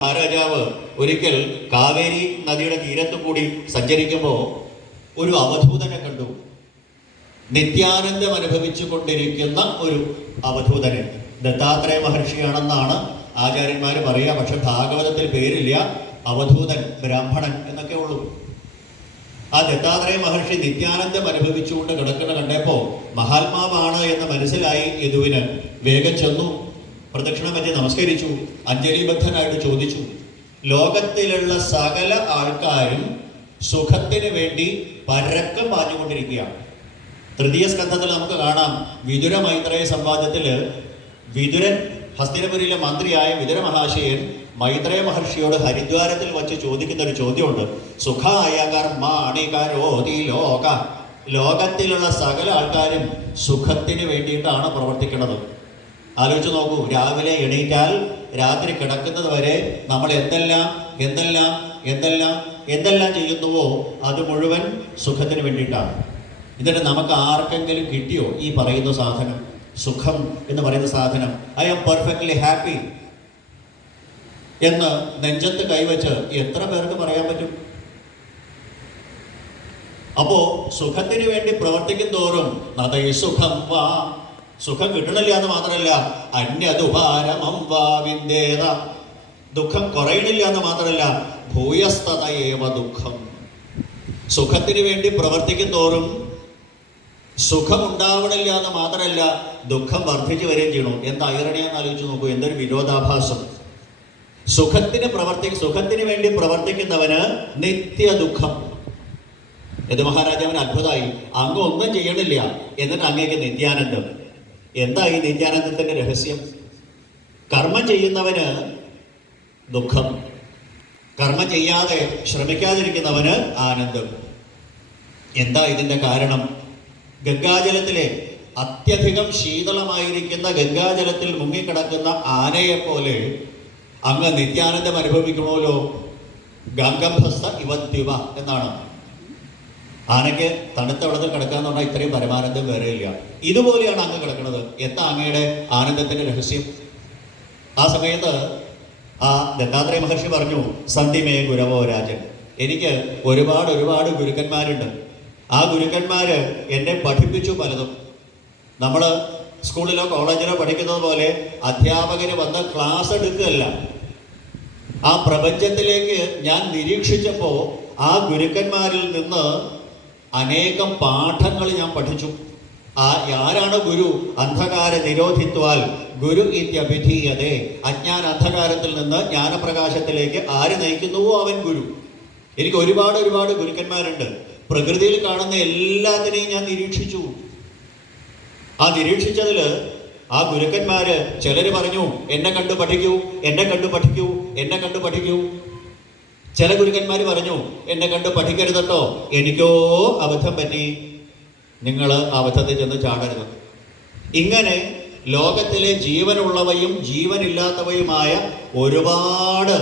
മഹാരാജാവ് ഒരിക്കൽ കാവേരി നദിയുടെ തീരത്തു കൂടി സഞ്ചരിക്കുമ്പോൾ ഒരു അവധൂതനെ കണ്ടു. നിത്യാനന്ദം അനുഭവിച്ചു കൊണ്ടിരിക്കുന്ന ഒരു അവധൂതനെ. ദത്താത്രേയ മഹർഷിയാണെന്നാണ് ആചാര്യന്മാർ പറയുക. പക്ഷെ ഭാഗവതത്തിൽ പേരില്ല, അവധൂതൻ, ബ്രാഹ്മണൻ എന്നൊക്കെ ഉള്ളൂ. ആ ദത്താത്രേയ മഹർഷി നിത്യാനന്ദം അനുഭവിച്ചുകൊണ്ട് കിടക്കുന്ന കണ്ടപ്പോൾ മഹാത്മാവാണ് എന്ന് മനസ്സിലായി യദുവിന്. വേഗം ചെന്നു, പ്രദക്ഷിണം വെച്ച് നമസ്കരിച്ചു, അഞ്ജലിബദ്ധനായിട്ട് ചോദിച്ചു, ലോകത്തിലുള്ള സകല ആൾക്കാരും സുഖത്തിന് വേണ്ടി പരക്കം പാഞ്ഞുകൊണ്ടിരിക്കുകയാണ്. തൃതീയ സ്കന്ധത്തിൽ നമുക്ക് കാണാം, വിതുര മൈത്രേയ സംവാദത്തിൽ വിതുരൻ, ഹസ്തിനപുരിയിലെ മന്ത്രിയായ വിതുര മഹാശയൻ മൈത്രേയ മഹർഷിയോട് ഹരിദ്വാരത്തിൽ വച്ച് ചോദിക്കുന്ന ഒരു ചോദ്യമുണ്ട്. സുഖായ കർമാണികരോതി ലോക, ലോകത്തിലുള്ള സകല ആൾക്കാരും സുഖത്തിന് വേണ്ടിയിട്ടാണ് പ്രവർത്തിക്കുന്നത്. ആലോചിച്ച് നോക്കൂ, രാവിലെ എണീറ്റാൽ രാത്രി കിടക്കുന്നത് വരെ നമ്മൾ എന്തെല്ലാം ചെയ്യുന്നുവോ അത് മുഴുവൻ സുഖത്തിന് വേണ്ടിയിട്ടാണ്. എന്നിട്ട് നമുക്ക് ആർക്കെങ്കിലും കിട്ടിയോ ഈ പറയുന്ന സാധനം, സുഖം എന്ന് പറയുന്ന സാധനം? ഐ ആം പെർഫെക്റ്റ്ലി ഹാപ്പി എന്ന് നെഞ്ചത്ത് കൈവച്ച് എത്ര പേർക്ക് പറയാൻ പറ്റും? അപ്പോ സുഖത്തിന് വേണ്ടി പ്രവർത്തിക്കും തോറും നദൈ സുഖം വാ, സുഖം കിട്ടണില്ല എന്ന് മാത്രമല്ല, അന്യതുപാരമം വാ വിന്ദേത, ദുഃഖം കുറയണില്ല എന്ന് മാത്രമല്ല, ഭൂയസ്തതയേവ ദുഃഖം. സുഖത്തിന് വേണ്ടി പ്രവർത്തിക്കും തോറും സുഖം ഉണ്ടാവണില്ല എന്ന് മാത്രമല്ല, ദുഃഖം വർദ്ധിച്ചു വരികയും ചെയ്യണു. എന്താ ഐറണിയാന്ന് ആലോചിച്ച് നോക്കൂ, എന്തൊരു വിരോധാഭാസം. സുഖത്തിന് വേണ്ടി പ്രവർത്തിക്കുന്നവന് നിത്യ ദുഃഖം. യദു മഹാരാജാവിന് അത്ഭുതമായി, അങ്ങ് ഒന്നും ചെയ്യണില്ല, എന്നിട്ട് അങ്ങേക്ക് നിത്യാനന്ദം. എന്താ ഈ നിത്യാനന്ദത്തിന്റെ രഹസ്യം? കർമ്മം ചെയ്യുന്നവന് ദുഃഖം, കർമ്മം ചെയ്യാതെ ശ്രമിക്കാതിരിക്കുന്നവന് ആനന്ദം. എന്താ ഇതിന്റെ കാരണം? ഗംഗാജലത്തിലെ അത്യധികം ശീതളമായിരിക്കുന്ന ഗംഗാജലത്തിൽ മുങ്ങിക്കിടക്കുന്ന ആനയെ പോലെ അങ്ങ് നിത്യാനന്ദം അനുഭവിക്കണമല്ലോ. ഗംഗംഭസ്ത ഇവദ്യുവ എന്നാണ്. ആനയ്ക്ക് തണുത്ത വെള്ളത്തിൽ കിടക്കാന്ന് പറഞ്ഞാൽ ഇത്രയും പരമാനന്ദം വേറെ ഇല്ല. ഇതുപോലെയാണ് അങ്ങ് കിടക്കുന്നത്. എന്താ അങ്ങയുടെ ആനന്ദത്തിന്റെ രഹസ്യം? ആ സമയത്ത് ആ ദത്താത്രേയ മഹർഷി പറഞ്ഞു, സന്ധിമേ ഗുരവോ രാജൻ, എനിക്ക് ഒരുപാട് ഗുരുക്കന്മാരുണ്ട്. ആ ഗുരുക്കന്മാര് എന്നെ പഠിപ്പിച്ചു പലതും. നമ്മൾ സ്കൂളിലോ കോളേജിലോ പഠിക്കുന്നത് പോലെ അധ്യാപകര് വന്ന് ക്ലാസ് എടുക്കുകയല്ല. ആ പ്രപഞ്ചത്തിലേക്ക് ഞാൻ നിരീക്ഷിച്ചപ്പോൾ ആ ഗുരുക്കന്മാരിൽ നിന്ന് അനേകം പാഠങ്ങൾ ഞാൻ പഠിച്ചു. ആരാണ് ഗുരു? അന്ധകാര നിരോധിത്വാൽ ഗുരു ഇത്യഭിധീയതേ. അജ്ഞാന അന്ധകാരത്തിൽ നിന്ന് ജ്ഞാനപ്രകാശത്തിലേക്ക് ആര് നയിക്കുന്നുവോ അവൻ ഗുരു. എനിക്ക് ഒരുപാട് ഗുരുക്കന്മാരുണ്ട്. പ്രകൃതിയിൽ കാണുന്ന എല്ലാത്തിനെയും ഞാൻ നിരീക്ഷിച്ചു. ആ നിരീക്ഷിച്ചതില് ആ ഗുരുക്കന്മാര് ചിലര് പറഞ്ഞു, എന്നെ കണ്ടു പഠിക്കൂ. ചില ഗുരുക്കന്മാർ പറഞ്ഞു, എന്നെ കണ്ട് പഠിക്കരുതട്ടോ, എനിക്കോ അബദ്ധം പറ്റി, നിങ്ങൾ അബദ്ധത്തിൽ ചെന്ന് ചാടരുത്. ഇങ്ങനെ ലോകത്തിലെ ജീവനുള്ളവയും ജീവനില്ലാത്തവയുമായ ഒരുപാട്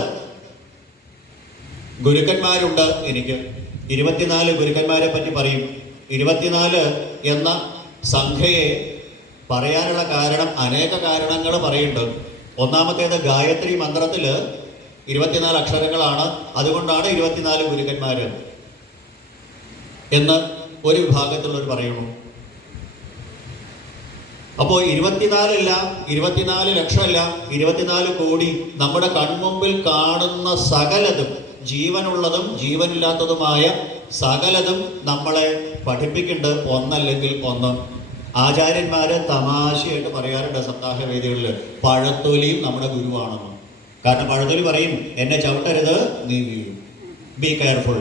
ഗുരുക്കന്മാരുണ്ട് എനിക്ക്. 24 ഗുരുക്കന്മാരെ പറ്റി പറയും. 24 എന്ന സംഖ്യയെ പറയാനുള്ള കാരണം അനേക കാരണങ്ങൾ പറയുന്നുണ്ട്. ഒന്നാമത്തേത്, ഗായത്രി മന്ത്രത്തിൽ 24 അക്ഷരങ്ങളാണ്. അതുകൊണ്ടാണ് 24 ഗുരുക്കന്മാര് എന്ന് ഒരു വിഭാഗത്തിലുള്ളവർ പറയുന്നു. അപ്പോൾ 24 ലക്ഷമല്ല, 24 കോടി നമ്മുടെ കൺമുമ്പിൽ കാണുന്ന സകലതും, ജീവനുള്ളതും ജീവനില്ലാത്തതുമായ സകലതും നമ്മളെ പഠിപ്പിക്കുന്നുണ്ട്. ഒന്നല്ലെങ്കിൽ ഒന്ന്. ആചാര്യന്മാര് തമാശയായിട്ട് പറയാറുണ്ട് സപ്താഹ വേദികളിൽ, പഴത്തൊലിയും നമ്മുടെ ഗുരുവാണെന്ന്. കാരണം പഴത്തൊലി പറയും, എന്നെ ചവിട്ടരുത്, നീ വീഴും, ബി കെയർഫുൾ.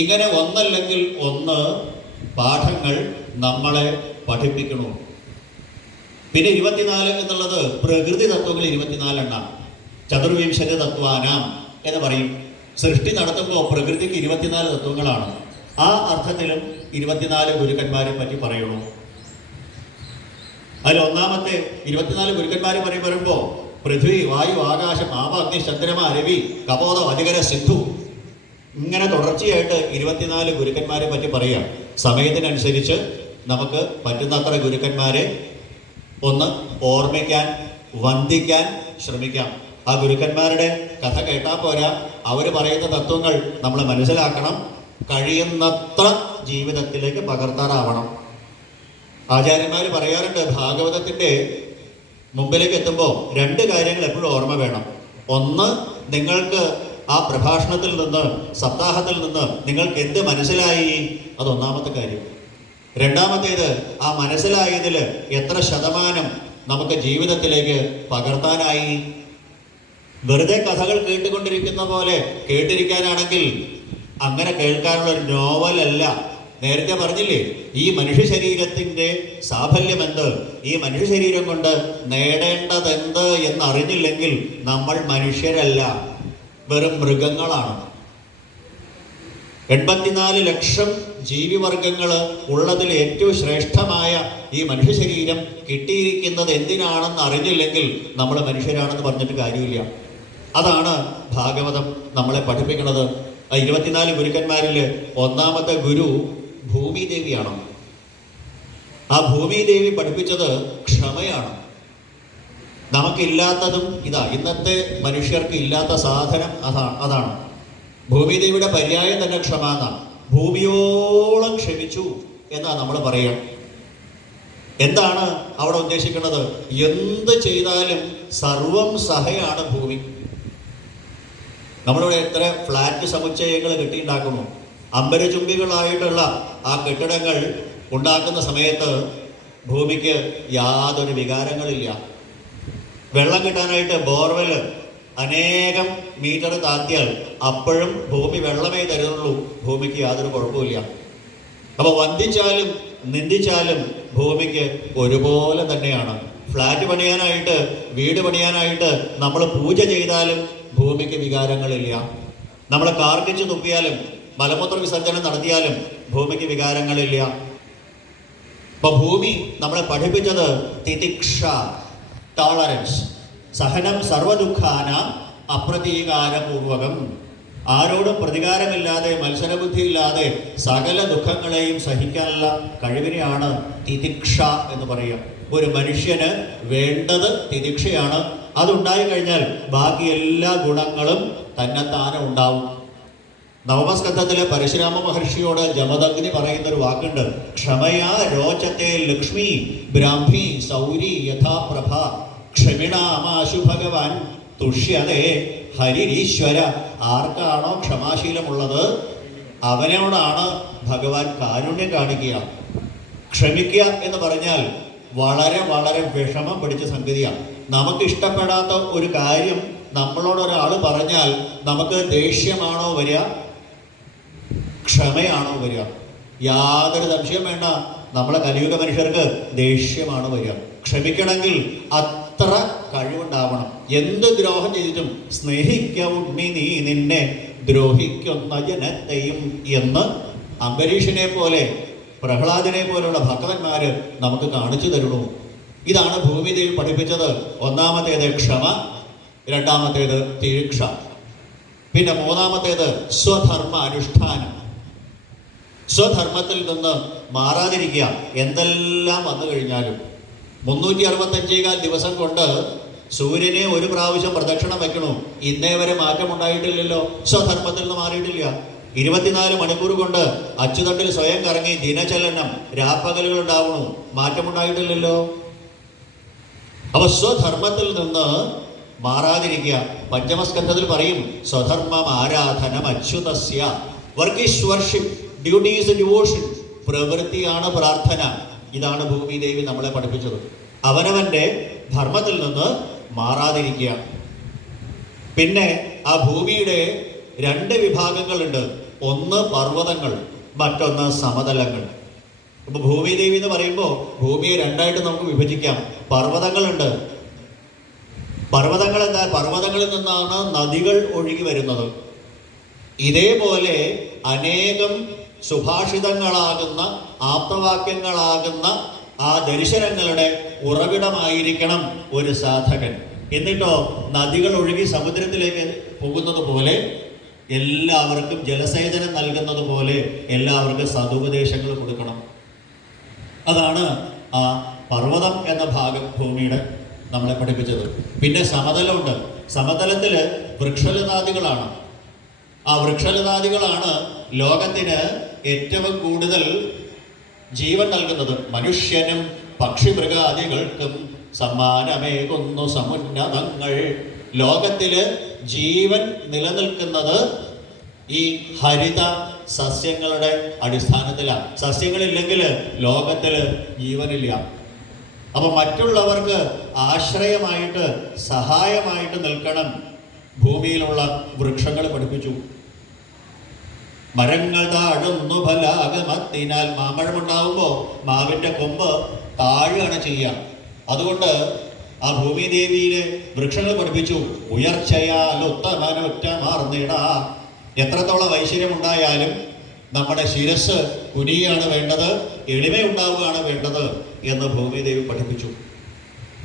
ഇങ്ങനെ ഒന്നല്ലെങ്കിൽ ഒന്ന് പാഠങ്ങൾ നമ്മളെ പഠിപ്പിക്കണു. പിന്നെ 24 എന്നുള്ളത് പ്രകൃതി തത്വങ്ങൾ 24 എണ്ണം. ചതുർവിംശതി തത്വാനാം എന്ന് പറയും. സൃഷ്ടി നടത്തുമ്പോൾ പ്രകൃതിക്ക് 24 തത്വങ്ങളാണ്. ആ അർത്ഥത്തിലും 24 ഗുരുക്കന്മാരെ പറ്റി പറയണു. അതിൽ ഒന്നാമത്തെ 24 ഗുരുക്കന്മാരെ പറ്റി പറയുമ്പോൾ പൃഥ്വി, വായു, ആകാശം, ആപ, അഗ്നി, ചന്ദ്രമ, രവി, കപോത, അജഗര, സിന്ധു, ഇങ്ങനെ തുടർച്ചയായിട്ട് 24 ഗുരുക്കന്മാരെ പറ്റി പറയാം. സമയത്തിനനുസരിച്ച് നമുക്ക് പറ്റുന്നത്ര ഗുരുക്കന്മാരെ ഒന്ന് ഓർമ്മിക്കാൻ, വന്ദിക്കാൻ ശ്രമിക്കാം. ആ ഗുരുക്കന്മാരുടെ കഥ കേട്ടാൽ പോരാ, അവർ പറയുന്ന തത്വങ്ങൾ നമ്മൾ മനസ്സിലാക്കണം, കഴിയുന്നത്ര ജീവിതത്തിലേക്ക് പകർത്താറാവണം. ആചാര്യന്മാർ പറയാറുണ്ട്, ഭാഗവതത്തിൻ്റെ മുമ്പിലേക്ക് എത്തുമ്പോൾ രണ്ട് കാര്യങ്ങൾ എപ്പോഴും ഓർമ്മ വേണം. ഒന്ന്, നിങ്ങൾക്ക് ആ പ്രഭാഷണത്തിൽ നിന്ന്, സപ്താഹത്തിൽ നിന്ന് നിങ്ങൾക്ക് എന്ത് മനസ്സിലായി, അതൊന്നാമത്തെ കാര്യം. രണ്ടാമത്തേത്, ആ മനസ്സിലായതിൽ എത്ര ശതമാനം നമുക്ക് ജീവിതത്തിലേക്ക് പകർത്താനായി. വെറുതെ കഥകൾ കേട്ടുകൊണ്ടിരിക്കുന്ന പോലെ കേട്ടിരിക്കാനാണെങ്കിൽ അങ്ങനെ കേൾക്കാനുള്ള ഒരു നോവലല്ല. നേരത്തെ പറഞ്ഞില്ലേ, ഈ മനുഷ്യ ശരീരത്തിൻ്റെ സാഫല്യം എന്ത്, ഈ മനുഷ്യ ശരീരം കൊണ്ട് നേടേണ്ടതെന്ത് എന്നറിഞ്ഞില്ലെങ്കിൽ നമ്മൾ മനുഷ്യരല്ല, വെറും മൃഗങ്ങളാണ്. 84 ലക്ഷം ജീവിവർഗങ്ങൾ ഉള്ളതിൽ ഏറ്റവും ശ്രേഷ്ഠമായ ഈ മനുഷ്യ ശരീരം കിട്ടിയിരിക്കുന്നത് എന്തിനാണെന്ന് അറിഞ്ഞില്ലെങ്കിൽ നമ്മൾ മനുഷ്യരാണെന്ന് പറഞ്ഞിട്ട് കാര്യമില്ല. അതാണ് ഭാഗവതം നമ്മളെ പഠിപ്പിക്കുന്നത്. 24 ഗുരുക്കന്മാരിൽ ഒന്നാമത്തെ ഗുരു ഭൂമിദേവിയാണ്. ആ ഭൂമിദേവി പഠിപ്പിച്ചത് ക്ഷമയാണ്. നമുക്കില്ലാത്തതും ഇതാ, ഇന്നത്തെ മനുഷ്യർക്ക് ഇല്ലാത്ത സാധനം അതാണ്. ഭൂമിദേവിയുടെ പര്യായം തന്നെ ക്ഷമ എന്നാണ്. ഭൂമിയോളം ക്ഷമിച്ചു എന്നാ നമ്മൾ പറയാം. എന്താണ് അവിടെ ഉദ്ദേശിക്കുന്നത്? എന്ത് ചെയ്താലും സർവം സഹയാണ് ഭൂമി. നമ്മളിവിടെ എത്ര ഫ്ലാറ്റ് സമുച്ചയങ്ങൾ കെട്ടിയുണ്ടാക്കുന്നു. അമ്പരചുംബികളായിട്ടുള്ള ആ കെട്ടിടങ്ങൾ ഉണ്ടാക്കുന്ന സമയത്ത് ഭൂമിക്ക് യാതൊരു വികാരങ്ങളില്ല. വെള്ളം കിട്ടാനായിട്ട് ബോർവെൽ അനേകം മീറ്റർ താത്തിയാൽ അപ്പോഴും ഭൂമി വെള്ളമേ തരുന്നുള്ളൂ, ഭൂമിക്ക് യാതൊരു കുഴപ്പമില്ല. അപ്പോൾ വന്ദിച്ചാലും നിന്ദിച്ചാലും ഭൂമിക്ക് ഒരുപോലെ തന്നെയാണ്. ഫ്ലാറ്റ് പണിയാനായിട്ട്, വീട് പണിയാനായിട്ട് നമ്മൾ പൂജ ചെയ്താലും ഭൂമിക്ക് വികാരങ്ങളില്ല. നമ്മൾ കാർക്കിച്ച് തുപ്പിയാലും മലമൂത്ര വിസർജനം നടത്തിയാലും ഭൂമിക്ക് വികാരങ്ങളില്ല. അപ്പോൾ ഭൂമി നമ്മളെ പഠിപ്പിച്ചത് തിതിക്ഷ, ടോളറൻസ്, സഹനം സർവദുഃഖാന അപ്രതീകാരപൂർവകം. ആരോടും പ്രതികാരമില്ലാതെ, മത്സരബുദ്ധിയില്ലാതെ സകല ദുഃഖങ്ങളെയും സഹിക്കാനുള്ള കഴിവിനെയാണ് തിതിക്ഷ എന്ന് പറയുക. ഒരു മനുഷ്യന് വേണ്ടത് തിതിക്ഷയാണ്. അതുണ്ടായി കഴിഞ്ഞാൽ ബാക്കി എല്ലാ ഗുണങ്ങളും തന്നെത്താനെ ഉണ്ടാവും. നവമസ്കന്ധത്തിലെ പരശുരാമ മഹർഷിയോട് ജമദഗ്നി പറയുന്നൊരു വാക്കുണ്ട്, ക്ഷമയാ രോചത്തെ ലക്ഷ്മി ബ്രാഹ്മി സൗരി യഥാപ്രഭ ക്ഷമിണാമാശു ഭഗവാൻ തുഷ്യതേ ഹരിരീശ്വര. ആർക്കാണോ ക്ഷമാശീലമുള്ളത് അവനോടാണ് ഭഗവാൻ കാരുണ്യം കാണിക്കുക. ക്ഷമിക്കുക എന്ന് പറഞ്ഞാൽ വളരെ വളരെ വിഷമം പിടിച്ച സംഗതിയാണ്. നമുക്ക് ഇഷ്ടപ്പെടാത്ത ഒരു കാര്യം നമ്മളോട് ഒരാൾ പറഞ്ഞാൽ നമുക്ക് ദേഷ്യമാണോ വരിക, ക്ഷമയാണോ വരിക? യാതൊരു സംശയം വേണ്ട, നമ്മളെ കലിയുഗ മനുഷ്യർക്ക് ദേഷ്യമാണ് വരിക. ക്ഷമിക്കണമെങ്കിൽ അത്ര കഴിവുണ്ടാവണം. എന്ത് ദ്രോഹം ചെയ്തിട്ടും സ്നേഹിക്ക ഉണ്ണി നീ നിന്നെ ദ്രോഹിക്കുന്ന ജനത്തെയും എന്ന് അംബരീഷിനെ പോലെ, പ്രഹ്ലാദനെ പോലെയുള്ള ഭക്തന്മാർ നമുക്ക് കാണിച്ചു തരുന്നു. ഇതാണ് ഭൂമിദേവി പഠിപ്പിച്ചത്. ഒന്നാമത്തേത് ക്ഷമ, രണ്ടാമത്തേത് തീക്ഷ, പിന്നെ മൂന്നാമത്തേത് സ്വധർമ്മ അനുഷ്ഠാനം. സ്വധർമ്മത്തിൽ നിന്ന് മാറാതിരിക്കുക. എന്തെല്ലാം വന്നു കഴിഞ്ഞാലും 365 ദിവസം കൊണ്ട് സൂര്യനെ ഒരു പ്രാവശ്യം പ്രദക്ഷിണം വയ്ക്കണു. ഇന്നേ വരെ മാറ്റമുണ്ടായിട്ടില്ലല്ലോ, സ്വധർമ്മത്തിൽ നിന്ന് മാറിയിട്ടില്ല. 24 മണിക്കൂർ കൊണ്ട് അച്ചുതണ്ടിൽ സ്വയം കറങ്ങി ദിനചലനം, രാപ്പകലുകൾ ഉണ്ടാവണു, മാറ്റമുണ്ടായിട്ടില്ലല്ലോ. അപ്പൊ സ്വധർമ്മത്തിൽ നിന്ന് മാറാതിരിക്കുക. പഞ്ചമസ്കന്ധത്തിൽ പറയും, സ്വധർമ്മം ആരാധനം അച്യുതസ്യ. Work is worship, duty is devotion. പ്രവൃത്തിയാണ് പ്രാർത്ഥന. ഇതാണ് ഭൂമിദേവി നമ്മളെ പഠിപ്പിച്ചത്. അവനവൻ്റെ ധർമ്മത്തിൽ നിന്ന് മാറാതിരിക്കുക. പിന്നെ ആ ഭൂമിയുടെ 2 വിഭാഗങ്ങളുണ്ട്. ഒന്ന് പർവ്വതങ്ങൾ, മറ്റൊന്ന് സമതലങ്ങൾ. അപ്പോൾ ഭൂമിദേവി എന്ന് പറയുമ്പോൾ ഭൂമിയെ 2ആയിട്ട് നമുക്ക് വിഭജിക്കാം. പർവ്വതങ്ങളുണ്ട്. പർവ്വതങ്ങൾ എന്താ? പർവ്വതങ്ങളിൽ നിന്നാണ് നദികൾ ഒഴുകി വരുന്നത്. ഇതേപോലെ അനേകം സുഭാഷിതങ്ങളാകുന്ന, ആപ്തവാക്യങ്ങളാകുന്ന ആ ദർശനങ്ങളുടെ ഉറവിടമായിരിക്കണം ഒരു സാധകൻ. എന്നിട്ടോ നദികൾ ഒഴുകി സമുദ്രത്തിലേക്ക് പോകുന്നത് പോലെ, എല്ലാവർക്കും ജലസേചനം നൽകുന്നത് പോലെ എല്ലാവർക്കും സതുപദേശങ്ങൾ കൊടുക്കണം. അതാണ് ആ പർവ്വതം എന്ന ഭാഗം ഭൂമിയുടെ നമ്മളെ പഠിപ്പിച്ചത്. പിന്നെ സമതലമുണ്ട്. സമതലത്തില് വൃക്ഷലതാദികളാണ്. ആ വൃക്ഷലതാദികളാണ് ലോകത്തിന് ഏറ്റവും കൂടുതൽ ജീവൻ നൽകുന്നത്. മനുഷ്യനും പക്ഷിമൃഗാദികൾക്കും സമ്മാനമേകുന്നു സമുന്നതങ്ങൾ. ലോകത്തില് ജീവൻ നിലനിൽക്കുന്നത് ഈ ഹരിത സസ്യങ്ങളുടെ അടിസ്ഥാനത്തിലാണ്. സസ്യങ്ങളില്ലെങ്കിൽ ലോകത്തില് ജീവനില്ല. അപ്പൊ മറ്റുള്ളവർക്ക് ആശ്രയമായിട്ട് സഹായമായിട്ട് നിൽക്കണം ഭൂമിയിലുള്ള വൃക്ഷങ്ങൾ പഠിപ്പിച്ചു. മരങ്ങൾ താഴുന്നു ഫലാഗമത്തിനാൽ. മാമ്പഴമുണ്ടാവുമ്പോൾ മാവിൻ്റെ കൊമ്പ് താഴുകയാണ് ചെയ്യുക. അതുകൊണ്ട് ആ ഭൂമിദേവിയിലെ വൃക്ഷങ്ങൾ പഠിപ്പിച്ചു, ഉയർച്ചയാൽ ഉത്തമനുറ്റമാർന്നിട. എത്രത്തോളം ഐശ്വര്യമുണ്ടായാലും നമ്മുടെ ശിരസ് കുനിയാണ് വേണ്ടത്, എളിമയുണ്ടാവുകയാണ് വേണ്ടത് എന്ന് ഭൂമിദേവി പഠിപ്പിച്ചു.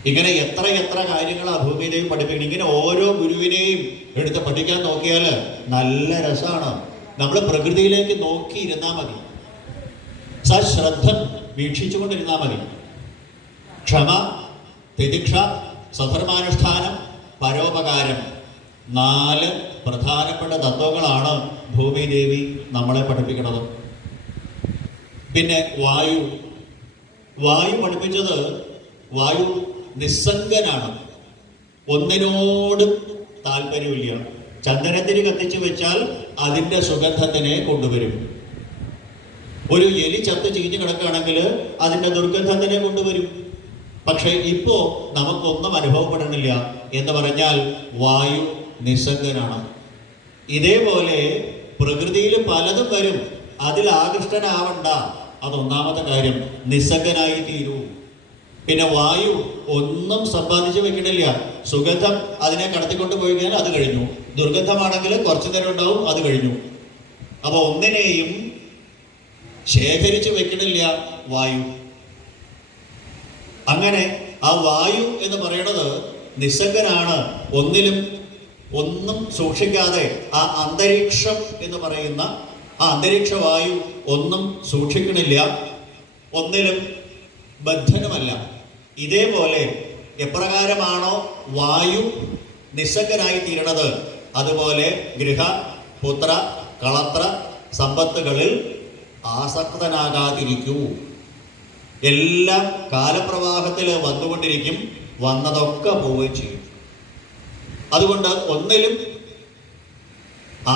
ഇങ്ങനെ എത്ര കാര്യങ്ങളാണ് ഭൂമിദേവി പഠിപ്പിക്കുന്നത്. ഇങ്ങനെ ഓരോ ഗുരുവിനെയും എടുത്ത് പഠിക്കാൻ നോക്കിയാൽ നല്ല രസമാണ്. നമ്മൾ പ്രകൃതിയിലേക്ക് നോക്കിയിരുന്നാൽ മതി, സശ്രദ്ധം വീക്ഷിച്ചുകൊണ്ടിരുന്നാൽ മതി. ക്ഷമ, തിതിക്ഷ, സ്വധർമാനുഷ്ഠാനം, പരോപകാരം, 4 പ്രധാനപ്പെട്ട തത്വങ്ങളാണ് ഭൂമിദേവി നമ്മളെ പഠിപ്പിക്കുന്നത്. പിന്നെ വായു പഠിപ്പിച്ചത്, വായു നിസ്സംഗനാണ്, ഒന്നിനോടും താല്പര്യമില്ല. ചന്ദനത്തിരി കത്തിച്ചു വെച്ചാൽ അതിൻ്റെ സുഗന്ധത്തിനെ കൊണ്ടുവരും. ഒരു എലി ചത്ത് ചീഞ്ഞു കിടക്കുകയാണെങ്കിൽ അതിൻ്റെ ദുർഗന്ധത്തിനെ കൊണ്ടുവരും. പക്ഷെ ഇപ്പോ നമുക്കൊന്നും അനുഭവപ്പെടണില്ല എന്ന് പറഞ്ഞാൽ വായു നിസ്സംഗനാണ്. ഇതേപോലെ പ്രകൃതിയിൽ പലതും വരും, അതിൽ ആകൃഷ്ടനാവണ്ട. അതൊന്നാമത്തെ കാര്യം, നിസ്സംഗനായി തീരൂ. പിന്നെ വായു ഒന്നും സമ്പാദിച്ചു വെക്കണില്ല. സുഗന്ധം അതിനെ കടത്തിക്കൊണ്ട് പോയി കഴിഞ്ഞാൽ അത് കഴിഞ്ഞു. ദുർഗന്ധമാണെങ്കിൽ കുറച്ചു നേരം ഉണ്ടാവും, അത് കഴിഞ്ഞു. അപ്പൊ ഒന്നിനെയും ശേഖരിച്ചു വെക്കണില്ല വായു. അങ്ങനെ ആ വായു എന്ന് പറയുന്നത് നിസ്സംഗനാണ്, ഒന്നും സൂക്ഷിക്കാതെ. ആ അന്തരീക്ഷം എന്ന് പറയുന്ന ആ അന്തരീക്ഷ വായു ഒന്നും സൂക്ഷിക്കണില്ല, ഒന്നിലും ബദ്ധനുമല്ല. ഇതേപോലെ എപ്രകാരമാണോ വായു നിസ്സംഗനായി തീരണത്, അതുപോലെ ഗൃഹ, പുത്ര, കളത്ര സമ്പത്തുകളിൽ ആസക്തനാകാതിരിക്കൂ. എല്ലാം കാലപ്രവാഹത്തിൽ വന്നുകൊണ്ടിരിക്കും, വന്നതൊക്കെ പോവുകയും ചെയ്യും. അതുകൊണ്ട് ഒന്നിലും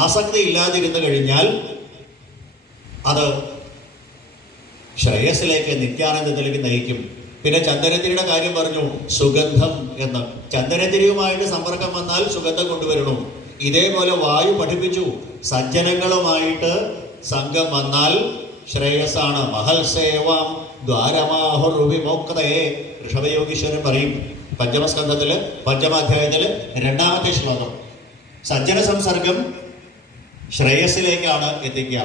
ആസക്തി ഇല്ലാതിരുന്നു കഴിഞ്ഞാൽ അത് ശ്രേയസ്സിലേക്ക്, നിത്യാനന്ദത്തിലേക്ക് നയിക്കും. പിന്നെ ചന്ദനത്തിരിയുടെ കാര്യം പറഞ്ഞു, സുഗന്ധം എന്ന്. ചന്ദനത്തിരിയുമായിട്ട് സമ്പർക്കം വന്നാൽ സുഗന്ധം കൊണ്ടുവരണു. ഇതേപോലെ വായു പഠിപ്പിച്ചു, സജ്ജനങ്ങളുമായിട്ട് സംഘം വന്നാൽ ശ്രേയസ്സാണ്. മഹൽ സേവാം ദ്വാരമാഹുർവിമോക്തയെ ഋഷഭയോഗീശ്വരൻ പറയും പഞ്ചമസ്കന്ധത്തില് 5ാം അധ്യായത്തില് 2ാമത്തെ ശ്ലോകം. സജ്ജന സംസർഗം ശ്രേയസ്സിലേക്കാണ് എത്തിക്കുക.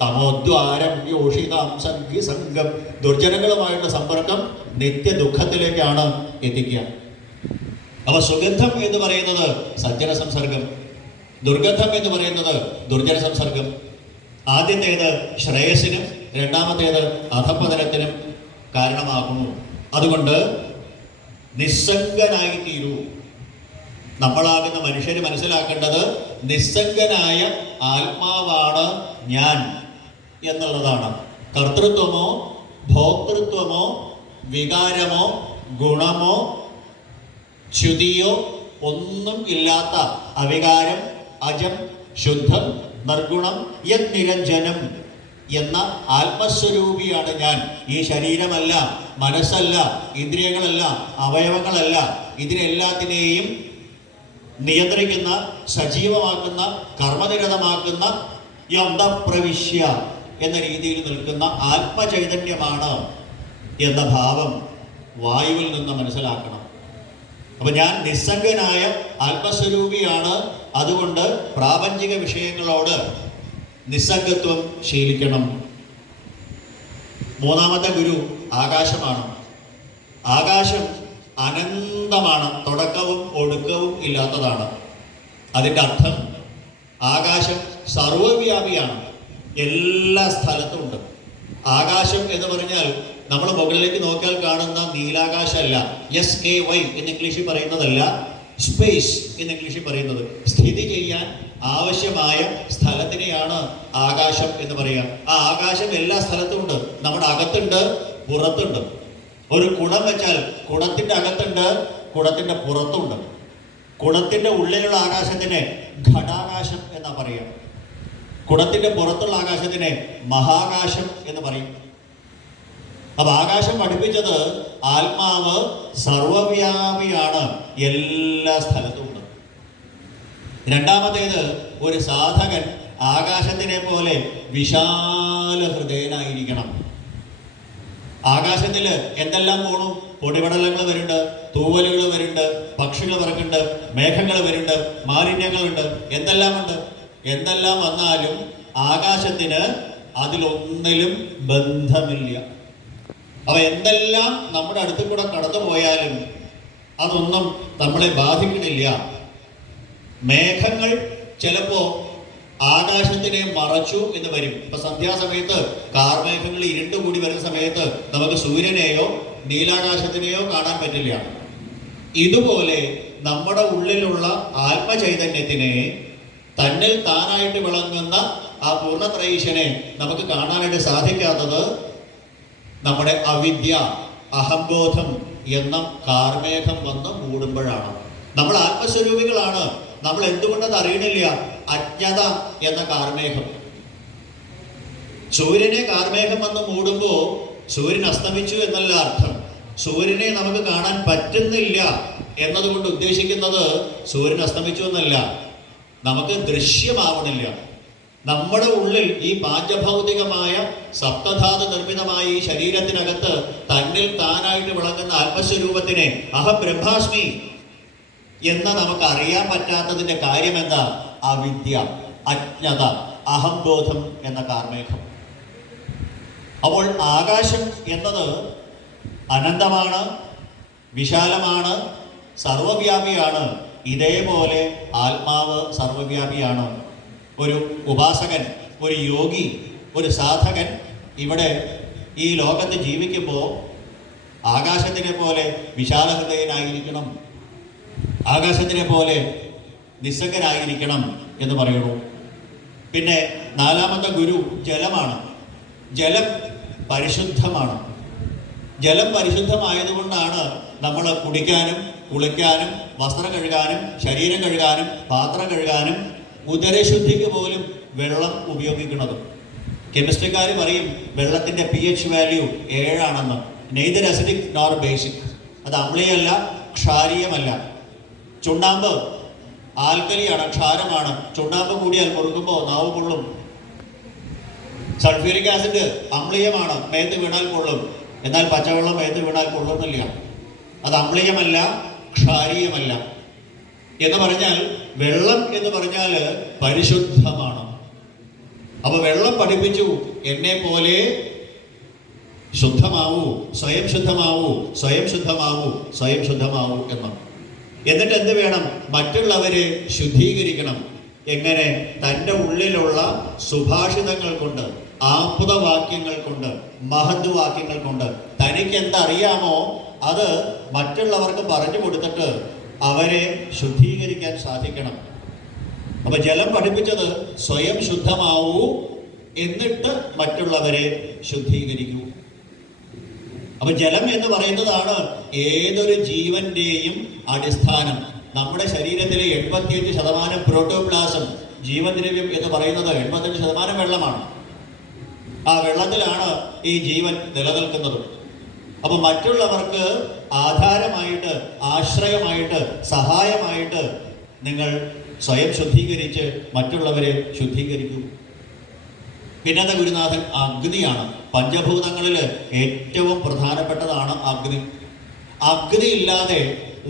തമോദ്വാരം യോഷിതാം സംഗി സംഘം. ദുർജനങ്ങളുമായിട്ടുള്ള സമ്പർക്കം നിത്യ ദുഃഖത്തിലേക്കാണ് എത്തിക്കുക. അപ്പൊ സുഗന്ധം എന്ന് പറയുന്നത് സജ്ജന സംസർഗം, ദുർഗന്ധം എന്ന് പറയുന്നത് ദുർജന സംസർഗം. ആദ്യത്തേത് ശ്രേയസ്സിനും, 2ാമത്തേത് അധപ്പതനത്തിനും കാരണമാകുന്നു. അതുകൊണ്ട് നിസ്സംഗനായി തീരൂ. നമ്മളാകുന്ന മനുഷ്യര് മനസ്സിലാക്കേണ്ടത് നിസ്സംഗനായ ആത്മാവാണ് ഞാൻ എന്നുള്ളതാണ്. കർത്തൃത്വമോ ഭോക്തൃത്വമോ വികാരമോ ഗുണമോ ച്യുതിയോ ഒന്നും ഇല്ലാത്ത അവികാരം, അജം, ശുദ്ധം, നിർഗുണം, യദ്നിരഞ്ജനം എന്ന ആത്മസ്വരൂപിയാണ് ഞാൻ. ഈ ശരീരമല്ല, മനസ്സല്ല, ഇന്ദ്രിയങ്ങളല്ല, അവയവങ്ങളല്ല, ഇതിനെല്ലാത്തിനെയും നിയന്ത്രിക്കുന്ന, സജീവമാക്കുന്ന, കർമ്മനിരതമാക്കുന്ന യന്തപ്രവിശ്യ എന്ന രീതിയിൽ നിൽക്കുന്ന ആത്മചൈതന്യമാണ് എന്ന ഭാവം വായുവിൽ നിന്ന് മനസ്സിലാക്കണം. അപ്പൊ ഞാൻ നിസ്സംഗനായ ആത്മസ്വരൂപിയാണ്. അതുകൊണ്ട് പ്രാപഞ്ചിക വിഷയങ്ങളോട് നിസ്സംഗത്വം ശീലിക്കണം. 3ാമത്തെ ഗുരു ആകാശമാണ്. ആകാശം അനന്തമാണ്, തുടക്കവും ഒടുക്കവും ഇല്ലാത്തതാണ്. അതിൻ്റെ അർത്ഥം ആകാശം സർവവ്യാപിയാണ്, എല്ലാ സ്ഥലത്തും ഉണ്ട്. ആകാശം എന്ന് പറഞ്ഞാൽ നമ്മൾ മുകളിലേക്ക് നോക്കിയാൽ കാണുന്ന നീലാകാശമല്ല, SKY എന്ന് ഇംഗ്ലീഷിൽ പറയുന്നതല്ല, സ്പേസ് എന്ന് ഇംഗ്ലീഷിൽ പറയുന്നത്. സ്ഥിതി ചെയ്യാൻ ആവശ്യമായ സ്ഥലത്തിനെയാണ് ആകാശം എന്ന് പറയുക. ആ ആകാശം എല്ലാ സ്ഥലത്തും ഉണ്ട്. നമ്മുടെ അകത്തുണ്ട്, പുറത്തുണ്ട്. ഒരു കുടം വെച്ചാൽ കുടത്തിൻ്റെ അകത്തുണ്ട്, കുടത്തിൻ്റെ പുറത്തുണ്ട്. കുടത്തിൻ്റെ ഉള്ളിലുള്ള ആകാശത്തിനെ ഘടാകാശം എന്നാ പറയുക. കുടത്തിൻ്റെ പുറത്തുള്ള ആകാശത്തിനെ മഹാകാശം എന്ന് പറയും. അപ്പൊ ആകാശം പഠിപ്പിച്ചത് ആത്മാവ് സർവവ്യാപിയാണ്, എല്ലാ സ്ഥലത്തും ഉണ്ട്. രണ്ടാമത്തേത്, ഒരു സാധകൻ ആകാശത്തിനെ പോലെ വിശാല ഹൃദയനായിരിക്കണം. ആകാശത്തിൽ എന്തെല്ലാം പോണു? പൊടിപടലങ്ങൾ വരുന്നുണ്ട്, തൂവലുകൾ വരുന്നുണ്ട്, പക്ഷികൾ പറക്കുന്നുണ്ട്, മേഘങ്ങൾ വരുന്നുണ്ട്, മാലിന്യങ്ങളുണ്ട്, എന്തെല്ലാം ഉണ്ട്. എന്തെല്ലാം വന്നാലും ആകാശത്തിന് അതിലൊന്നിലും ബന്ധമില്ല. അവ എന്തെല്ലാം നമ്മുടെ അടുത്ത് കൂടെ കടന്നു പോയാലും അതൊന്നും നമ്മളെ ബാധിക്കണില്ല. മേഘങ്ങൾ ചിലപ്പോ ആകാശത്തിനെ മറച്ചു എന്ന് വരും. ഇപ്പൊ സന്ധ്യാസമയത്ത് കാർമേഘങ്ങൾ ഇരുണ്ടുകൂടി വരുന്ന സമയത്ത് നമുക്ക് സൂര്യനെയോ നീലാകാശത്തിനെയോ കാണാൻ പറ്റില്ല. ഇതുപോലെ നമ്മുടെ ഉള്ളിലുള്ള ആത്മചൈതന്യത്തിനെ, തന്നിൽ താനായിട്ട് വിളങ്ങുന്ന ആ പൂർണ്ണത്രയീശനെ നമുക്ക് കാണാനായിട്ട് സാധിക്കാത്തത് നമ്മുടെ അവിദ്യ, അഹംബോധം എന്ന കാർമേഘം വന്ന് മൂടുമ്പോഴാണ്. നമ്മൾ ആത്മസ്വരൂപികളാണ്, നമ്മൾ എന്തുകൊണ്ടത് അറിയണില്ല? അജ്ഞത എന്ന കാർമേഘം. സൂര്യനെ കാർമേഘം വന്ന് മൂടുമ്പോൾ സൂര്യൻ അസ്തമിച്ചു എന്നല്ല അർത്ഥം. സൂര്യനെ നമുക്ക് കാണാൻ പറ്റുന്നില്ല എന്നതുകൊണ്ട് ഉദ്ദേശിക്കുന്നത് സൂര്യൻ അസ്തമിച്ചു എന്നല്ല, നമുക്ക് ദൃശ്യമാവണില്ല. നമ്മുടെ ഉള്ളിൽ ഈ പാഞ്ചഭൗതികമായ സപ്തധാതു നിർമ്മിതമായ ഈ ശരീരത്തിനകത്ത് തന്നിൽ താനായിട്ട് വിളങ്ങുന്ന ആത്മസ്വരൂപത്തിനെ അഹം ബ്രഹ്മാസ്മി എന്ന് നമുക്ക് അറിയാൻ പറ്റാത്തതിന്റെ കാര്യം എന്താ? അവിദ്യ, അജ്ഞത, അഹംബോധം എന്ന കാർമേഘം. അപ്പോൾ ആകാശം എന്നത് അനന്തമാണ്, വിശാലമാണ്, സർവവ്യാപിയാണ്. ഇതേപോലെ ആത്മാവ് സർവവ്യാപിയാണ്. ഒരു ഉപാസകൻ, ഒരു യോഗി, ഒരു സാധകൻ ഇവിടെ ഈ ലോകത്ത് ജീവിക്കുമ്പോൾ ആകാശത്തിനെ പോലെ വിശാലഹൃദയനായിരിക്കണം, ആകാശത്തിനെ പോലെ നിസ്സംഗനായിരിക്കണം എന്ന് പറയുന്നു. പിന്നെ നാലാമത്തെ ഗുരു ജലമാണ്. ജലം പരിശുദ്ധമാണ്. ജലം പരിശുദ്ധമായതുകൊണ്ടാണ് നമ്മൾ കുടിക്കാനും കുളിക്കാനും വസ്ത്രം കഴുകാനും ശരീരം കഴുകാനും പാത്രം കഴുകാനും ഉദരശുദ്ധിക്ക് പോലും വെള്ളം ഉപയോഗിക്കുന്നത്. കെമിസ്ട്രിക്കാർ പറയും വെള്ളത്തിൻ്റെ pH value 7 neither acidic nor basic. അത് അമ്ലീയമല്ല, ക്ഷാരീയമല്ല. ചുണ്ണാമ്പ് ആൽക്കലിയാണ്, ക്ഷാരമാണ്. ചുണ്ണാമ്പ് കൂടിയാൽ മുറുക്കുമ്പോൾ നാവ് പൊള്ളും. സൾഫ്യൂരിക് ആസിഡ് അമ്ലീയമാണ്, മേത്ത് വീണാൽ കൊള്ളും. എന്നാൽ പച്ചവെള്ളം മേത്ത് വീണാൽ കൊള്ളുന്നില്ല. അത് അമ്ലീയമല്ല, ക്ഷാരീയമല്ല. എന്ന് പറഞ്ഞാൽ വെള്ളം എന്ന് പറഞ്ഞാൽ പരിശുദ്ധമാണ്. അപ്പൊ വെള്ളം പഠിപ്പിച്ചു, എന്നെ പോലെ ശുദ്ധമാവൂ, സ്വയം ശുദ്ധമാവൂ, സ്വയം ശുദ്ധമാവൂ, സ്വയം ശുദ്ധമാവൂ എന്ന്. എന്നിട്ട് എന്ത് വേണം? മറ്റുള്ളവരെ ശുദ്ധീകരിക്കണം. എങ്ങനെ? തൻ്റെ ഉള്ളിലുള്ള സുഭാഷിതങ്ങൾ കൊണ്ട്, ആപ്തവാക്യങ്ങൾ കൊണ്ട്, മഹദ് വാക്യങ്ങൾ കൊണ്ട് തനിക്ക് എന്തറിയാമോ അത് മറ്റുള്ളവർക്ക് പറഞ്ഞു കൊടുത്തിട്ട് അവരെ ശുദ്ധീകരിക്കാൻ സാധിക്കണം. അപ്പൊ ജലം പഠിപ്പിച്ചത് സ്വയം ശുദ്ധമാവൂ, എന്നിട്ട് മറ്റുള്ളവരെ ശുദ്ധീകരിക്കൂ. അപ്പൊ ജലം എന്ന് പറയുന്നതാണ് ഏതൊരു ജീവന്റെയും അടിസ്ഥാനം. നമ്മുടെ ശരീരത്തിലെ 85% പ്രോട്ടോപ്ലാസം, ജീവദ്രവ്യം എന്ന് പറയുന്നത് 85% വെള്ളമാണ്. ആ വെള്ളത്തിലാണ് ഈ ജീവൻ നിലനിൽക്കുന്നത്. അപ്പൊ മറ്റുള്ളവർക്ക് ആധാരമായിട്ട്, ആശ്രയമായിട്ട്, സഹായമായിട്ട് നിങ്ങൾ സ്വയം ശുദ്ധീകരിച്ച് മറ്റുള്ളവരെ ശുദ്ധീകരിക്കൂ. പിന്നത്തെ ഗുരുനാഥൻ അഗ്നിയാണ്. പഞ്ചഭൂതങ്ങളിൽ ഏറ്റവും പ്രധാനപ്പെട്ടതാണ് അഗ്നി. അഗ്നി ഇല്ലാതെ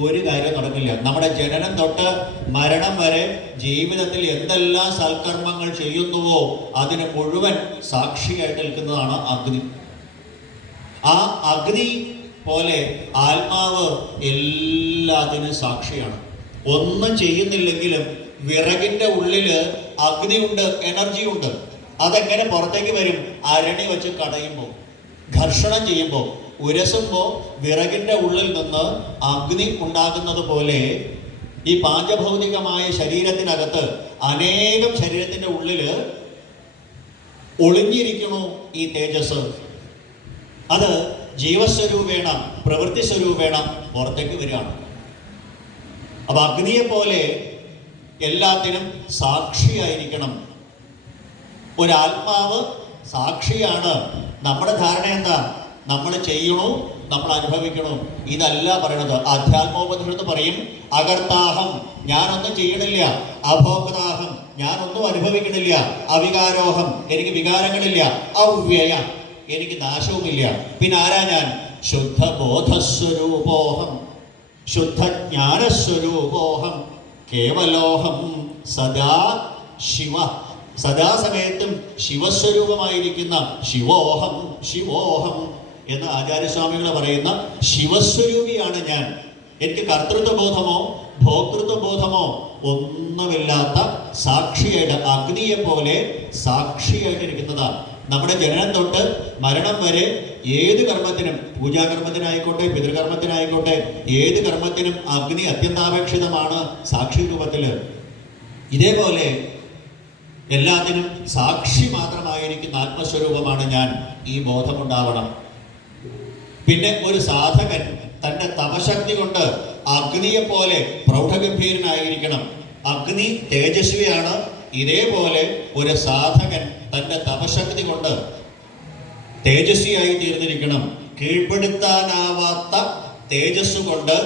ഒരു കാര്യം നടക്കില്ല. നമ്മുടെ ജനനം തൊട്ട് മരണം വരെ ജീവിതത്തിൽ എന്തെല്ലാം സൽക്കർമ്മങ്ങൾ ചെയ്യുന്നുവോ അതിന് മുഴുവൻ സാക്ഷിയായിട്ട് നിൽക്കുന്നതാണ് അഗ്നി. ആ അഗ്നി പോലെ ആത്മാവ് എല്ലാത്തിനും സാക്ഷിയാണ്. ഒന്നും ചെയ്യുന്നില്ലെങ്കിലും വിറകിൻ്റെ ഉള്ളിൽ അഗ്നിയുണ്ട്, എനർജിയുണ്ട്. അതെങ്ങനെ പുറത്തേക്ക് വരും? അരണി വെച്ച് കടയുമ്പോൾ, ഘർഷണം ചെയ്യുമ്പോൾ, ഉരസുമ്പോൾ വിറകിൻ്റെ ഉള്ളിൽ നിന്ന് അഗ്നി ഉണ്ടാകുന്നത് പോലെ ഈ പാഞ്ചഭൗതികമായ ശരീരത്തിനകത്ത് അനേകം ശരീരത്തിൻ്റെ ഉള്ളിൽ ഒളിഞ്ഞിരിക്കണു ഈ തേജസ്. അത് ജീവസ്വരൂപേണ പ്രവൃത്തി സ്വരൂപേണ പുറത്തേക്ക് വരികയാണ്. അപ്പം അഗ്നിയെപ്പോലെ എല്ലാത്തിനും സാക്ഷിയായിരിക്കണം. ഒരാത്മാവ് സാക്ഷിയാണ്. നമ്മുടെ ധാരണ എന്താ? നമ്മൾ ചെയ്യണു, നമ്മൾ അനുഭവിക്കണു. ഇതല്ല പറയണത്. ആധ്യാത്മോപനിഷത്ത് പറയും അകർത്താഹം, ഞാനൊന്നും ചെയ്യണില്ല. അഭോക്താഹം, ഞാനൊന്നും അനുഭവിക്കണില്ല. അവികാരോഹം, എനിക്ക് വികാരങ്ങളില്ല. അവ്യയ, എനിക്ക് നാശവുമില്ല. പിന്നെ ആരാ ഞാൻ? ശുദ്ധബോധസ്വരൂപോഹം, ശുദ്ധജ്ഞാനസ്വരൂപോഹം, കേവലോഹം സദാ ശിവ, സദാസമയത്തും ശിവസ്വരൂപമായിരിക്കുന്ന ശിവോഹം ശിവോഹം എന്ന് ആചാര്യസ്വാമികൾ പറയുന്ന ശിവസ്വരൂപിയാണ് ഞാൻ. എനിക്ക് കർത്തൃത്വബോധമോ ഭോക്തൃത്വബോധമോ ഒന്നുമില്ലാത്ത സാക്ഷിയായിട്ട്, അഗ്നിയെ പോലെ സാക്ഷിയായിട്ടിരിക്കുന്നതാണ്. നമ്മുടെ ജനനം തൊട്ട് മരണം വരെ ഏത് കർമ്മത്തിനും, പൂജാകർമ്മത്തിനായിക്കോട്ടെ പിതൃകർമ്മത്തിനായിക്കോട്ടെ, ഏത് കർമ്മത്തിനും അഗ്നി അത്യന്താപേക്ഷിതമാണ് സാക്ഷി രൂപത്തിൽ. ഇതേപോലെ എല്ലാത്തിനും സാക്ഷി മാത്രമായിരിക്കുന്ന ആത്മസ്വരൂപമാണ് ഞാൻ. ഈ ബോധമുണ്ടാവണം. പിന്നെ ഒരു സാധകൻ തൻ്റെ തപശക്തി കൊണ്ട് അഗ്നിയെപ്പോലെ പ്രൗഢഗംഭീരനായിരിക്കണം. അഗ്നി തേജസ്വിയാണ്. ഇതേപോലെ ഒരു സാധകൻ തൻ്റെ തപശക്തി കൊണ്ട് തേജസ്വിയായി തീർന്നിരിക്കണം. കീഴ്പ്പെടുത്താനാവാത്ത തേജസ് കൊണ്ട്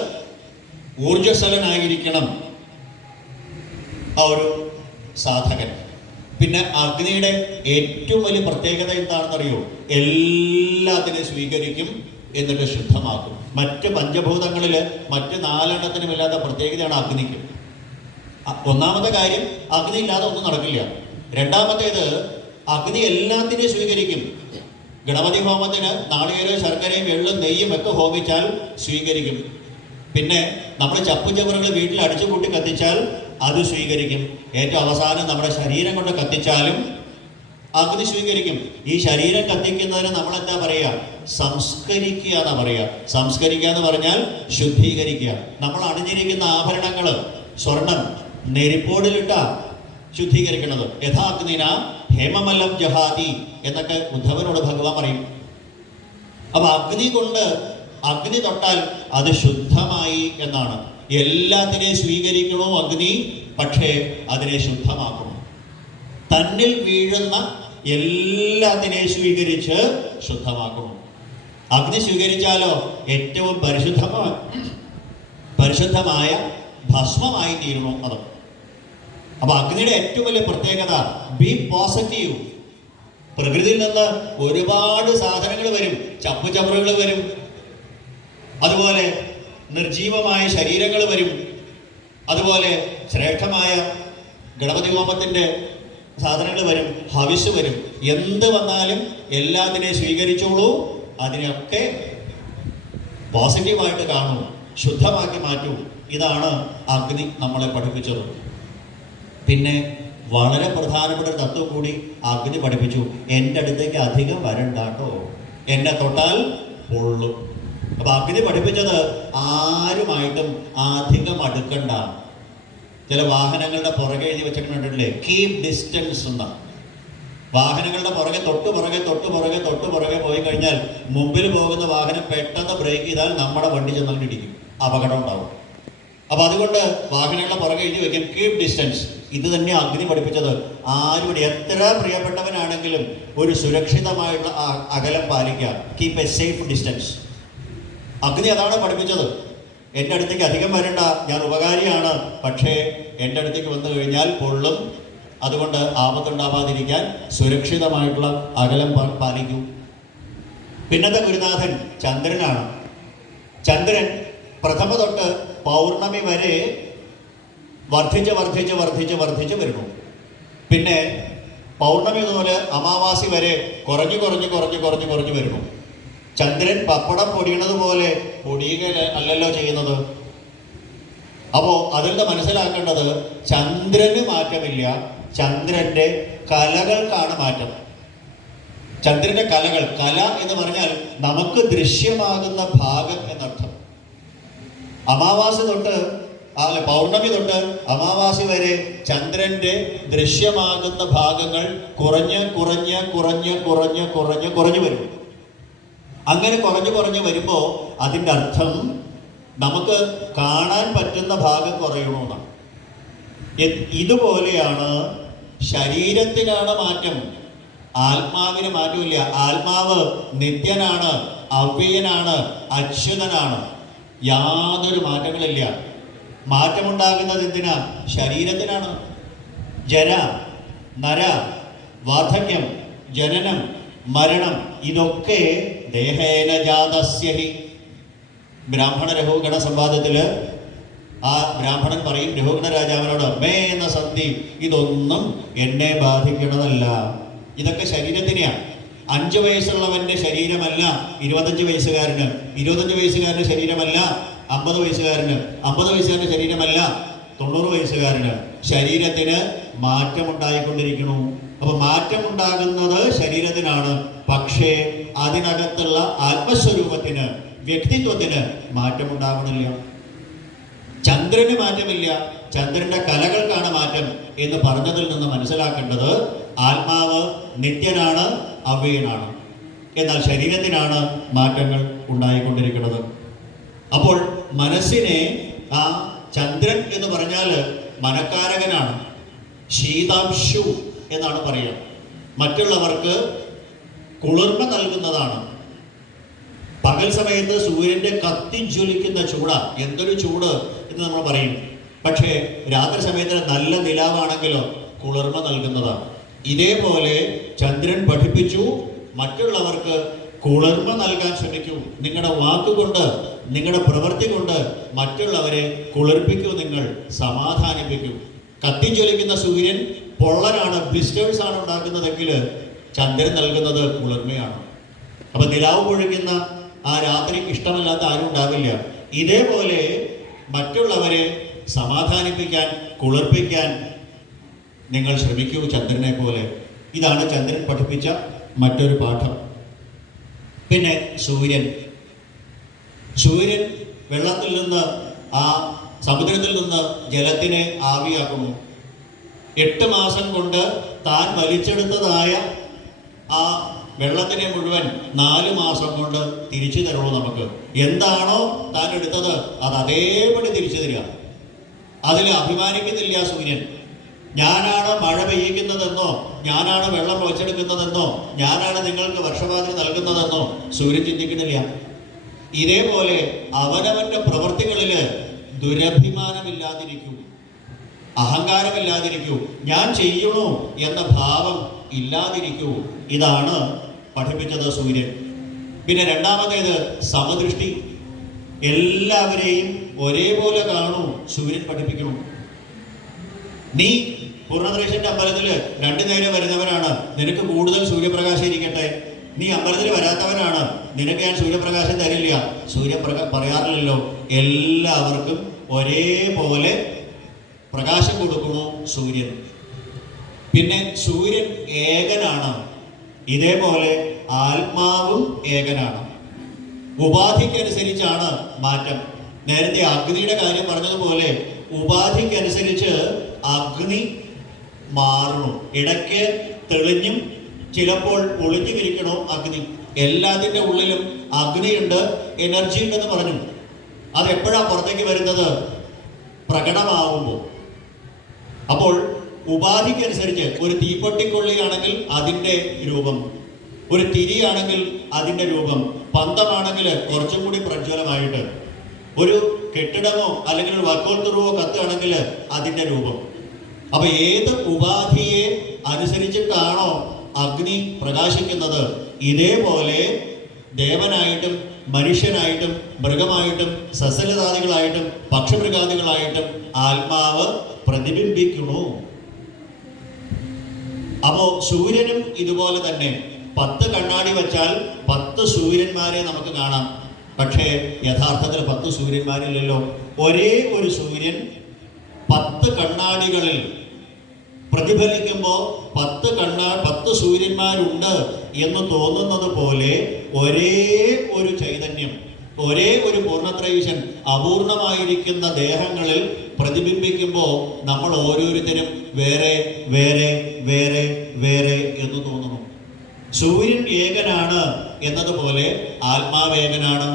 ഊർജസ്വലനായിരിക്കണം ആ ഒരു സാധകൻ. പിന്നെ അഗ്നിയുടെ ഏറ്റവും വലിയ പ്രത്യേകത എന്താണെന്നറിയോ? എല്ലാത്തിനെയും സ്വീകരിക്കും, എന്നിട്ട് ശുദ്ധമാക്കും. മറ്റ് പഞ്ചഭൂതങ്ങളിൽ മറ്റ് 4 ഇല്ലാത്ത പ്രത്യേകതയാണ് അഗ്നിക്ക്. ഒന്നാമത്തെ കാര്യം, അഗ്നി ഇല്ലാതെ ഒന്നും നടക്കില്ല. രണ്ടാമത്തേത്, അഗ്നി എല്ലാത്തിനെയും സ്വീകരിക്കും. ഗണപതി ഹോമത്തിന് നാളികേരവും ശർക്കരയും എള്ളും നെയ്യും ഒക്കെ ഹോമിച്ചാൽ സ്വീകരിക്കും. പിന്നെ നമ്മൾ ചപ്പുചവറുകൾ വീട്ടിൽ അടിച്ചുകൂട്ടി കത്തിച്ചാൽ അത് സ്വീകരിക്കും. ഏറ്റവും അവസാനം നമ്മുടെ ശരീരം കൊണ്ട് കത്തിച്ചാലും അഗ്നി സ്വീകരിക്കും. ഈ ശരീരം കത്തിക്കുന്നതിന് നമ്മൾ എന്താ പറയുക? സംസ്കരിക്കുക എന്നാ പറയുക. സംസ്കരിക്കുക എന്ന് പറഞ്ഞാൽ ശുദ്ധീകരിക്കുക. നമ്മൾ അണിഞ്ഞിരിക്കുന്ന ആഭരണങ്ങൾ, സ്വർണം നെരിപ്പോടിലിട്ട ശുദ്ധീകരിക്കുന്നത്. യഥാഗ്നിന ഹേമമല്ലം ജഹാതി എന്നൊക്കെ ഉദ്ധവനോട് ഭഗവാൻ പറയും. അപ്പൊ അഗ്നി കൊണ്ട്, അഗ്നി തൊട്ടാൽ അത് ശുദ്ധമായി എന്നാണ്. എല്ലാത്തിനെയും സ്വീകരിക്കണോ അഗ്നി, പക്ഷേ അതിനെ ശുദ്ധമാക്കണം. തന്നിൽ വീഴുന്ന എല്ലാത്തിനെയും സ്വീകരിച്ച് ശുദ്ധമാക്കണം. അഗ്നി സ്വീകരിച്ചാലോ ഏറ്റവും പരിശുദ്ധമായ ഭസ്മമായി തീരണോ അത്. അപ്പൊ അഗ്നിയുടെ ഏറ്റവും വലിയ പ്രത്യേകത, ബി പോസിറ്റീവ്. പ്രകൃതിയിൽ നിന്ന് ഒരുപാട് സാധനങ്ങൾ വരും, ചപ്പുചവറുകൾ വരും, അതുപോലെ നിർജീവമായ ശരീരങ്ങൾ വരും, അതുപോലെ ശ്രേഷ്ഠമായ ഗണപതി ഹോമത്തിൻ്റെ സാധനങ്ങൾ വരും, ഹവിസ് വരും. എന്ത് വന്നാലും എല്ലാത്തിനെയും സ്വീകരിച്ചോളൂ, അതിനെയൊക്കെ പോസിറ്റീവായിട്ട് കാണൂ, ശുദ്ധമാക്കി മാറ്റൂ. ഇതാണ് അഗ്നി നമ്മളെ പഠിപ്പിച്ചത്. പിന്നെ വളരെ പ്രധാനപ്പെട്ട ഒരു തത്വം കൂടി അഗ്നി പഠിപ്പിച്ചു. എൻ്റെ അടുത്തേക്ക് അധികം വരണ്ടാട്ടോ, എന്നെ തൊട്ടാൽ പൊള്ളും. അപ്പൊ അഗ്നി പഠിപ്പിച്ചത് ആരുമായിട്ടും അധികം അടുക്കണ്ട. ചില വാഹനങ്ങളുടെ പുറകെ എഴുതി വെച്ചിട്ടുണ്ടല്ലേ, കീപ് ഡിസ്റ്റൻസ് എന്നാ. വാഹനങ്ങളുടെ പുറകെ തൊട്ട് പുറകെ പോയി കഴിഞ്ഞാൽ മുമ്പിൽ പോകുന്ന വാഹനം പെട്ടെന്ന് ബ്രേക്ക് ചെയ്താൽ നമ്മുടെ വണ്ടി ചെന്നിട്ട് ഇടിക്കും, അപകടം ഉണ്ടാവും. അപ്പൊ അതുകൊണ്ട് വാഹനങ്ങളുടെ പുറകെ എഴുതി വെക്കും കീപ് ഡിസ്റ്റൻസ്. ഇത് തന്നെ അഗ്നി പഠിപ്പിച്ചത്. ആരും എത്ര പ്രിയപ്പെട്ടവനാണെങ്കിലും ഒരു സുരക്ഷിതമായിട്ടുള്ള അകലം പാലിക്കുക, കീപ് എ സേഫ് ഡിസ്റ്റൻസ്. അഗ്നി അതാണ് പഠിപ്പിച്ചത്. എൻ്റെ അടുത്തേക്ക് അധികം വരണ്ട, ഞാൻ ഉപകാരിയാണ്, പക്ഷേ എൻ്റെ അടുത്തേക്ക് വന്നു കഴിഞ്ഞാൽ പൊള്ളും. അതുകൊണ്ട് ആപത്തുണ്ടാവാതിരിക്കാൻ സുരക്ഷിതമായിട്ടുള്ള അകലം പാലിക്കൂ. പിന്നത്തെ ഗുരുനാഥൻ ചന്ദ്രനാണ്. ചന്ദ്രൻ പ്രഥമ തൊട്ട് പൗർണമി വരെ വർദ്ധിച്ച് വരുന്നു. പിന്നെ പൗർണമി മുതൽ അമാവാസി വരെ കുറഞ്ഞു വരുന്നു. ചന്ദ്രൻ പപ്പടം പൊടിയണത് പോലെ പൊടിയുക അല്ലല്ലോ ചെയ്യുന്നത്. അപ്പോൾ അതിൽ നിന്ന് മനസ്സിലാക്കേണ്ടത് ചന്ദ്രന് മാറ്റമില്ല, ചന്ദ്രൻ്റെ കലകൾക്കാണ് മാറ്റം. ചന്ദ്രൻ്റെ കലകൾ, കല എന്ന് പറഞ്ഞാൽ നമുക്ക് ദൃശ്യമാകുന്ന ഭാഗം എന്നർത്ഥം. അമാവാസി തൊട്ട് അല്ല, പൗർണമി തൊട്ട് അമാവാസി വരെ ചന്ദ്രന്റെ ദൃശ്യമാകുന്ന ഭാഗങ്ങൾ കുറഞ്ഞ് കുറഞ്ഞ് കുറഞ്ഞ് കുറഞ്ഞ് കുറഞ്ഞ് കുറഞ്ഞു വരും. അങ്ങനെ കുറഞ്ഞു കുറഞ്ഞ് വരുമ്പോൾ അതിൻ്റെ അർത്ഥം നമുക്ക് കാണാൻ പറ്റുന്ന ഭാഗം കുറയണമെന്നാണ്. ഇതുപോലെയാണ് ശരീരത്തിനാണ് മാറ്റം, ആത്മാവിന് മാറ്റമില്ല. ആത്മാവ് നിത്യനാണ്, അവ്യയനാണ്, അച്യുതനാണ്. യാതൊരു മാറ്റങ്ങളില്ല. മാറ്റമുണ്ടാകുന്നത് എന്തിനാ? ശരീരത്തിനാണ്. ജര, നര, വാർദ്ധക്യം, ജനനം, മരണം, ഇതൊക്കെ ദേഹേന ജാതസ്യ ഹി. ബ്രാഹ്മണ രഘുഗണ സംവാദത്തിൽ ആ ബ്രാഹ്മണൻ പറയും രഘുഗണ രാജാവിനോട്, മേന സന്ധി, ഇതൊന്നും എന്നെ ബാധിക്കണതല്ല. ഇതൊക്കെ ശരീരത്തിനെയാണ്. 5 വയസ്സുള്ളവന്റെ ശരീരമല്ല 25 വയസ്സുകാരന്, 25 വയസ്സുകാരൻ്റെ ശരീരമല്ല 50 വയസ്സുകാരന്, 50 വയസ്സുകാരൻ്റെ ശരീരമല്ല 90 വയസ്സുകാരന്. ശരീരത്തിന് മാറ്റമുണ്ടായിക്കൊണ്ടിരിക്കുന്നു. അപ്പോൾ മാറ്റമുണ്ടാകുന്നത് ശരീരത്തിനാണ്. പക്ഷേ അതിനകത്തുള്ള ആത്മസ്വരൂപത്തിന്, വ്യക്തിത്വത്തിന് മാറ്റമുണ്ടാകണില്ല. ചന്ദ്രന് മാറ്റമില്ല, ചന്ദ്രന്റെ കലകൾക്കാണ് മാറ്റം എന്ന് പറഞ്ഞതിൽ നിന്ന് മനസ്സിലാക്കേണ്ടത് ആത്മാവ് നിത്യനാണ്, അവ്യയനാണ്. എന്നാൽ ശരീരത്തിനാണ് മാറ്റങ്ങൾ ഉണ്ടായിക്കൊണ്ടിരിക്കുന്നത്. അപ്പോൾ മനസ്സിനെ ആ ചന്ദ്രൻ എന്ന് പറഞ്ഞാൽ മനക്കാരകനാണ്, ശീതാംശു എന്നാണ് പറയുക. മറ്റുള്ളവർക്ക് കുളിർമ നൽകുന്നതാണ്. പകൽ സമയത്ത് സൂര്യന്റെ കത്തിജ്വലിക്കുന്ന ചൂട, എന്തൊരു ചൂട് എന്ന് നമ്മൾ പറയും. പക്ഷേ രാത്രി സമയത്ത് നല്ല നിലാവാണെങ്കിലോ കുളിർമ നൽകുന്നതാണ്. ഇതേപോലെ ചന്ദ്രൻ പഠിപ്പിച്ചു, മറ്റുള്ളവർക്ക് കുളിർമ നൽകാൻ ശ്രമിക്കൂ. നിങ്ങളുടെ വാക്കുകൊണ്ട്, നിങ്ങളുടെ പ്രവൃത്തി കൊണ്ട് മറ്റുള്ളവരെ കുളിർപ്പിക്കൂ, നിങ്ങൾ സമാധാനിപ്പിക്കൂ. കത്തിജ്വലിക്കുന്ന സൂര്യൻ പൊള്ളലാണ്, ബ്ലിസ്റ്റേഴ്സ് ആണ് ഉണ്ടാക്കുന്നതെങ്കിൽ ചന്ദ്രൻ നൽകുന്നത് കുളിർമയാണ്. അപ്പൊ നിലാവ് പൊഴിക്കുന്ന ആ രാത്രി ഇഷ്ടമല്ലാത്ത ആരും ഉണ്ടാവില്ല. ഇതേപോലെ മറ്റുള്ളവരെ സമാധാനിപ്പിക്കാൻ, കുളിർപ്പിക്കാൻ നിങ്ങൾ ശ്രമിക്കൂ, ചന്ദ്രനെ പോലെ. ഇതാണ് ചന്ദ്രൻ പഠിപ്പിച്ച മറ്റൊരു പാഠം. പിന്നെ സൂര്യൻ വെള്ളത്തിൽ നിന്ന്, ആ സമുദ്രത്തിൽ നിന്ന് ജലത്തിനെ ആവിയാക്കുന്നു. 8 മാസം കൊണ്ട് താൻ വലിച്ചെടുത്തതായ ആ വെള്ളത്തിനെ മുഴുവൻ 4 മാസം കൊണ്ട് തിരിച്ചു തരുള്ളൂ നമുക്ക്. എന്താണോ താൻ എടുത്തത് അത് അതേപടി തിരിച്ചു തരിക. അതിൽ അഭിമാനിക്കുന്നില്ല സൂര്യൻ. ഞാനാണ് മഴ പെയ്യിക്കുന്നതെന്നോ, ഞാനാണ് വെള്ളം വലിച്ചെടുക്കുന്നതെന്നോ, ഞാനാണ് നിങ്ങൾക്ക് വർഷപാതി നൽകുന്നതെന്നോ സൂര്യൻ ചിന്തിക്കുന്നില്ല. ഇതേപോലെ അവനവന്റെ പ്രവൃത്തികളിൽ ദുരഭിമാനമില്ലാതിരിക്കൂ, അഹങ്കാരമില്ലാതിരിക്കൂ, ഞാൻ ചെയ്യണു എന്ന ഭാവം ഇല്ലാതിരിക്കൂ. ഇതാണ് പഠിപ്പിച്ചത് സൂര്യൻ. പിന്നെ രണ്ടാമത്തേത് സമദൃഷ്ടി. എല്ലാവരെയും ഒരേപോലെ കാണൂ, സൂര്യൻ പഠിപ്പിക്കണം. നീ പൂർണ്ണദ്രേശന്റെ അമ്പലത്തിൽ 2 നേരം വരുന്നവനാണ്, നിനക്ക് കൂടുതൽ സൂര്യപ്രകാശം ഇരിക്കട്ടെ. നീ അമ്പലത്തിൽ വരാത്തവനാണ്, നിനക്ക് ഞാൻ സൂര്യപ്രകാശം തരില്ല. പറയാറില്ലല്ലോ. എല്ലാവർക്കും ഒരേപോലെ പ്രകാശം കൊടുക്കുന്നു സൂര്യൻ. പിന്നെ സൂര്യൻ ഏകനാണ്. ഇതേപോലെ ആത്മാവും ഏകനാണ്. ഉപാധിക്കനുസരിച്ചാണ് മാറ്റം. നേരത്തെ അഗ്നിയുടെ കാര്യം പറഞ്ഞതുപോലെ ഉപാധിക്കനുസരിച്ച് അഗ്നി മാറണം. ഇടയ്ക്ക് തെളിഞ്ഞും ചിലപ്പോൾ ഒളിഞ്ഞു വിരിക്കണോ അഗ്നി. എല്ലാത്തിൻ്റെ ഉള്ളിലും അഗ്നിയുണ്ട്, എനർജി ഉണ്ടെന്ന് പറഞ്ഞു. അതെപ്പോഴാണ് പുറത്തേക്ക് വരുന്നത്? പ്രകടമാവുമ്പോൾ. അപ്പോൾ ഉപാധിക്കനുസരിച്ച് ഒരു തീപ്പൊട്ടിക്കൊള്ളിയാണെങ്കിൽ അതിൻ്റെ രൂപം, ഒരു തിരിയാണെങ്കിൽ അതിൻ്റെ രൂപം, പന്തമാണെങ്കിൽ കുറച്ചും കൂടി പ്രജ്വലമായിട്ട്, ഒരു കെട്ടിടമോ അല്ലെങ്കിൽ ഒരു വക്കോൽത്തുറുവോ കത്തുകയാണെങ്കിൽ അതിൻ്റെ രൂപം. അപ്പൊ ഏത് ഉപാധിയെ അനുസരിച്ചിട്ടാണോ അഗ്നി പ്രകാശിക്കുന്നത്, ഇതേപോലെ ദേവനായിട്ടും മനുഷ്യനായിട്ടും മൃഗമായിട്ടും സസ്യലതാദികളായിട്ടും പക്ഷിമൃഗാദികളായിട്ടും ആത്മാവ് പ്രതിബിംബിക്കുന്നു. അപ്പോ സൂര്യനും ഇതുപോലെ തന്നെ 10 കണ്ണാടി വച്ചാൽ 10 സൂര്യന്മാരെ നമുക്ക് കാണാം. പക്ഷേ യഥാർത്ഥത്തിൽ 10 സൂര്യന്മാരില്ലല്ലോ. ഒരേ ഒരു സൂര്യൻ 10 കണ്ണാടികളിൽ പ്രതിഫലിക്കുമ്പോൾ 10 സൂര്യന്മാരുണ്ട് എന്ന് തോന്നുന്നത് പോലെ ഒരേ ഒരു ചൈതന്യം ഒരേ ഒരു പൂർണ്ണത്രയീശൻ അപൂർണമായിരിക്കുന്ന ദേഹങ്ങളിൽ പ്രതിബിംബിക്കുമ്പോൾ നമ്മൾ ഓരോരുത്തരും വേറെ വേറെ വേറെ വേറെ എന്ന് തോന്നുന്നു. സൂര്യൻ ഏകനാണ് എന്നതുപോലെ ആത്മാവ് ഏകനാണ്.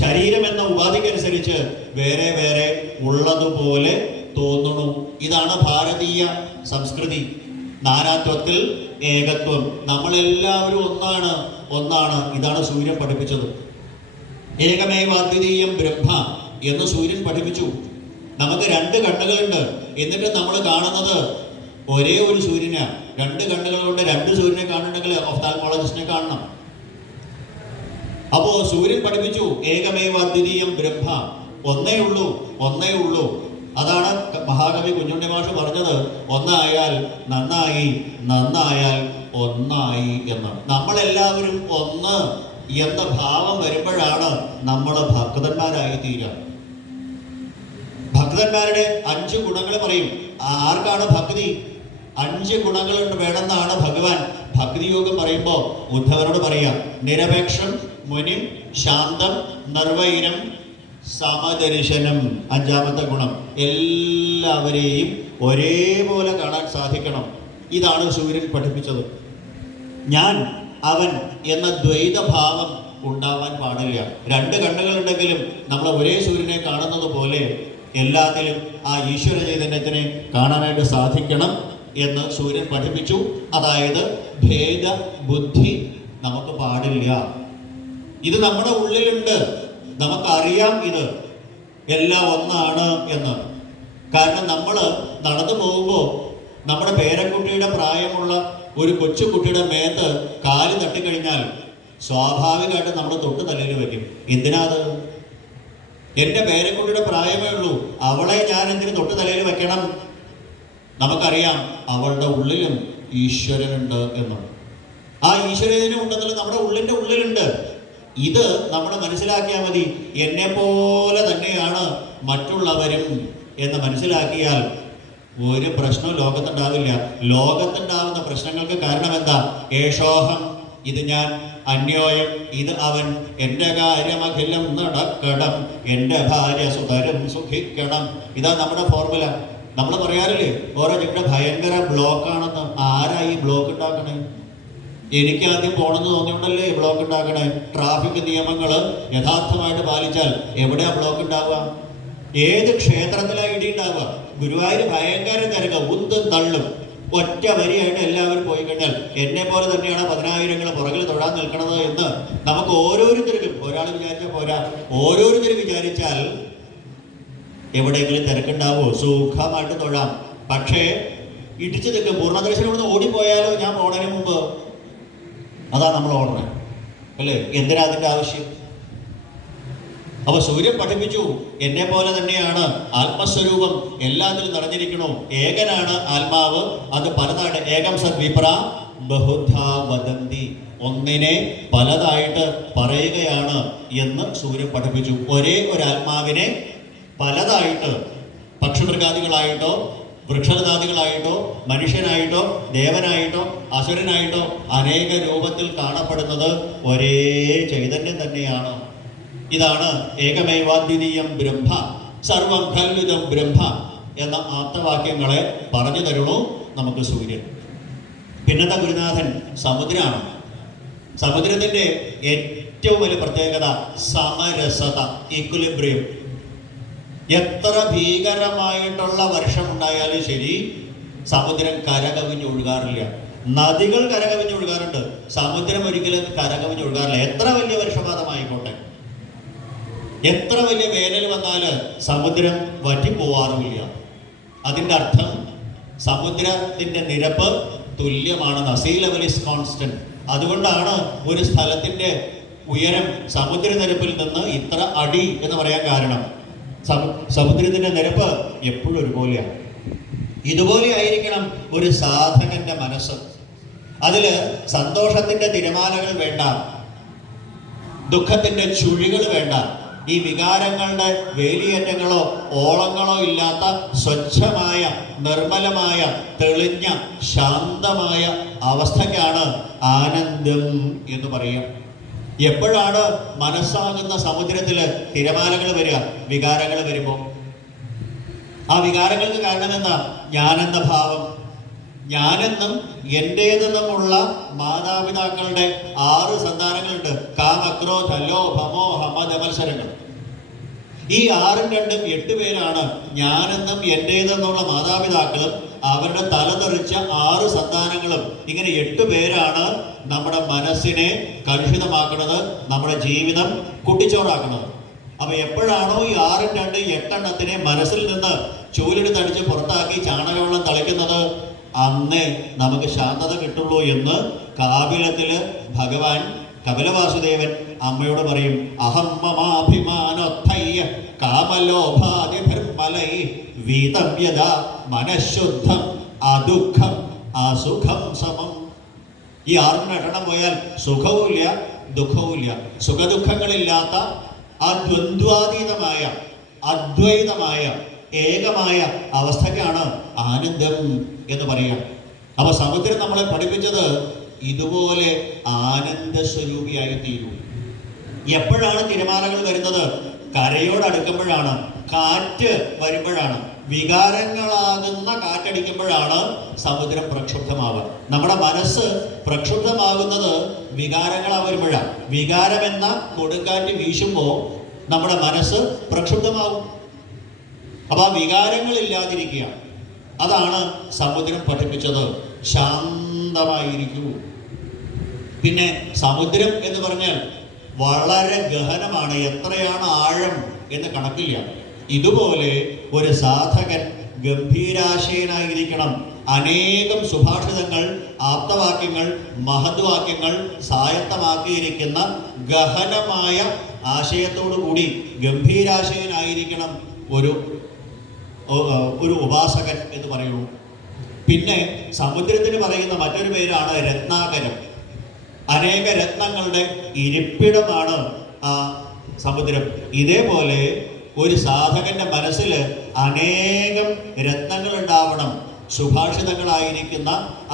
ശരീരം എന്ന ഉപാധിക്കനുസരിച്ച് വേറെ വേറെ ഉള്ളതുപോലെ തോന്നുന്നു. ഇതാണ് ഭാരതീയ സംസ്കൃതി. നാനാത്വത്തിൽ ഏകത്വം. നമ്മളെല്ലാവരും ഒന്നാണ്, ഒന്നാണ്. ഇതാണ് സൂര്യൻ പഠിപ്പിച്ചത്. ഏകമേവാദ്വിതീയം ബ്രഹ്മ എന്ന് സൂര്യൻ പഠിപ്പിച്ചു. നമുക്ക് രണ്ട് കണ്ണുകളുണ്ട്, എന്നിട്ട് നമ്മൾ കാണുന്നത് ഒരേ ഒരു സൂര്യനാണ്. രണ്ട് കണ്ണുകൾ കൊണ്ട് രണ്ട് സൂര്യനെ കാണുന്നുണ്ടെങ്കിൽ ഒഫ്താൽമോളജിസ്റ്റിനെ കാണണം. അപ്പോ സൂര്യൻ പഠിപ്പിച്ചു ഏകമേവാദ്വിതീയം ബ്രഹ്മ, ഒന്നേ ഉള്ളൂ, ഒന്നേ ഉള്ളൂ. അതാണ് മഹാകവി കുഞ്ഞുണ്ണി മാഷ് പറഞ്ഞത്, ഒന്നായാൽ നന്നായി, നന്നായാൽ ഒന്നായി എന്ന്. നമ്മളെല്ലാവരും ഒന്ന് എന്ന ഭാവം വരുമ്പോഴാണ് നമ്മൾ ഭക്തന്മാരായി തീരുക. ഭക്തന്മാരുടെ 5 ഗുണങ്ങൾ പറയും. ആർക്കാണ് ഭക്തി? 5 ഗുണങ്ങളുണ്ട് വേണമെന്നാണ് ഭഗവാൻ ഭക്തിയോഗം പറയുമ്പോൾ ഉദ്ധവനോട് പറയാം. നിരപേക്ഷം, മുനിം, ശാന്തം, നിർവൈരം, സമദർശനം. 5ാമത്തെ ഗുണം, എല്ലാവരെയും ഒരേപോലെ കാണാൻ സാധിക്കണം. ഇതാണ് സൂര്യൻ പഠിപ്പിച്ചത്. ഞാൻ, അവൻ എന്ന ദ്വൈതഭാവം ഉണ്ടാവാൻ പാടില്ല. 2 കണ്ണുകളുണ്ടെങ്കിലും നമ്മൾ ഒരേ സൂര്യനെ കാണുന്നത് പോലെ എല്ലാത്തിലും ആ ഈശ്വര ചൈതന്യത്തിനെ കാണാനായിട്ട് സാധിക്കണം എന്ന് സൂര്യൻ പഠിപ്പിച്ചു. അതായത് ഭേദ ബുദ്ധി നമുക്ക് പാടില്ല. ഇത് നമ്മുടെ ഉള്ളിലുണ്ട്, നമുക്കറിയാം ഇത് എല്ലാം ഒന്നാണ് എന്ന്. കാരണം നമ്മൾ നടന്നു പോകുമ്പോൾ നമ്മുടെ പേരക്കുട്ടിയുടെ പ്രായമുള്ള ഒരു കൊച്ചുകുട്ടിയുടെ മേത്ത് കാല് തട്ടിക്കഴിഞ്ഞാൽ സ്വാഭാവികമായിട്ട് നമ്മൾ തൊട്ട് തലയിൽ വയ്ക്കും. എന്തിനാത്? എൻ്റെ പേരക്കുട്ടിയുടെ പ്രായമേ ഉള്ളൂ, അവളെ ഞാൻ എന്തിന് തൊട്ട് തലയിൽ വെക്കണം? നമുക്കറിയാം അവളുടെ ഉള്ളിലും ഈശ്വരനുണ്ട് എന്നുള്ളത്. ആ ഈശ്വരനും ഉണ്ടെന്നുള്ളത് നമ്മുടെ ഉള്ളിൻ്റെ ഉള്ളിലുണ്ട്. ഇത് നമ്മൾ മനസ്സിലാക്കിയാൽ മതി. എന്നെ പോലെ തന്നെയാണ് മറ്റുള്ളവരും എന്ന് മനസ്സിലാക്കിയാൽ ഒരു പ്രശ്നവും ലോകത്തുണ്ടാവില്ല. ലോകത്തുണ്ടാവുന്ന പ്രശ്നങ്ങൾക്ക് കാരണം എന്താ? ഏഷോഹം, ഇത് ഞാൻ, അന്യോയം, ഇത് അവൻ, എൻ്റെ കാര്യമഖിലം നടക്കണം, എൻ്റെ ഭാര്യ സുതരം സുഖിക്കണം. ഇതാ നമ്മുടെ ഫോർമുല. നമ്മൾ പറയാറില്ലേ ഓരോ ഇവിടെ ഭയങ്കര ബ്ലോക്കാണെന്ന്. ആരാ ഈ ബ്ലോക്ക് ഉണ്ടാക്കണേ? എനിക്ക് ആദ്യം പോകണമെന്ന് തോന്നിയോണ്ടല്ലേ ബ്ലോക്ക് ഉണ്ടാക്കണേ. ട്രാഫിക് നിയമങ്ങൾ യഥാർത്ഥമായിട്ട് പാലിച്ചാൽ എവിടെയാ ബ്ലോക്ക് ഉണ്ടാവുക? ഏത് ക്ഷേത്രത്തിലാണ് ഇടി ഉണ്ടാവുക? ഗുരുവായൂർ ഭയങ്കര തിരക്ക്, ഉന്തും തള്ളും. ഒറ്റ വരിയായിട്ട് എല്ലാവരും പോയി കഴിഞ്ഞാൽ എന്നെ പോലെ തന്നെയാണ് 10,000 പുറകിൽ തൊഴാൻ നിൽക്കുന്നത് എന്ന് നമുക്ക് ഓരോരുത്തർക്കും, ഒരാൾ വിചാരിച്ചാൽ പോരാ, ഓരോരുത്തരും വിചാരിച്ചാൽ എവിടെയെങ്കിലും തിരക്കുണ്ടാവോ? സുഖമായിട്ട് തൊഴാം. പക്ഷേ ഇടിച്ചു നിൽക്കും. പൂർണ്ണദർശനം ഇവിടുന്ന് ഓടിപ്പോയാലോ ഞാൻ പോണതിന് മുമ്പ്? അതാ നമ്മൾ ഓടണേ അല്ലേ? എന്തിനാ അതിൻ്റെ ആവശ്യം? അപ്പൊ സൂര്യൻ പഠിപ്പിച്ചു എന്നെ പോലെ തന്നെയാണ് ആത്മസ്വരൂപം, എല്ലാത്തിലും നിറഞ്ഞിരിക്കണു. ഏകനാണ് ആത്മാവ്, അത് പലതാണ്. ഏകം സദ്വിപ്ര ബഹുധാ വദന്തി, ഒന്നിനെ പലതായിട്ട് പറയുകയാണ് എന്ന് സൂര്യൻ പഠിപ്പിച്ചു. ഒരേ ഒരു ആത്മാവിനെ പലതായിട്ട്, പക്ഷിമൃഗാദികളായിട്ടോ വൃക്ഷലതാദികളായിട്ടോ മനുഷ്യനായിട്ടോ ദേവനായിട്ടോ അസുരനായിട്ടോ അനേക രൂപത്തിൽ കാണപ്പെടുന്നത് ഒരേ ചൈതന്യം തന്നെയാണ്. ഇതാണ് ഏകമേവാദ്വിതീയം ബ്രഹ്മ, സർവം ഖല്വിദം ബ്രഹ്മ എന്ന ആപ്തവാക്യങ്ങളെ പറഞ്ഞു തരണു നമുക്ക് സൂര്യൻ. പിന്നത്തെ ഗുരുനാഥൻ സമുദ്രമാണ്. സമുദ്രത്തിൻ്റെ ഏറ്റവും വലിയ പ്രത്യേകത സമരസത, ഈക്വിലിബ്രിയം. എത്ര ഭീകരമായിട്ടുള്ള വർഷമുണ്ടായാലും ശരി സമുദ്രം കരകവിഞ്ഞൊഴുകാറില്ല. നദികൾ കരകവിഞ്ഞൊഴുകാറുണ്ട്, സമുദ്രം ഒരിക്കലും കരകവിഞ്ഞൊഴുകാറില്ല. എത്ര വലിയ വർഷപാതമായിക്കോട്ടെ, എത്ര വലിയ വേനൽ വന്നാൽ സമുദ്രം വറ്റിപ്പോവാറുമില്ല. അതിൻ്റെ അർത്ഥം സമുദ്രത്തിൻ്റെ നിരപ്പ് തുല്യമാണെന്ന്. See level is constant. അതുകൊണ്ടാണ് ഒരു സ്ഥലത്തിൻ്റെ ഉയരം സമുദ്രനിരപ്പിൽ നിന്ന് ഇത്ര അടി എന്ന് പറയാൻ കാരണം. സമുദ്രത്തിൻ്റെ നിരപ്പ് എപ്പോഴും ഒരുപോലെയാണ്. ഇതുപോലെ ആയിരിക്കണം ഒരു സാധകന്റെ മനസ്സ്. അതിൽ സന്തോഷത്തിൻ്റെ തിരമാലകൾ വേണ്ട, ദുഃഖത്തിൻ്റെ ചുഴികൾ വേണ്ട. ഈ വികാരങ്ങളുടെ വേലിയേറ്റങ്ങളോ ഓളങ്ങളോ ഇല്ലാത്ത സ്വച്ഛമായ നിർമ്മലമായ തെളിഞ്ഞ ശാന്തമായ അവസ്ഥയ്ക്കാണ് ആനന്ദം എന്ന് പറയുക. എപ്പോഴാണ് മനസ്സാകുന്ന സമുദ്രത്തില് തിരമാലകൾ വരിക? വികാരങ്ങൾ വരുമ്പോൾ. ആ വികാരങ്ങൾക്ക് കാരണം എന്താ? ഞാനെന്ന ഭാവം. ഞാനെന്നും എൻ്റേതെന്നുമുള്ള മാതാപിതാക്കളുടെ 6 സന്താനങ്ങളുണ്ട്. കാമ, ക്രോധ, ലോഭ, മോഹ, മത മത്സരങ്ങൾ. ഈ 6ഉം 2ഉം 8 പേരാണ് ഞാനെന്നും എൻ്റേതെന്നുള്ള മാതാപിതാക്കളും അവരുടെ തലതെറിച്ച 6 സന്താനങ്ങളും. ഇങ്ങനെ 8 പേരാണ് നമ്മുടെ മനസ്സിനെ കലുഷിതമാക്കുന്നത്, നമ്മുടെ ജീവിതം കുട്ടിച്ചോറാക്കുന്നത്. അപ്പൊ എപ്പോഴാണോ ഈ 6ഉം 2ഉം 8 മനസ്സിൽ നിന്ന് ചൂലെടുത്തടിച്ച് പുറത്താക്കി ചാണകവെള്ളം തളിക്കുന്നത്, അന്നേ നമുക്ക് ശാന്തത കിട്ടുള്ളൂ എന്ന് കാപിലത്തില് ഭഗവാൻ കപിലവാസുദേവൻ അമ്മയോട് പറയും. അഹം മമാഭിമാനോത്ഥയ്യ കാമലോഭാദിഭിർമലൈ വീതം യദാ മനഃശുദ്ധം അദുഃഖം അസുഖം സമം. ഈ 6 എണ്ണം പോയാൽ സുഖവുമില്ല ദുഃഖവുമില്ല. സുഖദുഃഖങ്ങളില്ലാത്ത ആ ദ്വന്ദ്വാതീതമായ അദ്വൈതമായ ഏകമായ അവസ്ഥയ്ക്കാണ് ആനന്ദം എന്ന് പറയുക. അപ്പൊ സമുദ്രം നമ്മളെ പഠിപ്പിച്ചത് ഇതുപോലെ ആനന്ദ സ്വരൂപിയായി തീരൂ. എപ്പോഴാണ് തിരമാലകൾ വരുന്നത്? കരയോടടുക്കുമ്പോഴാണ്, കാറ്റ് വരുമ്പോഴാണ്, വികാരങ്ങളാകുന്ന കാറ്റടിക്കുമ്പോഴാണ് സമുദ്രം പ്രക്ഷുബ്ധമാവുക. നമ്മുടെ മനസ്സ് പ്രക്ഷുബ്ധമാകുന്നത് വികാരങ്ങളാ വരുമ്പോഴാണ്. വികാരമെന്ന കൊടുങ്കാറ്റ് വീശുമ്പോൾ നമ്മുടെ മനസ്സ് പ്രക്ഷുബ്ധമാവും. അപ്പൊ ആ വികാരങ്ങളില്ലാതിരിക്കുക, അതാണ് സമുദ്രം പഠിപ്പിച്ചത്. ശാന്തമായിരിക്കൂ. പിന്നെ സമുദ്രം എന്ന് പറഞ്ഞാൽ വളരെ ഗഹനമാണ്. എത്രയാണ് ആഴം എന്ന് കണക്കില്ല. ഇതുപോലെ ഒരു സാധകൻ ഗംഭീരാശയനായിരിക്കണം. അനേകം സുഭാഷിതങ്ങൾ, ആപ്തവാക്യങ്ങൾ, മഹദ്വാക്യങ്ങൾ സ്വായത്തമാക്കിയിരിക്കുന്ന ഗഹനമായ ആശയത്തോടു കൂടി ഗംഭീരാശയനായിരിക്കണം ഒരു ഉപാസകൻ എന്ന് പറയുന്നു. പിന്നെ സമുദ്രത്തിന് പറയുന്ന മറ്റൊരു പേരാണ് രത്നാകരം. അനേക രത്നങ്ങളുടെ ഇരിപ്പിടമാണ് ആ സമുദ്രം. ഇതേപോലെ ഒരു സാധകന്റെ മനസ്സിൽ അനേകം രത്നങ്ങൾ ഉണ്ടാവണം. സുഭാഷിതങ്ങളായിരിക്കുന്ന,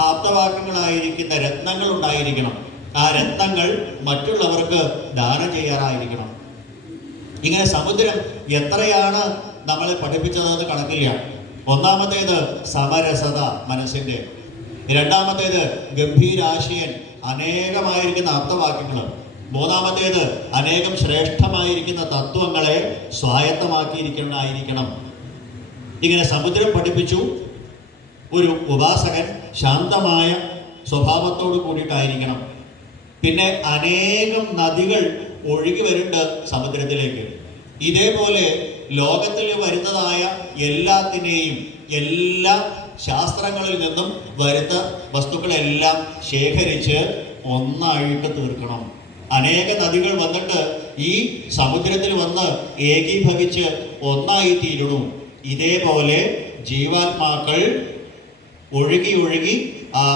ആപ്തവാക്യങ്ങളായിരിക്കുന്ന രത്നങ്ങൾ ഉണ്ടായിരിക്കണം. ആ രത്നങ്ങൾ മറ്റുള്ളവർക്ക് ദാനം ചെയ്യാറായിരിക്കണം. ഇങ്ങനെ സമുദ്രം എത്രയാണ് നമ്മളെ പഠിപ്പിച്ചതെന്ന് കണക്കില്ല. ഒന്നാമത്തേത് സമരസത മനസ്സിന്റെ. രണ്ടാമത്തേത് ഗംഭീരാശയൻ, അനേകമായിരിക്കുന്ന ആപ്തവാക്യങ്ങൾ. മൂന്നാമത്തേത് അനേകം ശ്രേഷ്ഠമായിരിക്കുന്ന തത്വങ്ങളെ സ്വായത്തമാക്കിയിരിക്കണം. ഇങ്ങനെ സമുദ്രം പഠിപ്പിച്ചു. ഒരു ഉപാസകൻ ശാന്തമായ സ്വഭാവത്തോട് കൂടിയിട്ടായിരിക്കണം. പിന്നെ അനേകം നദികൾ ഒഴുകി വരുന്നുണ്ട് സമുദ്രത്തിലേക്ക്. ഇതേപോലെ ലോകത്തിൽ വരുന്നതായ എല്ലാത്തിനെയും, എല്ലാ ശാസ്ത്രങ്ങളിൽ നിന്നും വരുന്ന വസ്തുക്കളെല്ലാം ശേഖരിച്ച് ഒന്നായിട്ട് തീർക്കണം. അനേക നദികൾ വന്നിട്ട് ഈ സമുദ്രത്തിൽ വന്ന് ഏകീഭവിച്ച് ഒന്നായി തീരണു. ഇതേപോലെ ജീവാത്മാക്കൾ ഒഴുകി ഒഴുകി ആ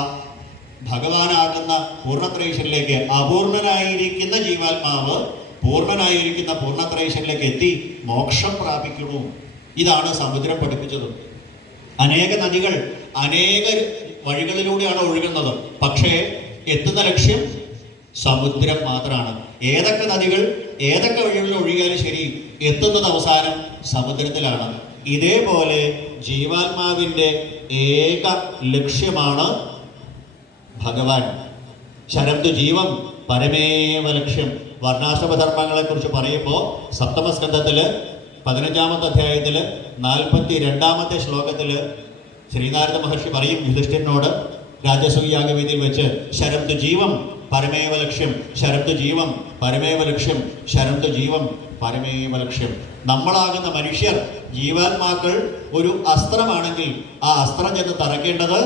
ഭഗവാനാകുന്ന പൂർണ്ണത്രൈശനിലേക്ക്, അപൂർണനായിരിക്കുന്ന ജീവാത്മാവ് പൂർണ്ണനായിരിക്കുന്ന പൂർണ്ണത്രൈശനിലേക്ക് എത്തി മോക്ഷം പ്രാപിക്കുന്നു. ഇതാണ് സമുദ്രം പഠിപ്പിച്ചത്. അനേക നദികൾ അനേക വഴികളിലൂടെയാണ് ഒഴുകുന്നത്. പക്ഷേ എത്തുന്ന ലക്ഷ്യം സമുദ്രം മാത്രമാണ്. ഏതൊക്കെ നദികൾ ഏതൊക്കെ വഴികളിൽ ഒഴുകിയാലും ശരി, എത്തുന്നത് അവസാനം സമുദ്രത്തിലാണ്. ഇതേപോലെ ജീവാത്മാവിൻ്റെ ഏക ലക്ഷ്യമാണ് ഭഗവാൻ. ശരന്തു ജീവം പരമേവ ലക്ഷ്യം. വർണ്ണാശ്രമധർമ്മങ്ങളെ കുറിച്ച് പറയുമ്പോൾ സപ്തമസ്കന്ധത്തില് 15-ാമത്തെ അധ്യായത്തില് 42-ാമത്തെ ശ്ലോകത്തില് ശ്രീനാരദ മഹർഷി പറയും യുധിഷ്ഠിരനോട് രാജസൂയാഗവേദിയിൽ വെച്ച്, ശരന്തു ജീവം പരമേവ ലക്ഷ്യം, ശരന്തു ജീവം പരമേവ ലക്ഷ്യം, ശരന്തു ജീവം പരമേവ ലക്ഷ്യം. നമ്മളാകുന്ന മനുഷ്യർ, ജീവാത്മാക്കൾ ഒരു അസ്ത്രമാണെങ്കിൽ ആ അസ്ത്രം ചെന്ന് തറയ്ക്കേണ്ടത്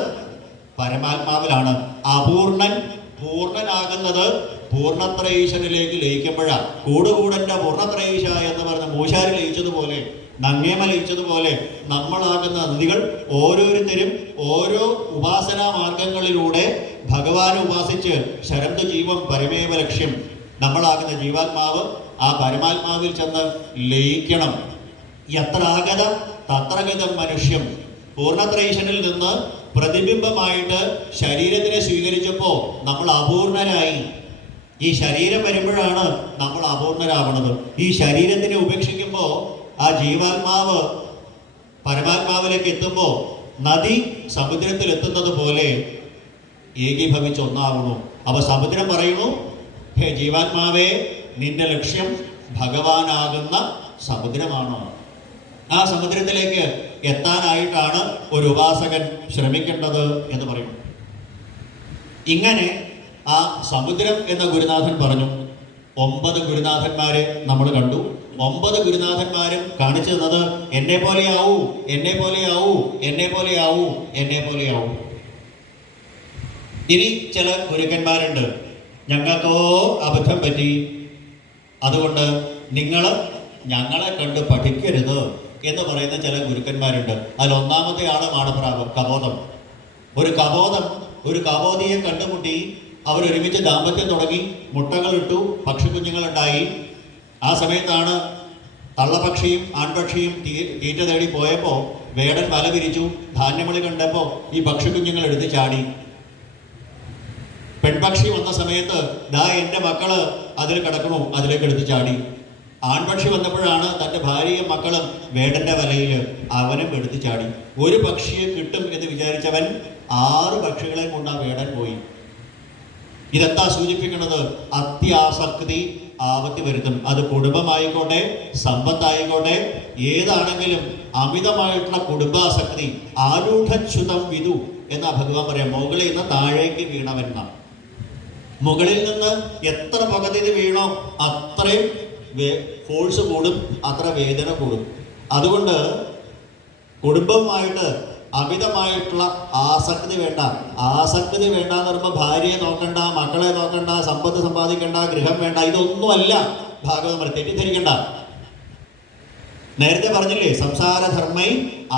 പരമാത്മാവിലാണ്. അപൂർണൻ പൂർണ്ണനാകുന്നത് പൂർണ്ണത്രയീശനിലേക്ക് ലയിക്കുമ്പോഴാണ്. കൂടുകൂടന്റെ പൂർണ്ണത്രയീശ എന്ന് പറഞ്ഞ മൂശാരി ലയിച്ചതുപോലെ, നങ്ങേമ ലയിച്ചതുപോലെ നമ്മളാകുന്ന നദികൾ ഓരോരുത്തരും ഓരോ ഉപാസനാ മാർഗങ്ങളിലൂടെ ഭഗവാനെ ഉപാസിച്ച് ശരന്തു ജീവം പരമേവ ലക്ഷ്യം, നമ്മളാകുന്ന ജീവാത്മാവ് ആ പരമാത്മാവിൽ ചെന്ന് ലയിക്കണം. യത്രാഗത തത്രഗതം മനുഷ്യം. പൂർണ്ണത്രൈശനിൽ നിന്ന് പ്രതിബിംബമായിട്ട് ശരീരത്തിനെ സ്വീകരിച്ചപ്പോൾ നമ്മൾ അപൂർണരായി. ഈ ശരീരം വരുമ്പോഴാണ് നമ്മൾ അപൂർണരാവണത്. ഈ ശരീരത്തിനെ ഉപേക്ഷിക്കുമ്പോൾ ആ ജീവാത്മാവ് പരമാത്മാവിലേക്ക് എത്തുമ്പോൾ നദി സമുദ്രത്തിൽ എത്തുന്നത് പോലെ ഏകീഭവിച്ച് ഒന്നാവണു. അപ്പൊ സമുദ്രം പറയുന്നു, ഹേ ജീവാത്മാവേ, നിന്റെ ലക്ഷ്യം ഭഗവാനാകുന്ന സമുദ്രമാണ്. ആ സമുദ്രത്തിലേക്ക് എത്താനായിട്ടാണ് ഒരു ഉപാസകൻ ശ്രമിക്കേണ്ടത് എന്ന് പറയുന്നു. ഇങ്ങനെ ആ സമുദ്രം എന്ന ഗുരുനാഥൻ പറഞ്ഞു. 9 ഗുരുനാഥന്മാരെ നമ്മൾ കണ്ടു. 9 ഗുരുനാഥന്മാരും കാണിച്ചു തന്നത് എന്നെ പോലെയാവൂ, എന്നെ പോലെയാവൂ, എന്നെ പോലെയാവൂ, എന്നെ പോലെയാവൂ. ഇനി ചില ഗുരുക്കന്മാരുണ്ട്, ഞങ്ങൾക്കോ അബദ്ധം പറ്റി, അതുകൊണ്ട് നിങ്ങൾ ഞങ്ങളെ കണ്ട് പഠിക്കരുത് എന്ന് പറയുന്ന ചില ഗുരുക്കന്മാരുണ്ട്. അതിൽ ഒന്നാമത്തെ ആള് മാടപ്രാവ്, കബോധം. ഒരു കബോധിയെ കണ്ടുമുട്ടി, അവരൊരുമിച്ച് ദാമ്പത്യം തുടങ്ങി, മുട്ടകളിട്ടു, പക്ഷിക്കുഞ്ഞുങ്ങളുണ്ടായി. ആ സമയത്താണ് തള്ളപക്ഷിയും ആൺപക്ഷിയും തീറ്റ തേടി പോയപ്പോൾ വേടൻ വല വിരിച്ചു. ധാന്യമളി കണ്ടപ്പോൾ ഈ പക്ഷിക്കുഞ്ഞുങ്ങൾ എടുത്ത് ചാടി. പെൺപക്ഷി വന്ന സമയത്ത് ദാ എൻ്റെ മക്കള് അതിൽ കിടക്കണു, അതിലേക്ക് എടുത്ത് ചാടി. ആൺപക്ഷി വന്നപ്പോഴാണ് തൻ്റെ ഭാര്യയും മക്കളും വേടന്റെ വലയിൽ, അവനും എടുത്ത് ചാടി. ഒരു പക്ഷിയെ കിട്ടും എന്ന് വിചാരിച്ചവൻ 6 പക്ഷികളെ കൊണ്ട് ആ വേടൻ പോയി. ഇതെന്താ സൂചിപ്പിക്കുന്നത്? അത്യാസക്തി ആപത്തി വരുത്തും. അത് കുടുംബമായിക്കോട്ടെ, സമ്പത്തായിക്കോട്ടെ, ഏതാണെങ്കിലും അമിതമായിട്ടുള്ള കുടുംബാസക്തി. ആരൂഢച്യുതം വിദു എന്നാ ഭഗവാൻ പറയാം. മുകളിൽ നിന്ന് താഴേക്ക് വീണവെന്ന, മുകളിൽ നിന്ന് എത്ര പകുതി വീണോ അത്രയും ഫോഴ്സ് കൂടും, അത്ര വേദന കൂടും. അതുകൊണ്ട് കുടുംബവുമായിട്ട് അമിതമായിട്ടുള്ള ആസക്തി വേണ്ട. ആസക്തി വേണ്ട എന്ന് പറയുമ്പോൾ ഭാര്യയെ നോക്കണ്ട, മക്കളെ നോക്കണ്ട, സമ്പത്ത് സമ്പാദിക്കണ്ട, ഗൃഹം വേണ്ട, ഇതൊന്നുമല്ല ഭാഗവതം. തെറ്റിദ്ധരിക്കണ്ട. നേരത്തെ പറഞ്ഞില്ലേ, സംസാരധർമ്മൈ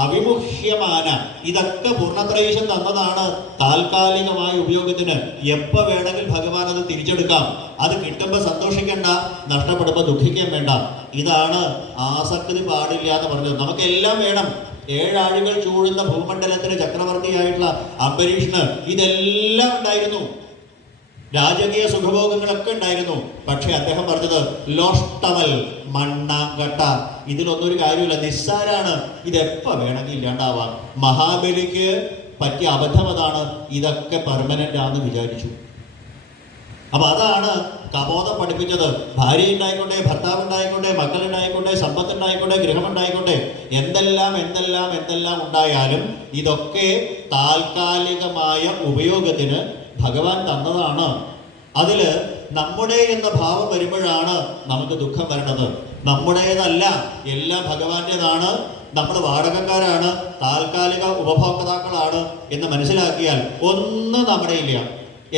അവിമുഹ്യമാന. ഇതൊക്കെ പൂർണ്ണത്രയീശൻ തന്നതാണ് താൽക്കാലികമായ ഉപയോഗത്തിന്. എപ്പോൾ വേണമെങ്കിൽ ഭഗവാൻ അത് തിരിച്ചെടുക്കാം. അത് കിട്ടുമ്പോൾ സന്തോഷിക്കേണ്ട, നഷ്ടപ്പെടുമ്പോൾ ദുഃഖിക്കാൻ വേണ്ട. ഇതാണ് ആസക്തി പാടില്ല എന്ന് പറഞ്ഞത്. നമുക്കെല്ലാം വേണം. 7 ആഴികൾ ചൂഴുന്ന ഭൂമണ്ഡലത്തിന് ചക്രവർത്തിയായിട്ടുള്ള അംബരീഷിന് ഇതെല്ലാം ഉണ്ടായിരുന്നു. രാജകീയ സുഖഭോഗങ്ങളൊക്കെ ഉണ്ടായിരുന്നു. പക്ഷെ അദ്ദേഹം പറഞ്ഞത് ലോഷ്ടമൽ, മണ്ണ, ഗട്ട, ഇതിലൊന്നൊരു കാര്യമില്ല, നിസ്സാരാണ്. ഇതെപ്പോൾ വേണമെങ്കിൽ ഇല്ലാണ്ടാവാം. മഹാബലിക്ക് പറ്റിയ അബദ്ധം അതാണ്. ഇതൊക്കെ പെർമനന്റ് ആണെന്ന് വിചാരിച്ചു. അപ്പൊ അതാണ് കബോധം പഠിപ്പിച്ചത്. ഭാര്യ ഉണ്ടായിക്കോട്ടെ, ഭർത്താവ് ഉണ്ടായിക്കോട്ടെ, മക്കളുണ്ടായിക്കോട്ടെ, സമ്പത്ത് ഉണ്ടായിക്കോട്ടെ, ഗൃഹം ഉണ്ടായിക്കോട്ടെ, എന്തെല്ലാം എന്തെല്ലാം എന്തെല്ലാം ഉണ്ടായാലും ഇതൊക്കെ താൽക്കാലികമായ ഉപയോഗത്തിന് ഭഗവാൻ തന്നതാണ്. അതിൽ നമ്മുടെ എന്ന ഭാവം വരുമ്പോഴാണ് നമുക്ക് ദുഃഖം വരണത്. നമ്മുടേതല്ല, എല്ലാം ഭഗവാന്റേതാണ്. നമ്മൾ വാടകക്കാരാണ്, താൽക്കാലിക ഉപഭോക്താക്കളാണ് എന്ന് മനസ്സിലാക്കിയാൽ ഒന്നും നമ്മുടെ ഇല്ല,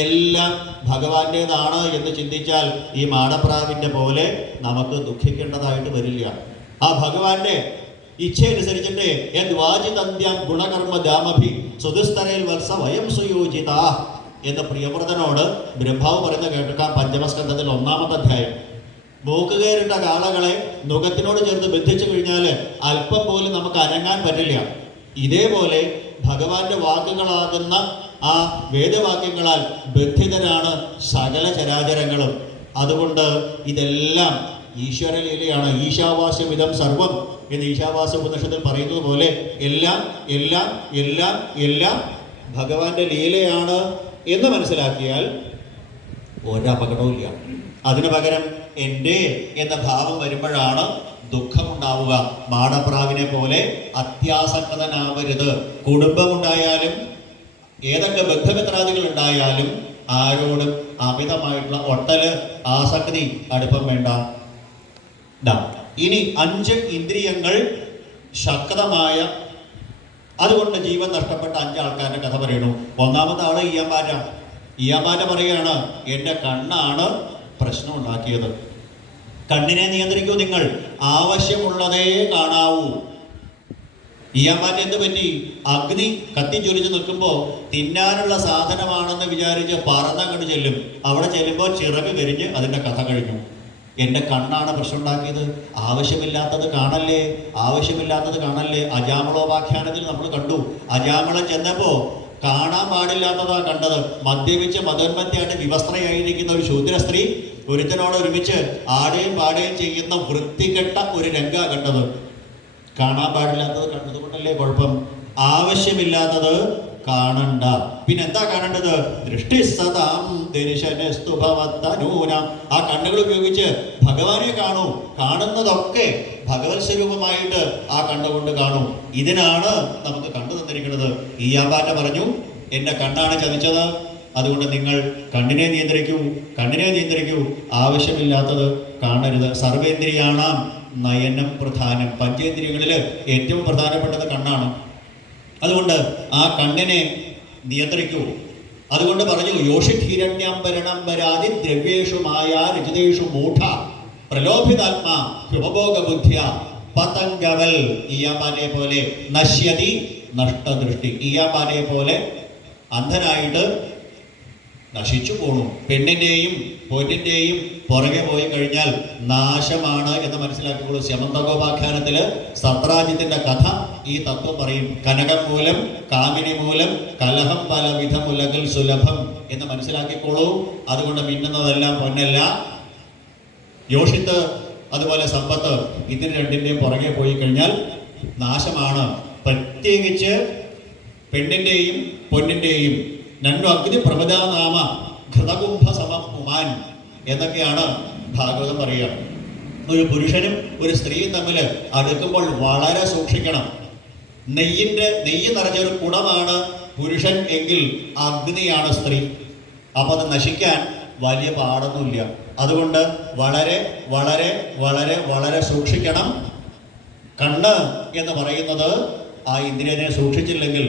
എല്ലാം ഭഗവാന്റേതാണ് എന്ന് ചിന്തിച്ചാൽ ഈ മാടപ്രാവിൻ്റെ പോലെ നമുക്ക് ദുഃഖിക്കേണ്ടതായിട്ട് വരില്ല. ആ ഭഗവാന്റെ ഇച്ഛയനുസരിച്ചിട്ട് യദ്വാജിതന്ത്യം ഗുണകർമ്മ ദാമഭി സുദുസ്തരയിൽ വത്സ വയം സുയോജിത എന്ന് പ്രിയമൃതനോട് ബ്രഹ്മാവ് പറയുന്ന കേൾക്കാം. പഞ്ചമസ്കന്ധത്തിൽ 1-ാമത്തെ അധ്യായം. മൂക്കുകയറിട്ട കാളകളെ നുഖത്തിനോട് ചേർത്ത് ബന്ധിച്ചു കഴിഞ്ഞാൽ അല്പം പോലും നമുക്ക് അനങ്ങാൻ പറ്റില്ല. ഇതേപോലെ ഭഗവാന്റെ വാക്കുകളാകുന്ന ആ വേദവാക്യങ്ങളാൽ ബന്ധിതരാണ് സകല ചരാചരങ്ങളും. അതുകൊണ്ട് ഇതെല്ലാം ഈശ്വരലീലയാണ്. ഈശാവാസ്യമിതം സർവം എന്ന് ഈശാവാസ്യ ഉപനിഷത്തിൽ പറയുന്നത് പോലെ എല്ലാം എല്ലാം എല്ലാം എല്ലാം ഭഗവാന്റെ ലീലയാണ് എന്ന് മനസ്സിലാക്കിയാൽ ഒരപകടവും ഇല്ല. അതിനു പകരം എൻ്റെ എന്ന ഭാവം വരുമ്പോഴാണ് ദുഃഖമുണ്ടാവുക. മാടപ്രാവിനെ പോലെ അത്യാസക്തനാവരുത്. കുടുംബമുണ്ടായാലും ഏതൊക്കെ ബന്ധമിത്രാദികൾ ഉണ്ടായാലും ആരോടും അമിതമായിട്ടുള്ള ഒട്ടല്, ആസക്തി, അടുപ്പം വേണ്ട. ഇനി 5 ഇന്ദ്രിയങ്ങൾ ശക്തമായ, അതുകൊണ്ട് ജീവൻ നഷ്ടപ്പെട്ട 5 ആൾക്കാരുടെ കഥ പറയണു. 1-ാമത്തെ ആള് ഈയാമ്പാറ്റ. ഈയാമ്പാറ്റ പറയാണ്, എൻ്റെ കണ്ണാണ് പ്രശ്നം ഉണ്ടാക്കിയത്. കണ്ണിനെ നിയന്ത്രിക്കൂ നിങ്ങൾ, ആവശ്യമുള്ളതേ കാണാവൂ. ഈയാമ്പാറ്റ എന്ത് പറ്റി? അഗ്നി കത്തിജ്വലിച്ച് നിൽക്കുമ്പോൾ തിന്നാനുള്ള സാധനമാണെന്ന് വിചാരിച്ച് പറന്നങ്ങോട്ട് ചെല്ലും. അവിടെ ചെല്ലുമ്പോൾ ചിറക് കരിഞ്ഞ് അതിൻ്റെ കഥ കഴിഞ്ഞു. എൻ്റെ കണ്ണാണ് പ്രശ്നം ഉണ്ടാക്കിയത്. ആവശ്യമില്ലാത്തത് കാണല്ലേ, ആവശ്യമില്ലാത്തത് കാണല്ലേ. അജാമളോപാഖ്യാനത്തിൽ നമ്മൾ കണ്ടു. അജാമളം ചെന്നപ്പോൾ കാണാൻ പാടില്ലാത്തതാ കണ്ടത്. മദ്യപിച്ച് മതോന്മത്തയായിട്ട് വിവസ്ത്രയായിരിക്കുന്ന ഒരു ശൂദ്ര സ്ത്രീ ഒരുത്തനോട് ഒരുമിച്ച് ആടുകയും പാടുകയും ചെയ്യുന്ന വൃത്തികെട്ട ഒരു രംഗ കണ്ടത്. കാണാൻ പാടില്ലാത്തത് കണ്ടതുകൊണ്ടല്ലേ കുഴപ്പം? ആവശ്യമില്ലാത്തത് കാണണ്ട. പിന്നെന്താ കാണേണ്ടത്? ദൃഷ്ടിസതാം ദർശനസ്തുഭവത്തനൂന. ആ കണ്ണുകൾ ഉപയോഗിച്ച് ഭഗവാനെ കാണൂ. കാണുന്നതൊക്കെ ഭഗവത് സ്വരൂപമായിട്ട് ആ കണ്ണുകൊണ്ട് കാണൂ. ഇതിനാണ് നമുക്ക് കണ്ടു തന്നിരിക്കുന്നത്. ഈയാമ്പാറ്റ പറഞ്ഞു, എന്റെ കണ്ണാണ് ചതിച്ചത്, അതുകൊണ്ട് നിങ്ങൾ കണ്ണിനെ നിയന്ത്രിക്കൂ, കണ്ണിനെ നിയന്ത്രിക്കൂ, ആവശ്യമില്ലാത്തത് കാണരുത്. സർവേന്ദ്രിയാണാം നയനം പ്രധാനം. പഞ്ചേന്ദ്രിയങ്ങളിൽ ഏറ്റവും പ്രധാനപ്പെട്ടത് കണ്ണാണ്. അതുകൊണ്ട് ആ കണ്ണിനെ നിയന്ത്രിക്കൂ. അതുകൊണ്ട് പറഞ്ഞു, യോഷിധീരണ്യംബരണംബരാതി ദ്രവ്യേഷു മായാ രചിതേഷു മൂഢ പ്രലോഭിതാത്മാ ഹൃപഭോഗ ബുദ്ധ്യ പതംഗവൽ. ഈയാമ്പാറ്റയെ പോലെ നശ്യതി നഷ്ടദൃഷ്ടി. ഈയാമ്പാറ്റയെ പോലെ അന്ധനായിട്ട് നശിച്ചു പോണു. പെണ്ണിൻ്റെയും പൊന്നിൻ്റെയും പുറകെ പോയി കഴിഞ്ഞാൽ നാശമാണ് എന്ന് മനസ്സിലാക്കിക്കോളൂ. സ്യമന്തകോപാഖ്യാനത്തില് സത്രാജിത്തിന്റെ കഥ ഈ തത്വം പറയും. കനകം മൂലം കാമിനി മൂലം കലഹം പലവിധം ഉലകിൽ സുലഭം എന്ന് മനസ്സിലാക്കിക്കോളൂ. അതുകൊണ്ട് മിന്നുന്നതെല്ലാം പൊന്നല്ല. യോഷിത്ത് അതുപോലെ സമ്പത്ത്, ഇതിന് രണ്ടിൻ്റെയും പുറകെ പോയി കഴിഞ്ഞാൽ നാശമാണ്. പ്രത്യേകിച്ച് പെണ്ണിൻ്റെയും പൊന്നിൻ്റെയും നന്നു അഗ്നി പ്രമദാനാമ ഘൃതകുംഭ സമം പുമാൻ എന്നൊക്കെയാണ് ഭാഗവതം പറയുക. ഒരു പുരുഷനും ഒരു സ്ത്രീയും തമ്മിൽ അടുക്കുമ്പോൾ വളരെ സൂക്ഷിക്കണം. നെയ്യ് നിറഞ്ഞൊരു കുടമാണ് പുരുഷൻ എങ്കിൽ അഗ്നിയാണ് സ്ത്രീ. അപ്പം അത് നശിക്കാൻ വലിയ പാടൊന്നുമില്ല. അതുകൊണ്ട് വളരെ വളരെ വളരെ വളരെ സൂക്ഷിക്കണം. കണ്ണ് എന്ന് പറയുന്നത് ആ ഇന്ദ്രിയനെ സൂക്ഷിച്ചില്ലെങ്കിൽ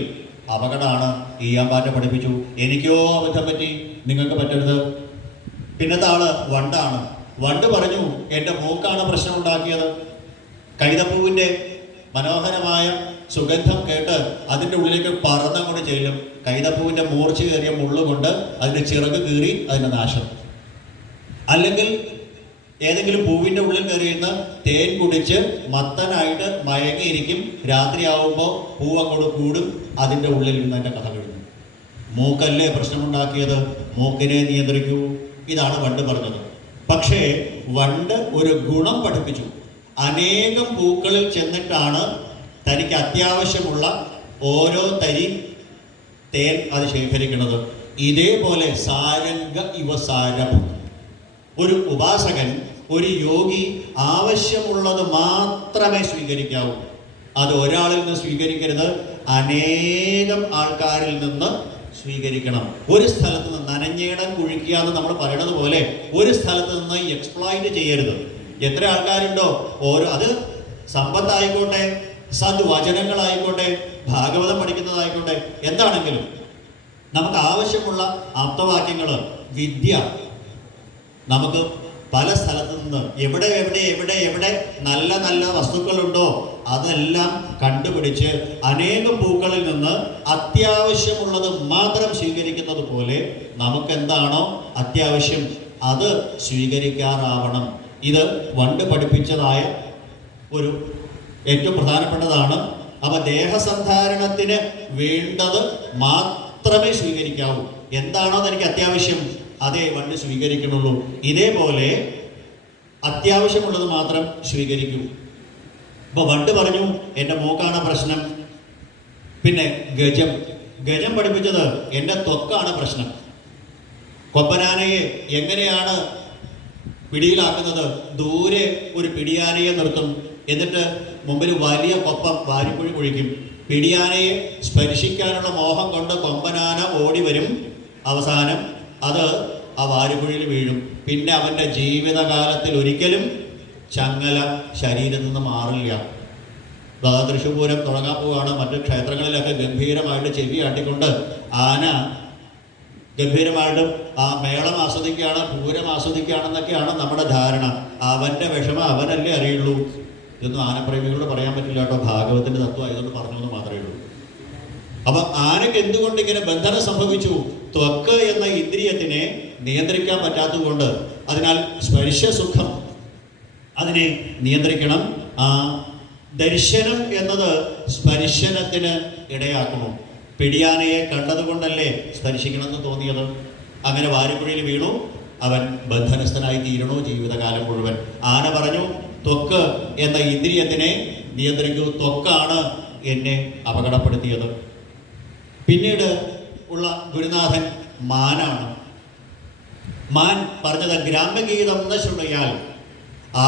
അപകടമാണ്. ഈയാമ്പാറ്റ പഠിപ്പിച്ചു. എനിക്കോ അബദ്ധം പറ്റി, നിങ്ങൾക്ക് പറ്റരുത്. പിന്നത്തെ ആള് വണ്ടാണ്. വണ്ട് പറഞ്ഞു, എൻ്റെ മൂക്കാണ് പ്രശ്നം ഉണ്ടാക്കിയത്. കൈതപ്പൂവിൻ്റെ മനോഹരമായ സുഗന്ധം കേട്ട് അതിൻ്റെ ഉള്ളിലേക്ക് പറന്നങ്ങോട്ട് ചെല്ലും. കൈതപ്പൂവിൻ്റെ മൂർച്ച കയറിയ മുള്ളുകൊണ്ട് അതിൻ്റെ ചിറക് കീറി അതിൻ്റെ നാശം. അല്ലെങ്കിൽ ഏതെങ്കിലും പൂവിൻ്റെ ഉള്ളിൽ കയറിയിരുന്ന് തേൻ കുടിച്ച് മത്തനായിട്ട് മയങ്ങിയിരിക്കും. രാത്രിയാവുമ്പോൾ പൂവ് അങ്ങോട്ട് കൂടും, അതിൻ്റെ ഉള്ളിൽ നിന്ന് എൻ്റെ കഥ കഴിഞ്ഞു. മൂക്കല്ലേ പ്രശ്നമുണ്ടാക്കിയത്, മൂക്കിനെ നിയന്ത്രിക്കൂ. ഇതാണ് വണ്ട് പറഞ്ഞത്. പക്ഷേ വണ്ട് ഒരു ഗുണം പഠിപ്പിച്ചു. അനേകം പൂക്കളിൽ ചെന്നിട്ടാണ് തനിക്ക് അത്യാവശ്യമുള്ള ഓരോ തരി തേൻ അത് ശേഖരിക്കുന്നത്. ഇതേപോലെ സാരംഗ ഇവസാരം. ഒരു ഉപാസകൻ, ഒരു യോഗി ആവശ്യമുള്ളത് മാത്രമേ സ്വീകരിക്കാവൂ. അത് ഒരാളിൽ നിന്ന് സ്വീകരിക്കരുത്, അനേകം ആൾക്കാരിൽ നിന്ന് സ്വീകരിക്കണം. ഒരു സ്ഥലത്ത് നിന്ന് നനഞ്ഞേടം കുഴിക്കുക എന്ന് നമ്മൾ പറയുന്നത് പോലെ ഒരു സ്ഥലത്ത് നിന്ന് എക്സ്പ്ലോയിറ്റ് ചെയ്യരുത്. എത്ര ആൾക്കാരുണ്ടോ അത് സമ്പത്തായിക്കോട്ടെ, സദ്വചനങ്ങളായിക്കോട്ടെ, ഭാഗവതം പഠിക്കുന്നതായിക്കോട്ടെ, എന്താണെങ്കിലും നമുക്ക് ആവശ്യമുള്ള ആപ്തവാക്യങ്ങൾ, വിദ്യ നമുക്ക് പല സ്ഥലത്തു നിന്ന് എവിടെ എവിടെ എവിടെ എവിടെ നല്ല നല്ല വസ്തുക്കളുണ്ടോ അതെല്ലാം കണ്ടുപിടിച്ച് അനേകം പൂക്കളിൽ നിന്ന് അത്യാവശ്യമുള്ളത് മാത്രം സ്വീകരിക്കുന്നത് പോലെ നമുക്കെന്താണോ അത്യാവശ്യം അത് സ്വീകരിക്കാറാവണം. ഇത് വണ്ട് പഠിപ്പിച്ചതായ ഒരു ഏറ്റവും പ്രധാനപ്പെട്ടതാണ്. അവ ദേഹസന്ധാരണത്തിന് വേണ്ടത് മാത്രമേ സ്വീകരിക്കാവൂ. എന്താണോ തനിക്ക് അത്യാവശ്യം അതേ വണ്ട് സ്വീകരിക്കണുള്ളൂ. ഇതേപോലെ അത്യാവശ്യമുള്ളത് മാത്രം സ്വീകരിക്കൂ. ഇപ്പോൾ വണ്ട് പറഞ്ഞു എൻ്റെ മൂക്കാണ് പ്രശ്നം. പിന്നെ ഗജം പഠിപ്പിച്ചത് എൻ്റെ ത്വക്കാണ് പ്രശ്നം. കൊമ്പനാനയെ എങ്ങനെയാണ് പിടിയിലാക്കുന്നത്? ദൂരെ ഒരു പിടിയാനയെ നിർത്തും, എന്നിട്ട് മുമ്പിൽ വലിയ കൊപ്പം വാരിക്കുഴി കുഴിക്കും. പിടിയാനയെ സ്പർശിക്കാനുള്ള മോഹം കൊണ്ട് കൊമ്പനാന ഓടി വരും. അവസാനം അത് ആ വാരിക്കുഴിയിൽ വീഴും. പിന്നെ അവൻ്റെ ജീവിതകാലത്തിൽ ഒരിക്കലും ചങ്ങല ശരീരത്തിൽ നിന്ന് മാറില്ല. തൃശ്ശൂർ പൂരം തുടങ്ങാൻ പോവുകയാണ്. മറ്റ് ക്ഷേത്രങ്ങളിലൊക്കെ ഗംഭീരമായിട്ട് ചെവി ആട്ടിക്കൊണ്ട് ആന ഗംഭീരമായിട്ട് ആ മേളം ആസ്വദിക്കുകയാണ്, പൂരം ആസ്വദിക്കുകയാണെന്നൊക്കെയാണ് നമ്മുടെ ധാരണ. അവൻ്റെ വിഷമം അവനല്ലേ അറിയുള്ളൂ. ഇതൊന്നും ആനപ്രേമികളോട് പറയാൻ പറ്റില്ല കേട്ടോ. ഭാഗവത്തിൻ്റെ തത്വം ആയതുകൊണ്ട് പറഞ്ഞെന്ന് മാത്രമേ ഉള്ളൂ. അപ്പം ആനയ്ക്ക് എന്തുകൊണ്ട് ഇങ്ങനെ ബന്ധനം സംഭവിച്ചു? ത്വക്ക് എന്ന ഇന്ദ്രിയത്തിനെ നിയന്ത്രിക്കാൻ പറ്റാത്തതുകൊണ്ട്. അതിനാൽ സ്പർശസുഖം അതിനെ നിയന്ത്രിക്കണം. ദർശനം എന്നത് സ്പർശനത്തിന് ഇടയാക്കുന്നു. പിടിയാനയെ കണ്ടതുകൊണ്ടല്ലേ സ്പർശിക്കണമെന്ന് തോന്നിയത്? അങ്ങനെ വാരിക്കുഴിയിൽ വീണു, അവൻ ബന്ധനസ്ഥനായി തീരണു ജീവിതകാലം മുഴുവൻ. ആന പറഞ്ഞു, ത്വക്ക് എന്ന ഇന്ദ്രിയത്തിനെ നിയന്ത്രിക്കൂ, ത്വക്കാണ് എന്നെ അപകടപ്പെടുത്തിയത്. പിന്നീട് ഉള്ള ഗുരുനാഥൻ മാനാണ്. മാൻ പറഞ്ഞത് ഗ്രാമ്യഗീതം എന്ന് ശൃണയാൽ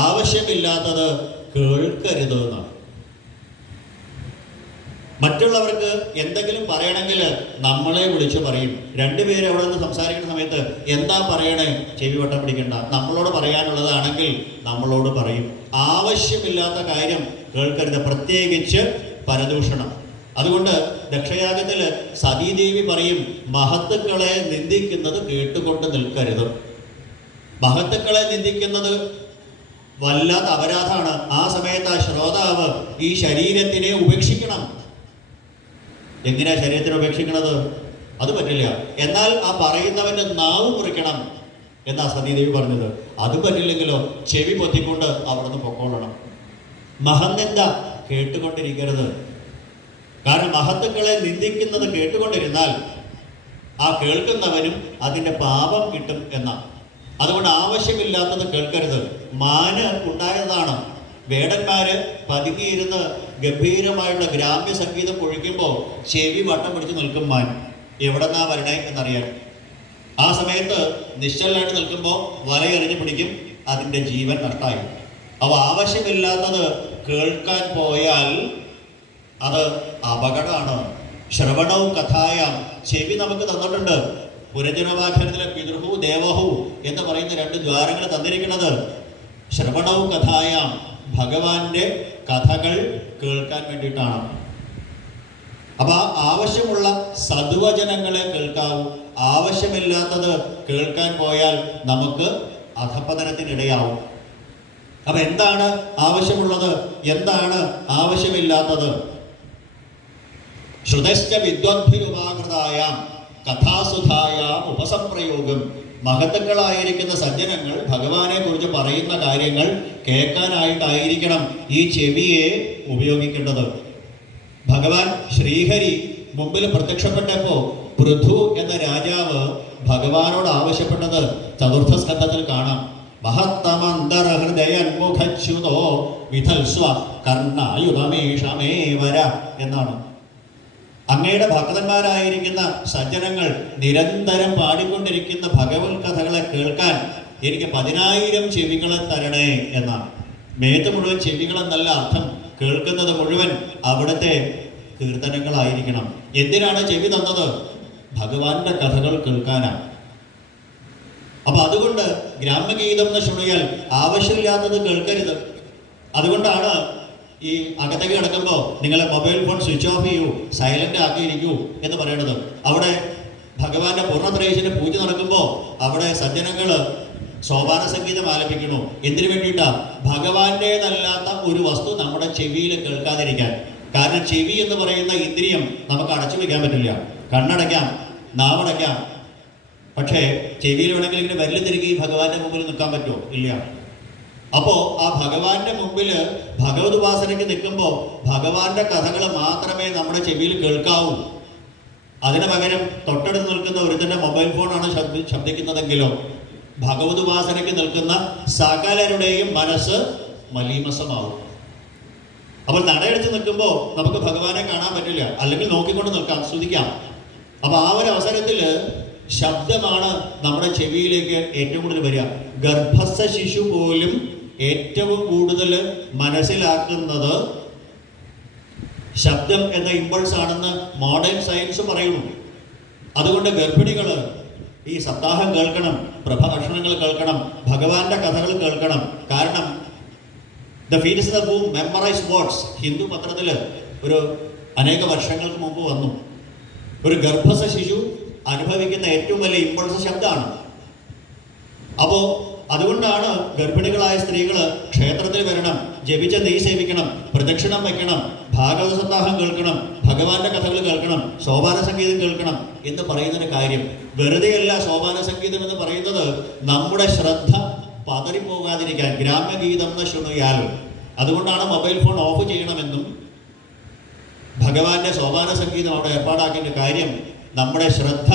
ആവശ്യമില്ലാത്തത് കേൾക്കരുത് എന്നാണ്. മറ്റുള്ളവർക്ക് എന്തെങ്കിലും പറയണമെങ്കിൽ നമ്മളെ വിളിച്ച് പറയും. രണ്ടുപേരും അവിടെ നിന്ന് സംസാരിക്കുന്ന സമയത്ത് എന്താ പറയണേ, ചെവി വട്ടം പിടിക്കണ്ട, നമ്മളോട് പറയാനുള്ളതാണെങ്കിൽ നമ്മളോട് പറയും. ആവശ്യമില്ലാത്ത കാര്യം കേൾക്കരുത്, പ്രത്യേകിച്ച് പരദൂഷണം. അതുകൊണ്ട് ദക്ഷയാഗത്തിൽ സതീദേവി പറയും, മഹത്തുക്കളെ നിന്ദിക്കുന്നത് കേട്ടുകൊണ്ട് നിൽക്കരുത്. മഹത്തുക്കളെ നിന്ദിക്കുന്നത് വല്ലാത്ത അപരാധമാണ്. ആ സമയത്ത് ആ ശ്രോതാവ് ഈ ശരീരത്തിനെ ഉപേക്ഷിക്കണം. എങ്ങനെയാ ശരീരത്തിനെ ഉപേക്ഷിക്കണത്? അത് പറ്റില്ല. എന്നാൽ ആ പറയുന്നവൻ്റെ നാവ് മുറിക്കണം എന്നാ സതീദേവി പറഞ്ഞത്. അത് പറ്റില്ലെങ്കിലോ ചെവി പൊത്തിക്കൊണ്ട് അവിടെ നിന്ന് പൊക്കോളണം. മഹനിന്ദ കേട്ടുകൊണ്ടിരിക്കരുത്. കാരണം മഹത്തുക്കളെ നിന്ദിക്കുന്നത് കേട്ടുകൊണ്ടിരുന്നാൽ ആ കേൾക്കുന്നവനും അതിൻ്റെ പാപം കിട്ടും എന്നാണ്. അതുകൊണ്ട് ആവശ്യമില്ലാത്തത് കേൾക്കരുത്. മാന് ഉണ്ടായതാണ്. വേടന്മാര് പതുങ്ങിയിരുന്ന് ഗംഭീരമായുള്ള ഗ്രാമ്യ സംഗീതം പൊഴിക്കുമ്പോൾ ചെവി വട്ടം പിടിച്ച് നിൽക്കും മാൻ, എവിടെന്നാ വരണേ എന്നറിയാൻ. ആ സമയത്ത് നിശ്ചലനായിട്ട് നിൽക്കുമ്പോൾ വലയെറിഞ്ഞ് പിടിക്കും, അതിൻ്റെ ജീവൻ നഷ്ടമായി. അപ്പോൾ ആവശ്യമില്ലാത്തത് കേൾക്കാൻ പോയാൽ അത് അപകടമാണ്. ശ്രവണവും കഥായാം, ചെവി നമുക്ക് തന്നിട്ടുണ്ട്. പുരജനവാഖ്യാനത്തിലെ പിതൃഹു ദേവഹു എന്ന് പറയുന്ന രണ്ട് ദ്വാരങ്ങൾ തന്നിരിക്കുന്നത് ശ്രവണവും കഥായാം, ഭഗവാന്റെ കഥകൾ കേൾക്കാൻ വേണ്ടിയിട്ടാണ്. അപ്പൊ ആവശ്യമുള്ള സദ്വചനങ്ങളെ കേൾക്കാവൂ. ആവശ്യമില്ലാത്തത് കേൾക്കാൻ പോയാൽ നമുക്ക് അധപതനത്തിനിടയാവും. അപ്പൊ എന്താണ് ആവശ്യമുള്ളത്, എന്താണ് ആവശ്യമില്ലാത്തത്? ശ്രുതശ്ച വിദ്വദ്ഭിരുപാകൃതായാം കഥാസുധായാം ഉപസംപ്രയോഗം. മഹത്തുക്കളായിരിക്കുന്ന സജ്ജനങ്ങൾ ഭഗവാനെ കുറിച്ച് പറയുന്ന കാര്യങ്ങൾ കേൾക്കാനായിട്ടായിരിക്കണം ഈ ചെവിയെ ഉപയോഗിക്കേണ്ടത്. ഭഗവാൻ ശ്രീഹരി മുമ്പിൽ പ്രത്യക്ഷപ്പെട്ടപ്പോൾ പൃഥു എന്ന രാജാവ് ഭഗവാനോട് ആവശ്യപ്പെട്ടത് ചതുർത്ഥ സ്കന്ധത്തിൽ കാണാം. മഹത്തമന്തരഹൃദയന്മുഖച്യുതോ വിധൽസ്വ കർണായുധമേഷമേവര എന്നാണ്. അങ്ങയുടെ ഭക്തന്മാരായിരിക്കുന്ന സജ്ജനങ്ങൾ നിരന്തരം പാടിക്കൊണ്ടിരിക്കുന്ന ഭഗവത് കഥകളെ കേൾക്കാൻ എനിക്ക് 10,000 ചെവികളെ തരണേ എന്നാണ്. മേത്ത് മുഴുവൻ ചെവികളെന്നല്ല അർത്ഥം, കേൾക്കുന്നത് മുഴുവൻ അവിടുത്തെ കീർത്തനങ്ങളായിരിക്കണം. എന്തിനാണ് ചെവി തന്നത്? ഭഗവാന്റെ കഥകൾ കേൾക്കാനാണ്. അപ്പൊ അതുകൊണ്ട് ഗ്രാമ്യഗീതം എന്ന് ശുണിയാൽ ആവശ്യമില്ലാത്തത് കേൾക്കരുത്. അതുകൊണ്ടാണ് ഈ അകത്തേക്ക് കിടക്കുമ്പോൾ നിങ്ങളെ മൊബൈൽ ഫോൺ സ്വിച്ച് ഓഫ് ചെയ്യൂ, സൈലന്റ് ആക്കിയിരിക്കൂ എന്ന് പറയണത്. അവിടെ ഭഗവാന്റെ പൂർണ്ണത്രേശന്റെ പൂജ നടക്കുമ്പോൾ അവിടെ സജ്ജനങ്ങൾ സോപാന സംഗീതം ആലപിക്കണു. എന്തിനു വേണ്ടിയിട്ടാ? ഭഗവാന്റേതല്ലാത്ത ഒരു വസ്തു നമ്മുടെ ചെവിയിൽ കേൾക്കാതിരിക്കാൻ. കാരണം ചെവി എന്ന് പറയുന്ന ഇന്ദ്രിയം നമുക്ക് അടച്ചു വെക്കാൻ പറ്റില്ല. കണ്ണടയ്ക്കാം, നാവടയ്ക്കാം, പക്ഷേ ചെവിയിൽ വേണമെങ്കിൽ ഇങ്ങനെ വരല് തിരികെ ഭഗവാന്റെ മുമ്പിൽ നിൽക്കാൻ പറ്റുമോ? ഇല്ല. അപ്പോൾ ആ ഭഗവാന്റെ മുമ്പിൽ ഭഗവത് ഉപാസനയ്ക്ക് നിൽക്കുമ്പോൾ ഭഗവാന്റെ കഥകൾ മാത്രമേ നമ്മുടെ ചെവിയിൽ കേൾക്കാവൂ. അതിന് പകരം തൊട്ടടുത്ത് നിൽക്കുന്ന ഒരുത്തൻ്റെ മൊബൈൽ ഫോണാണ് ശബ്ദിക്കുന്നതെങ്കിലോ ഭഗവത് ഉപാസനയ്ക്ക് നിൽക്കുന്ന സകലരുടെയും മനസ്സ് മലീമസമാവും. അപ്പോൾ നടയടിച്ച് നിൽക്കുമ്പോൾ നമുക്ക് ഭഗവാനെ കാണാൻ പറ്റില്ല, അല്ലെങ്കിൽ നോക്കിക്കൊണ്ട് നിൽക്കാം, സ്തുതിക്കാം. അപ്പോൾ ആ ഒരു അവസരത്തിൽ ശബ്ദമാണ് നമ്മുടെ ചെവിയിലേക്ക് ഏറ്റവും കൂടുതൽ വരിക. ഗർഭസ്ഥ ശിശു പോലും ഏറ്റവും കൂടുതൽ മനസ്സിലാക്കുന്നത് ശബ്ദം എന്ന ഇമ്പൾസ് ആണെന്ന് മോഡേൺ സയൻസ് പറയുന്നു. അതുകൊണ്ട് ഗർഭിണികൾ ഈ സപ്താഹം കേൾക്കണം, പ്രഭാഷണങ്ങൾ കേൾക്കണം, ഭഗവാന്റെ കഥകൾ കേൾക്കണം. കാരണം the foetus in the womb memorise words Hindu പത്രത്തിൽ ഒരു അനേക വർഷങ്ങൾക്ക് മുമ്പ് വന്നു. ഒരു ഗർഭസ്ഥ ശിശു അനുഭവിക്കുന്ന ഏറ്റവും വലിയ ഇമ്പൾസ് ശബ്ദമാണ്. അപ്പോൾ അതുകൊണ്ടാണ് ഗർഭിണികളായ സ്ത്രീകൾ ക്ഷേത്രത്തിൽ വരണം, ജപിച്ച നെയ് സേവിക്കണം, പ്രദക്ഷിണം വയ്ക്കണം, ഭാഗവത സപ്താഹം കേൾക്കണം, ഭഗവാന്റെ കഥകൾ കേൾക്കണം, സോപാന സംഗീതം കേൾക്കണം എന്ന് പറയുന്നൊരു കാര്യം. വെറുതെയല്ല സോപാന സംഗീതം എന്ന് പറയുന്നത്, നമ്മുടെ ശ്രദ്ധ പതറിപ്പോകാതിരിക്കാൻ. ഗ്രാമ്യഗീതം എന്ന് ശൃണുയാൽ. അതുകൊണ്ടാണ് മൊബൈൽ ഫോൺ ഓഫ് ചെയ്യണമെന്നും ഭഗവാന്റെ സോപാന സംഗീതം അവിടെ ഏർപ്പാടാക്കേണ്ട കാര്യം നമ്മുടെ ശ്രദ്ധ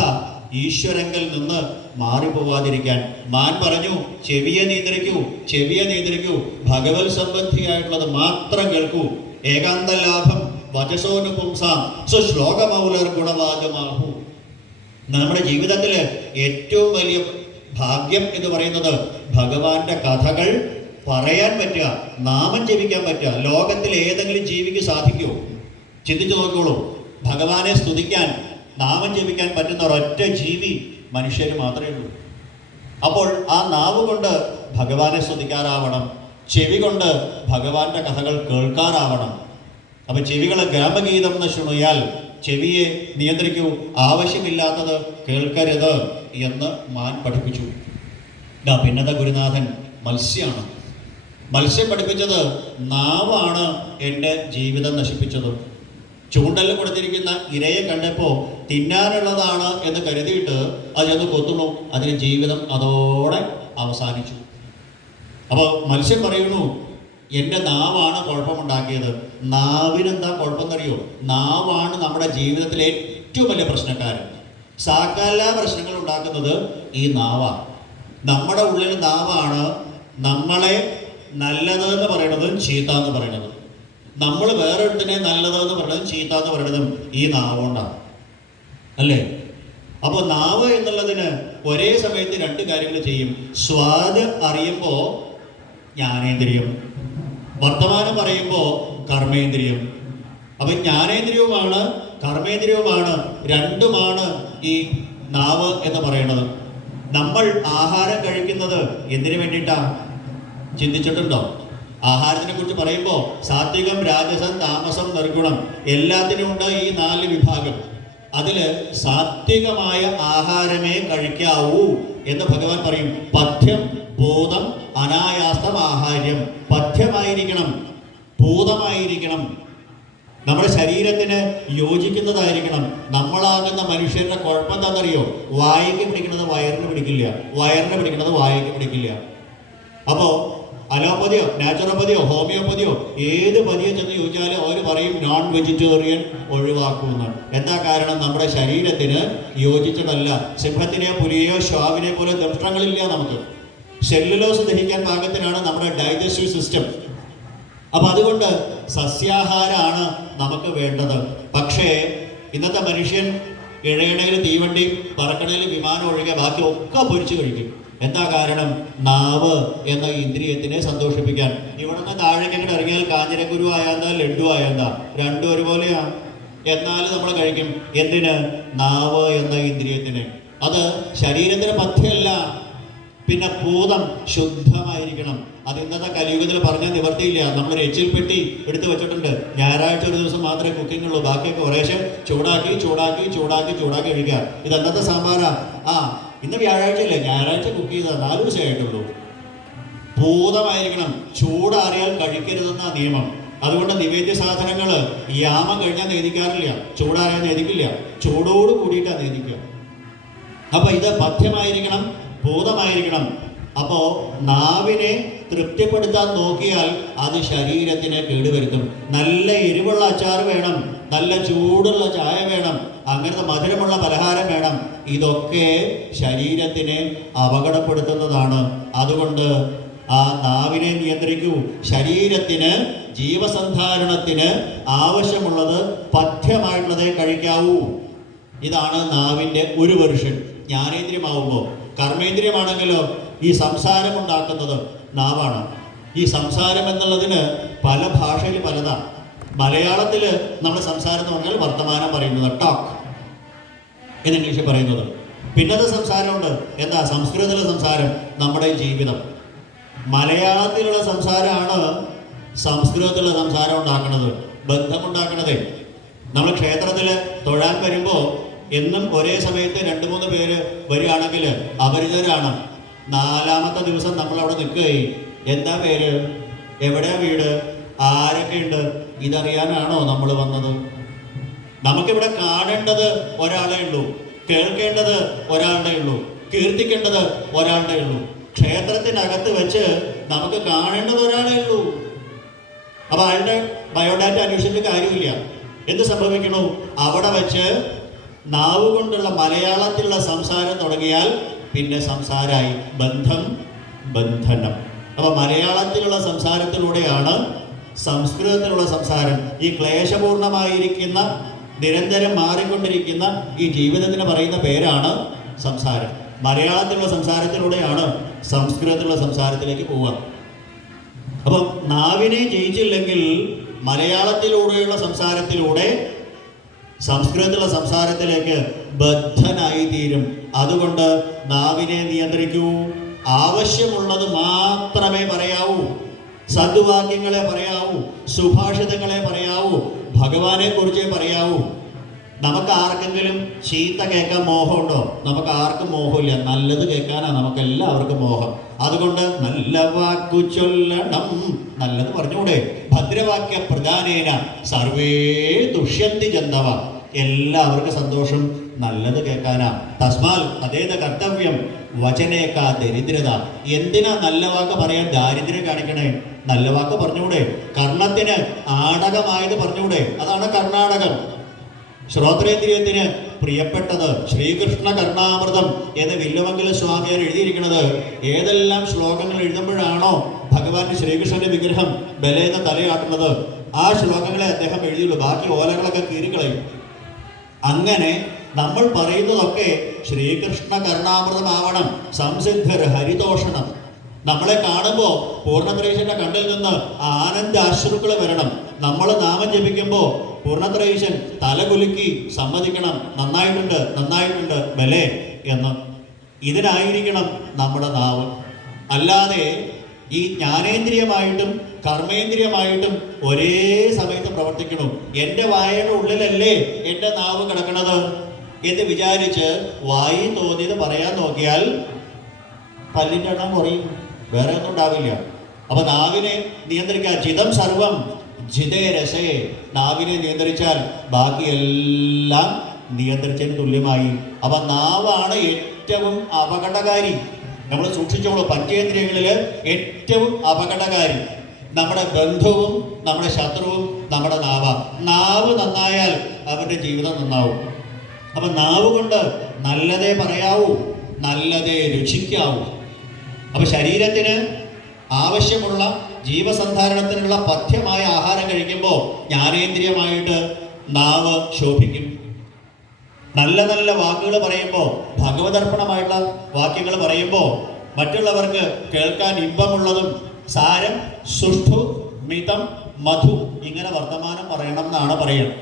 ഈശ്വരങ്കിൽ നിന്ന് മാറിപ്പോവാതിരിക്കാൻ. മാൻ പറഞ്ഞു, ചെവിയെ നിയന്ത്രിക്കൂ, ഭഗവത് സംബന്ധിയായിട്ടുള്ളത് മാത്രം കേൾക്കൂ. ഏകാന്ത ലാഭം വചസോനുപുംസാം ശ്ലോകമൗലർ ഗുണവാദമാഹു. നമ്മുടെ ജീവിതത്തിൽ ഏറ്റവും വലിയ ഭാഗ്യം എന്ന് പറയുന്നത് ഭഗവാന്റെ കഥകൾ പറയാൻ പറ്റുക, നാമം ജപിക്കാൻ പറ്റുക. ലോകത്തിൽ ഏതെങ്കിലും ജീവിക്ക് സാധിക്കുമോ? ചിന്തിച്ചു നോക്കിക്കോളൂ. ഭഗവാനെ സ്തുതിക്കാൻ, നാമം ജപിക്കാൻ പറ്റുന്ന ഒരൊറ്റ ജീവി മനുഷ്യർ മാത്രമേ ഉള്ളൂ. അപ്പോൾ ആ നാവ് കൊണ്ട് ഭഗവാനെ സ്തുതിക്കാറാവണം, ചെവി കൊണ്ട് ഭഗവാന്റെ കഥകൾ കേൾക്കാറാവണം. അപ്പം ചെവികളെ ഗ്രാമഗീതം എന്ന് ശുണയാൽ ചെവിയെ നിയന്ത്രിക്കൂ, ആവശ്യമില്ലാത്തത് കേൾക്കരുത് എന്ന് മാൻ പഠിപ്പിച്ചു. പിന്നത്തെ ഗുരുനാഥൻ മത്സ്യമാണ്. മത്സ്യം പഠിപ്പിച്ചത് നാവാണ് എൻ്റെ ജീവിതം നശിപ്പിച്ചത്. ചൂണ്ടലിൽ കൊടുത്തിരിക്കുന്ന ഇരയെ കണ്ടപ്പോൾ തിന്നാനുള്ളതാണ് എന്ന് കരുതിയിട്ട് അത് ചെന്ന് കൊത്തുന്നു, അതിന് ജീവിതം അതോടെ അവസാനിച്ചു. അപ്പോൾ മത്സ്യം പറയുന്നു, എൻ്റെ നാവാണ് കുഴപ്പമുണ്ടാക്കിയത്. നാവിനെന്താ കുഴപ്പമെന്നറിയോ? നാവാണ് നമ്മുടെ ജീവിതത്തിലെ ഏറ്റവും വലിയ പ്രശ്നക്കാരൻ. സകല പ്രശ്നങ്ങൾ ഉണ്ടാക്കുന്നത് ഈ നാവാണ്. നമ്മുടെ ഉള്ളിൽ നാവാണ് നമ്മളെ നല്ലതെന്ന് പറയണതും ചീത്ത എന്ന് പറയണതും, നമ്മൾ വേറൊരുത്തിനെ നല്ലതെന്ന് പറയുന്നതും ചീത്ത എന്ന് പറയുന്നതും ഈ നാവുകൊണ്ടാണ്, അല്ലേ? അപ്പോൾ നാവ് എന്നുള്ളതിന് ഒരേ സമയത്ത് രണ്ട് കാര്യങ്ങൾ ചെയ്യും. സ്വാദ് അറിയുമ്പോൾ ജ്ഞാനേന്ദ്രിയം, വർത്തമാനം പറയുമ്പോൾ കർമ്മേന്ദ്രിയം. അപ്പം ജ്ഞാനേന്ദ്രിയവുമാണ് കർമ്മേന്ദ്രിയവുമാണ്, രണ്ടുമാണ് ഈ നാവ് എന്ന് പറയുന്നത്. നമ്മൾ ആഹാരം കഴിക്കുന്നത് എന്തിനു വേണ്ടിയിട്ടാണ്? ചിന്തിച്ചിട്ടുണ്ടോ? ആഹാരത്തിനെ കുറിച്ച് പറയുമ്പോൾ സാത്വികം, രാജസം, താമസം, നിർഗുണം എല്ലാത്തിനും ഉണ്ട് ഈ 4 വിഭാഗം. അതിൽ സാത്വികമായ ആഹാരമേ കഴിക്കാവൂ എന്ന് ഭഗവാൻ പറയും. പഥ്യം, പൂതം, അനായാസ്തം ആഹാര്യം. പഥ്യമായിരിക്കണം, പൂതമായിരിക്കണം, നമ്മുടെ ശരീരത്തിന് യോജിക്കുന്നതായിരിക്കണം. നമ്മളാകുന്ന മനുഷ്യരുടെ കുഴപ്പം എന്താണെന്നറിയോ? വായിക്ക് പിടിക്കുന്നത് വയറിന് പിടിക്കില്ല, വയറിന് പിടിക്കുന്നത് വായിക്ക് പിടിക്കില്ല. അപ്പോൾ അലോപ്പതിയോ നാച്ചുറോപ്പതിയോ ഹോമിയോപ്പതിയോ ഏത് പതിയെ ചെന്ന് ചോദിച്ചാലും അവർ പറയും നോൺ വെജിറ്റേറിയൻ ഒഴിവാക്കുമെന്ന്. എന്താ കാരണം? നമ്മുടെ ശരീരത്തിന് യോജിച്ചതല്ല. സിംഹത്തിനെയോ പുലിയെയോ ശ്വാവിനെ പോലെ ദംഷ്ട്രങ്ങളില്ല നമുക്ക്. സെല്ലുലോസ് ദഹിക്കാൻ പാകത്തിനാണ് നമ്മുടെ ഡൈജസ്റ്റീവ് സിസ്റ്റം. അപ്പം അതുകൊണ്ട് സസ്യാഹാരമാണ് നമുക്ക് വേണ്ടത്. പക്ഷേ ഇന്നത്തെ മനുഷ്യൻ ഇഴയണയിൽ തീവണ്ടി, പറക്കണയിൽ വിമാനം ഒഴികെ ബാക്കി ഒക്കെ പൊരിച്ചു കഴിക്കും. എന്താ കാരണം? നാവ് എന്ന ഇന്ദ്രിയത്തിനെ സന്തോഷിപ്പിക്കാൻ. ഇവിടെ നിന്ന് താഴേക്ക് അങ്ങോട്ട് ഇറങ്ങിയാൽ കാഞ്ഞിരക്കുരു ആയാന്താ ലഡു ആയാന്താ രണ്ടും ഒരുപോലെയാണ്. എന്നാലും നമ്മൾ കഴിക്കും. എന്തിന്? നാവ് എന്ന ഇന്ദ്രിയത്തിന്. അത് ശരീരത്തിന് പഥ്യമല്ല. പിന്നെ പൂതം ശുദ്ധമായിരിക്കണം. അത് ഇന്നത്തെ കലിയുഗത്തിൽ പറഞ്ഞാൽ നിവർത്തിയില്ല. നമ്മളൊരു എച്ചിൽ പെട്ടി എടുത്ത് വെച്ചിട്ടുണ്ട്. ഞായറാഴ്ച ഒരു ദിവസം മാത്രമേ കുക്കിംഗ് ഉള്ളൂ, ബാക്കിയൊക്കെ കുറേശ്ശെ ചൂടാക്കി ചൂടാക്കി ചൂടാക്കി ചൂടാക്കി കഴിക്കുക. ഇത് എന്നത്തെ സാമ്പാറാ? ഇന്ന് വ്യാഴാഴ്ച അല്ലേ, ഞായറാഴ്ച കുക്ക് ചെയ്താൽ 4 ദിവസമേ ആയിട്ടുള്ളൂ. പൂതമായിരിക്കണം. ചൂടാറിയാൽ കഴിക്കരുതെന്ന നിയമം. അതുകൊണ്ട് നിവേദ്യ സാധനങ്ങൾ യാമം കഴിഞ്ഞാൽ നേദിക്കാറില്ല, ചൂടാറിയാൽ നേദിക്കില്ല, ചൂടോട് കൂടിയിട്ടാണ് നേദിക്കുക. അപ്പൊ ഇത് പഥ്യമായിരിക്കണം, പൂതമായിരിക്കണം. അപ്പോൾ നാവിനെ തൃപ്തിപ്പെടുത്താൻ നോക്കിയാൽ അത് ശരീരത്തിനെ കേടുവരുത്തും. നല്ല എരിവുള്ള അച്ചാർ വേണം, നല്ല ചൂടുള്ള ചായ വേണം, അങ്ങനത്തെ മധുരമുള്ള പലഹാരം വേണം. ഇതൊക്കെ ശരീരത്തിനെ അപകടപ്പെടുത്തുന്നതാണ്. അതുകൊണ്ട് ആ നാവിനെ നിയന്ത്രിക്കൂ. ശരീരത്തിന് ജീവസന്ധാരണത്തിന് ആവശ്യമുള്ളത് പഥ്യമായിട്ടുള്ളതേ കഴിക്കാവൂ. ഇതാണ് നാവിൻ്റെ ഒരു വെർഷൻ. ജ്ഞാനേന്ദ്രിയമാവുമ്പോൾ. കർമ്മേന്ദ്രിയമാണെങ്കിലോ ഈ സംസാരം ഉണ്ടാക്കുന്നത് നാവാണ്. ഈ സംസാരം എന്നുള്ളതിന് പല ഭാഷയിൽ പലതാണ്. മലയാളത്തിൽ നമ്മൾ സംസാരം എന്ന് പറഞ്ഞാൽ വർത്തമാനം പറയുന്നത്, ടോക്ക് എന്ന് ഇംഗ്ലീഷിൽ പറയുന്നത്. പിന്നത്തെ സംസാരമുണ്ട്. എന്താ? സംസ്കൃതത്തിലെ സംസാരം, നമ്മുടെ ജീവിതം. മലയാളത്തിലുള്ള സംസാരമാണ് സംസ്കൃതത്തിലുള്ള സംസാരം ഉണ്ടാക്കുന്നത്, ബന്ധമുണ്ടാക്കണതേ. നമ്മൾ ക്ഷേത്രത്തിൽ തൊഴാൻ വരുമ്പോൾ എന്നും ഒരേ സമയത്ത് 2-3 പേര് വരികയാണെങ്കിൽ അപരിചിതരാണ്. 4ാമത്തെ ദിവസം നമ്മൾ അവിടെ നിൽക്കുകയും എന്താ പേര്, എവിടെയാ വീട്, ആരൊക്കെയുണ്ട്, ഇതറിയാനാണോ നമ്മൾ വന്നത്? നമുക്കിവിടെ കാണേണ്ടത് ഒരാളേ ഉള്ളൂ, കേൾക്കേണ്ടത് ഒരാളുടെ ഉള്ളൂ, കീർത്തിക്കേണ്ടത് ഒരാളുടെ ഉള്ളൂ. ക്ഷേത്രത്തിനകത്ത് വെച്ച് നമുക്ക് കാണേണ്ടത് ഒരാളേ ഉള്ളൂ. അപ്പോൾ അയാളുടെ ബയോഡാറ്റ അന്വേഷിച്ചിട്ട് കാര്യമില്ല. എന്ത് സംഭവിക്കണു? അവിടെ വെച്ച് നാവ് കൊണ്ടുള്ള മലയാളത്തിലുള്ള സംസാരം തുടങ്ങിയാൽ പിന്നെ സംസാരമായി, ബന്ധം ബന്ധനം. അപ്പോൾ മലയാളത്തിലുള്ള സംസാരത്തിലൂടെയാണ് സംസ്കൃതത്തിലുള്ള സംസാരം. ഈ ക്ലേശപൂർണമായിരിക്കുന്ന നിരന്തരം മാറിക്കൊണ്ടിരിക്കുന്ന ഈ ജീവിതത്തിന് പറയുന്ന പേരാണ് സംസാരം. മലയാളത്തിലുള്ള സംസാരത്തിലൂടെയാണ് സംസ്കൃതത്തിലുള്ള സംസാരത്തിലേക്ക് പോവുക. അപ്പം നാവിനെ ജയിച്ചില്ലെങ്കിൽ മലയാളത്തിലൂടെയുള്ള സംസാരത്തിലൂടെ സംസ്കൃതത്തിലുള്ള സംസാരത്തിലേക്ക് ബദ്ധനായി തീരും. അതുകൊണ്ട് നാവിനെ നിയന്ത്രിക്കൂ. ആവശ്യമുള്ളത് മാത്രമേ പറയാവൂ. സദ്വാക്യങ്ങളെ പറയാവൂ, സുഭാഷിതങ്ങളെ പറയാവൂ, ഭഗവാനെ കുറിച്ചേ പറയാവൂ. നമുക്ക് ആർക്കെങ്കിലും ചീത്ത കേൾക്കാൻ മോഹമുണ്ടോ? നമുക്ക് ആർക്കും മോഹമില്ല. നല്ലത് കേൾക്കാനാണ് നമുക്ക് എല്ലാവർക്കും മോഹം. അതുകൊണ്ട് നല്ല വാക്കു ചൊല്ലണം, നല്ലത് പറഞ്ഞൂടെ. ഭദ്രവാക്യ പ്രധാനേന സർവേ ദുഷ്യന്തി ജന്തവ, എല്ലാവർക്കും സന്തോഷം നല്ലത് കേൾക്കാനാ. തസ്മാൽ അതേത് കർത്തവ്യം വചനേക്കാ ദരിദ്രത. എന്തിനാ നല്ല വാക്ക് പറയാൻ ദാരിദ്ര്യം കാണിക്കണേ? നല്ല വാക്ക് പറഞ്ഞൂടെ. കർണത്തിന് ആടകമായത് പറഞ്ഞൂടെ. അതാണ് കർണാടകം. ശ്രോത്രേന്ദ്രിയത്തിന് പ്രിയപ്പെട്ടത് ശ്രീകൃഷ്ണ കർണാമൃതം എന്ന് വില്ലുമംഗല സ്വാമിയാർ എഴുതിയിരിക്കുന്നത്. ഏതെല്ലാം ശ്ലോകങ്ങൾ എഴുതുമ്പോഴാണോ ഭഗവാൻ ശ്രീകൃഷ്ണന്റെ വിഗ്രഹം ബലേന്ന് തലയാട്ടുന്നത്, ആ ശ്ലോകങ്ങളെ അദ്ദേഹം എഴുതിയുള്ളൂ. ബാക്കി ഓലകളൊക്കെ കീറിക്കളയും. അങ്ങനെ നമ്മൾ പറയുന്നതൊക്കെ ശ്രീകൃഷ്ണ കർണാമൃതമാവണം. സംസിദ്ധർ ഹരിതോഷണം. നമ്മളെ കാണുമ്പോൾ പൂർണ്ണത്രയീശന്റെ കണ്ണിൽ നിന്ന് ആനന്ദാശ്രുക്കൾ വരണം. നമ്മൾ നാമം ജപിക്കുമ്പോൾ പൂർണ്ണത്രയീശൻ തലകുലുക്കി സമ്മതിക്കണം, നന്നായിട്ടുണ്ട് നന്നായിട്ടുണ്ട് ബലേ എന്ന്. ഇതിനായിരിക്കണം നമ്മുടെ നാവ്. അല്ലാതെ ഈ ജ്ഞാനേന്ദ്രിയമായിട്ടും കർമ്മേന്ദ്രിയമായിട്ടും ഒരേ സമയത്ത് പ്രവർത്തിക്കണം. എൻ്റെ വായയുടെ ഉള്ളിലല്ലേ എൻ്റെ നാവ് കിടക്കണത് എന്ന് വിചാരിച്ച് വായി തോന്നിയത് പറയാൻ നോക്കിയാൽ പല്ലിൻ്റെ എണ്ണം കുറയും, വേറെ ഒന്നും ഉണ്ടാവില്ല. അപ്പൊ നാവിനെ നിയന്ത്രിക്കാൻ ചിതം സർവം ജിതേ രസേ. നാവിനെ നിയന്ത്രിച്ചാൽ ബാക്കിയെല്ലാം നിയന്ത്രിച്ചതിന് തുല്യമായി. അപ്പൊ നാവാണ് ഏറ്റവും അപകടകാരി. നമ്മൾ സൂക്ഷിച്ചോളൂ. പഞ്ചേന്ദ്രിയങ്ങളിൽ ഏറ്റവും അപകടകാരി നമ്മുടെ ബന്ധുവും നമ്മുടെ ശത്രുവും നമ്മുടെ നാവ. നാവ് നന്നായാൽ അവരുടെ ജീവിതം നന്നാവും. അപ്പൊ നാവ് കൊണ്ട് നല്ലതേ പറയാവൂ, നല്ലതേ രുചിക്കാവൂ. അപ്പൊ ശരീരത്തിന് ആവശ്യമുള്ള ജീവസന്ധാരണത്തിനുള്ള പഥ്യമായ ആഹാരം കഴിക്കുമ്പോൾ ജ്ഞാനേന്ദ്രിയമായിട്ട് നാവ് ശോഭിക്കും. നല്ല നല്ല വാക്കുകൾ പറയുമ്പോൾ, ഭഗവതർപ്പണമായിട്ടുള്ള വാക്യങ്ങൾ പറയുമ്പോൾ മറ്റുള്ളവർക്ക് കേൾക്കാൻ ഇമ്പമുള്ളതും സാരം സുഷ്ഠു മിതം മധു ഇങ്ങനെ വർത്തമാനം പറയണം എന്നാണ് പറയുന്നത്.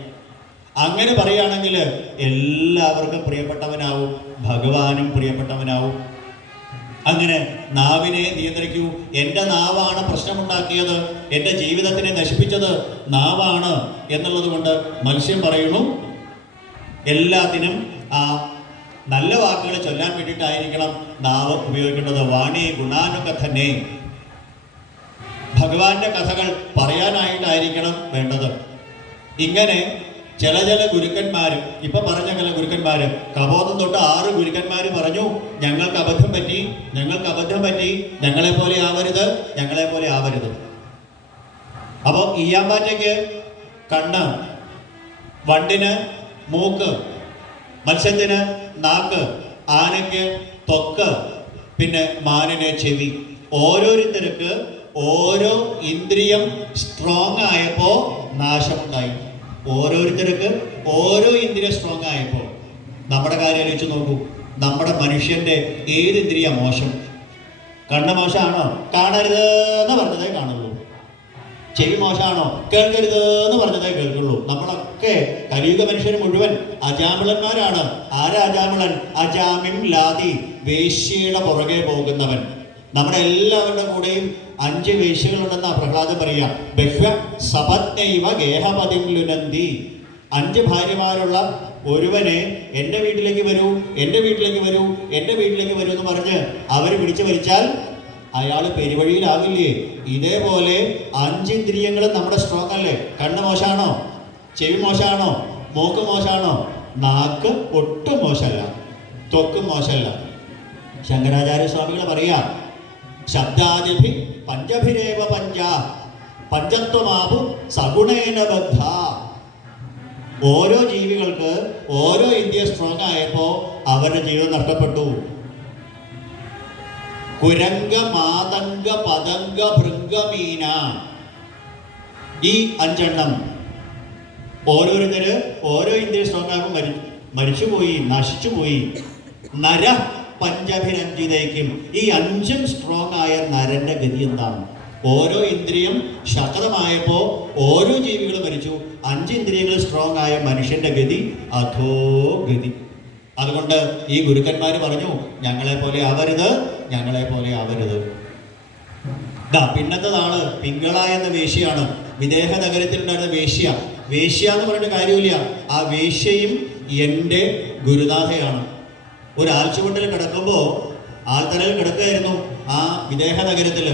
അങ്ങനെ പറയുകയാണെങ്കിൽ എല്ലാവർക്കും പ്രിയപ്പെട്ടവനാവും, ഭഗവാനും പ്രിയപ്പെട്ടവനാവും. അങ്ങനെ നാവിനെ നിയന്ത്രിക്കൂ. എൻ്റെ നാവാണ് പ്രശ്നമുണ്ടാക്കിയത്, എൻ്റെ ജീവിതത്തിനെ നശിപ്പിച്ചത് നാവാണ് എന്നുള്ളത് കൊണ്ട് മത്സ്യം പറയുന്നു, എല്ലാത്തിനും ആ നല്ല വാക്കുകൾ ചൊല്ലാൻ വേണ്ടിയിട്ടായിരിക്കണം നാവ് ഉപയോഗിക്കേണ്ടത്. വാണി ഗുണാനുകഥനെ, ഭഗവാന്റെ കഥകൾ പറയാനായിട്ടായിരിക്കണം വേണ്ടത്. ഇങ്ങനെ ചില ഗുരുക്കന്മാര്, ഇപ്പൊ പറഞ്ഞ ചില ഗുരുക്കന്മാര്, കബോധം തൊട്ട് 6 ഗുരുക്കന്മാര് പറഞ്ഞു ഞങ്ങൾക്ക് അബദ്ധം പറ്റി, ഞങ്ങൾക്ക് അബദ്ധം പറ്റി, ഞങ്ങളെ പോലെ ആവരുത്, ഞങ്ങളെ പോലെ ആവരുത്. അപ്പൊ ഈയാമ്പാറ്റയ്ക്ക് കണ്ണ്, വണ്ടിന് മൂക്ക്, മത്സ്യത്തിന് നാക്ക്, ആനയ്ക്ക് ത്വക്ക്, പിന്നെ മാനിന് ചെവി. ഓരോരുത്തർക്ക് ഓരോ ഇന്ദ്രിയം സ്ട്രോങ് ആയപ്പോൾ നാശമുണ്ടായി. ഓരോരുത്തർക്ക് ഓരോ ഇന്ദ്രിയം സ്ട്രോങ് ആയപ്പോൾ. നമ്മുടെ കാര്യം ആലോചിച്ച് നോക്കൂ. നമ്മുടെ മനുഷ്യന്റെ ഏത് ഇന്ദ്രിയ മോശം? കണ്ണ് മോശമാണോ? കാണരുത് എന്ന് പറഞ്ഞതേ കാണുള്ളൂ. ചെവി മോശമാണോ? കേൾക്കരുത് എന്ന് പറഞ്ഞതേ കേൾക്കുള്ളൂ. നമ്മളൊക്കെ കലിയുഗ മനുഷ്യർ മുഴുവൻ അജാമിളന്മാരാണ്. ആരാ അജാമിളൻ? അജാമിം ലാതി, വേശ്യയുടെ പുറകെ പോകുന്നവൻ. നമ്മുടെ എല്ലാവരുടെ കൂടെയും 5 വേശ്യകളുണ്ടെന്നാ പ്രഹ്ലാദം പറയാ. ബഹ്വ സപത്നൈവ ഗേഹപതിം ലുനന്തി. 5 ഭാര്യമാരുള്ള ഒരുവനെ എൻ്റെ വീട്ടിലേക്ക് വരൂ, എൻ്റെ വീട്ടിലേക്ക് വരൂ, എൻ്റെ വീട്ടിലേക്ക് വരൂ എന്ന് പറഞ്ഞ് അവർ പിടിച്ചു വലിച്ചാൽ അയാൾ പെരുവഴിയിലാകില്ലേ? ഇതേപോലെ 5 ഇന്ദ്രിയങ്ങളും നമ്മുടെ സ്ട്രോങ് അല്ലേ? കണ്ണ് മോശമാണോ? ചെവി മോശമാണോ? മൂക്ക് മോശമാണോ? നാക്ക് ഒട്ടും മോശമല്ല, ത്വക്കും മോശമല്ല. ശങ്കരാചാര്യ സ്വാമികൾ പറയാ, ശബ്ദാദിഭി പഞ്ചഭിരേവ പഞ്ച പഞ്ചത്വമാപു സഗുണേന ബദ്ധ. ഓരോ ജീവികൾക്ക് ഓരോ ഇന്ദ്രിയ സ്ട്രോങ് ആയപ്പോൾ അവരുടെ ജീവിതം നഷ്ടപ്പെട്ടു. കുരങ്ക, മാതംഗ, പതംഗ, ഭൃംഗമീന, ഈ 5 എണ്ണം ഓരോരുത്തര് ഓരോ ഇന്ദ്രിയ സ്ട്രോങ് ആകുമ്പോൾ മരിച്ചുപോയി, നശിച്ചുപോയി. നര പഞ്ചഭിരഞ്ജിതയ്ക്കും, ഈ 5ഉം സ്ട്രോങ് ആയ നരന്റെ ഗതി എന്താണ്? ഓരോ ഇന്ദ്രിയം ശക്തമായപ്പോൾ ഓരോ ജീവികൾ മരിച്ചു. 5 ഇന്ദ്രിയങ്ങൾ സ്ട്രോങ് ആയ മനുഷ്യന്റെ ഗതി അധോ ഗതി. അതുകൊണ്ട് ഈ ഗുരുക്കന്മാർ പറഞ്ഞു, ഞങ്ങളെ പോലെ ആവരുത്, ഞങ്ങളെ പോലെ ആവരുത്. പിന്നത്തതാണ് പിങ്കള എന്ന വേശ്യയാണ്. വിദേഹ നഗരത്തിലുണ്ടായിരുന്ന വേശ്യ. വേശ്യ എന്ന് പറഞ്ഞിട്ട് കാര്യമില്ല. ആ വേശ്യയും എൻ്റെ ഗുരുനാഥയാണ്. ഒരു ആൽച്ചുവട്ടിൽ കിടക്കുമ്പോൾ, ആൾത്തലയിൽ കിടക്കുകയായിരുന്നു ആ വിദേഹ നഗരത്തിൽ.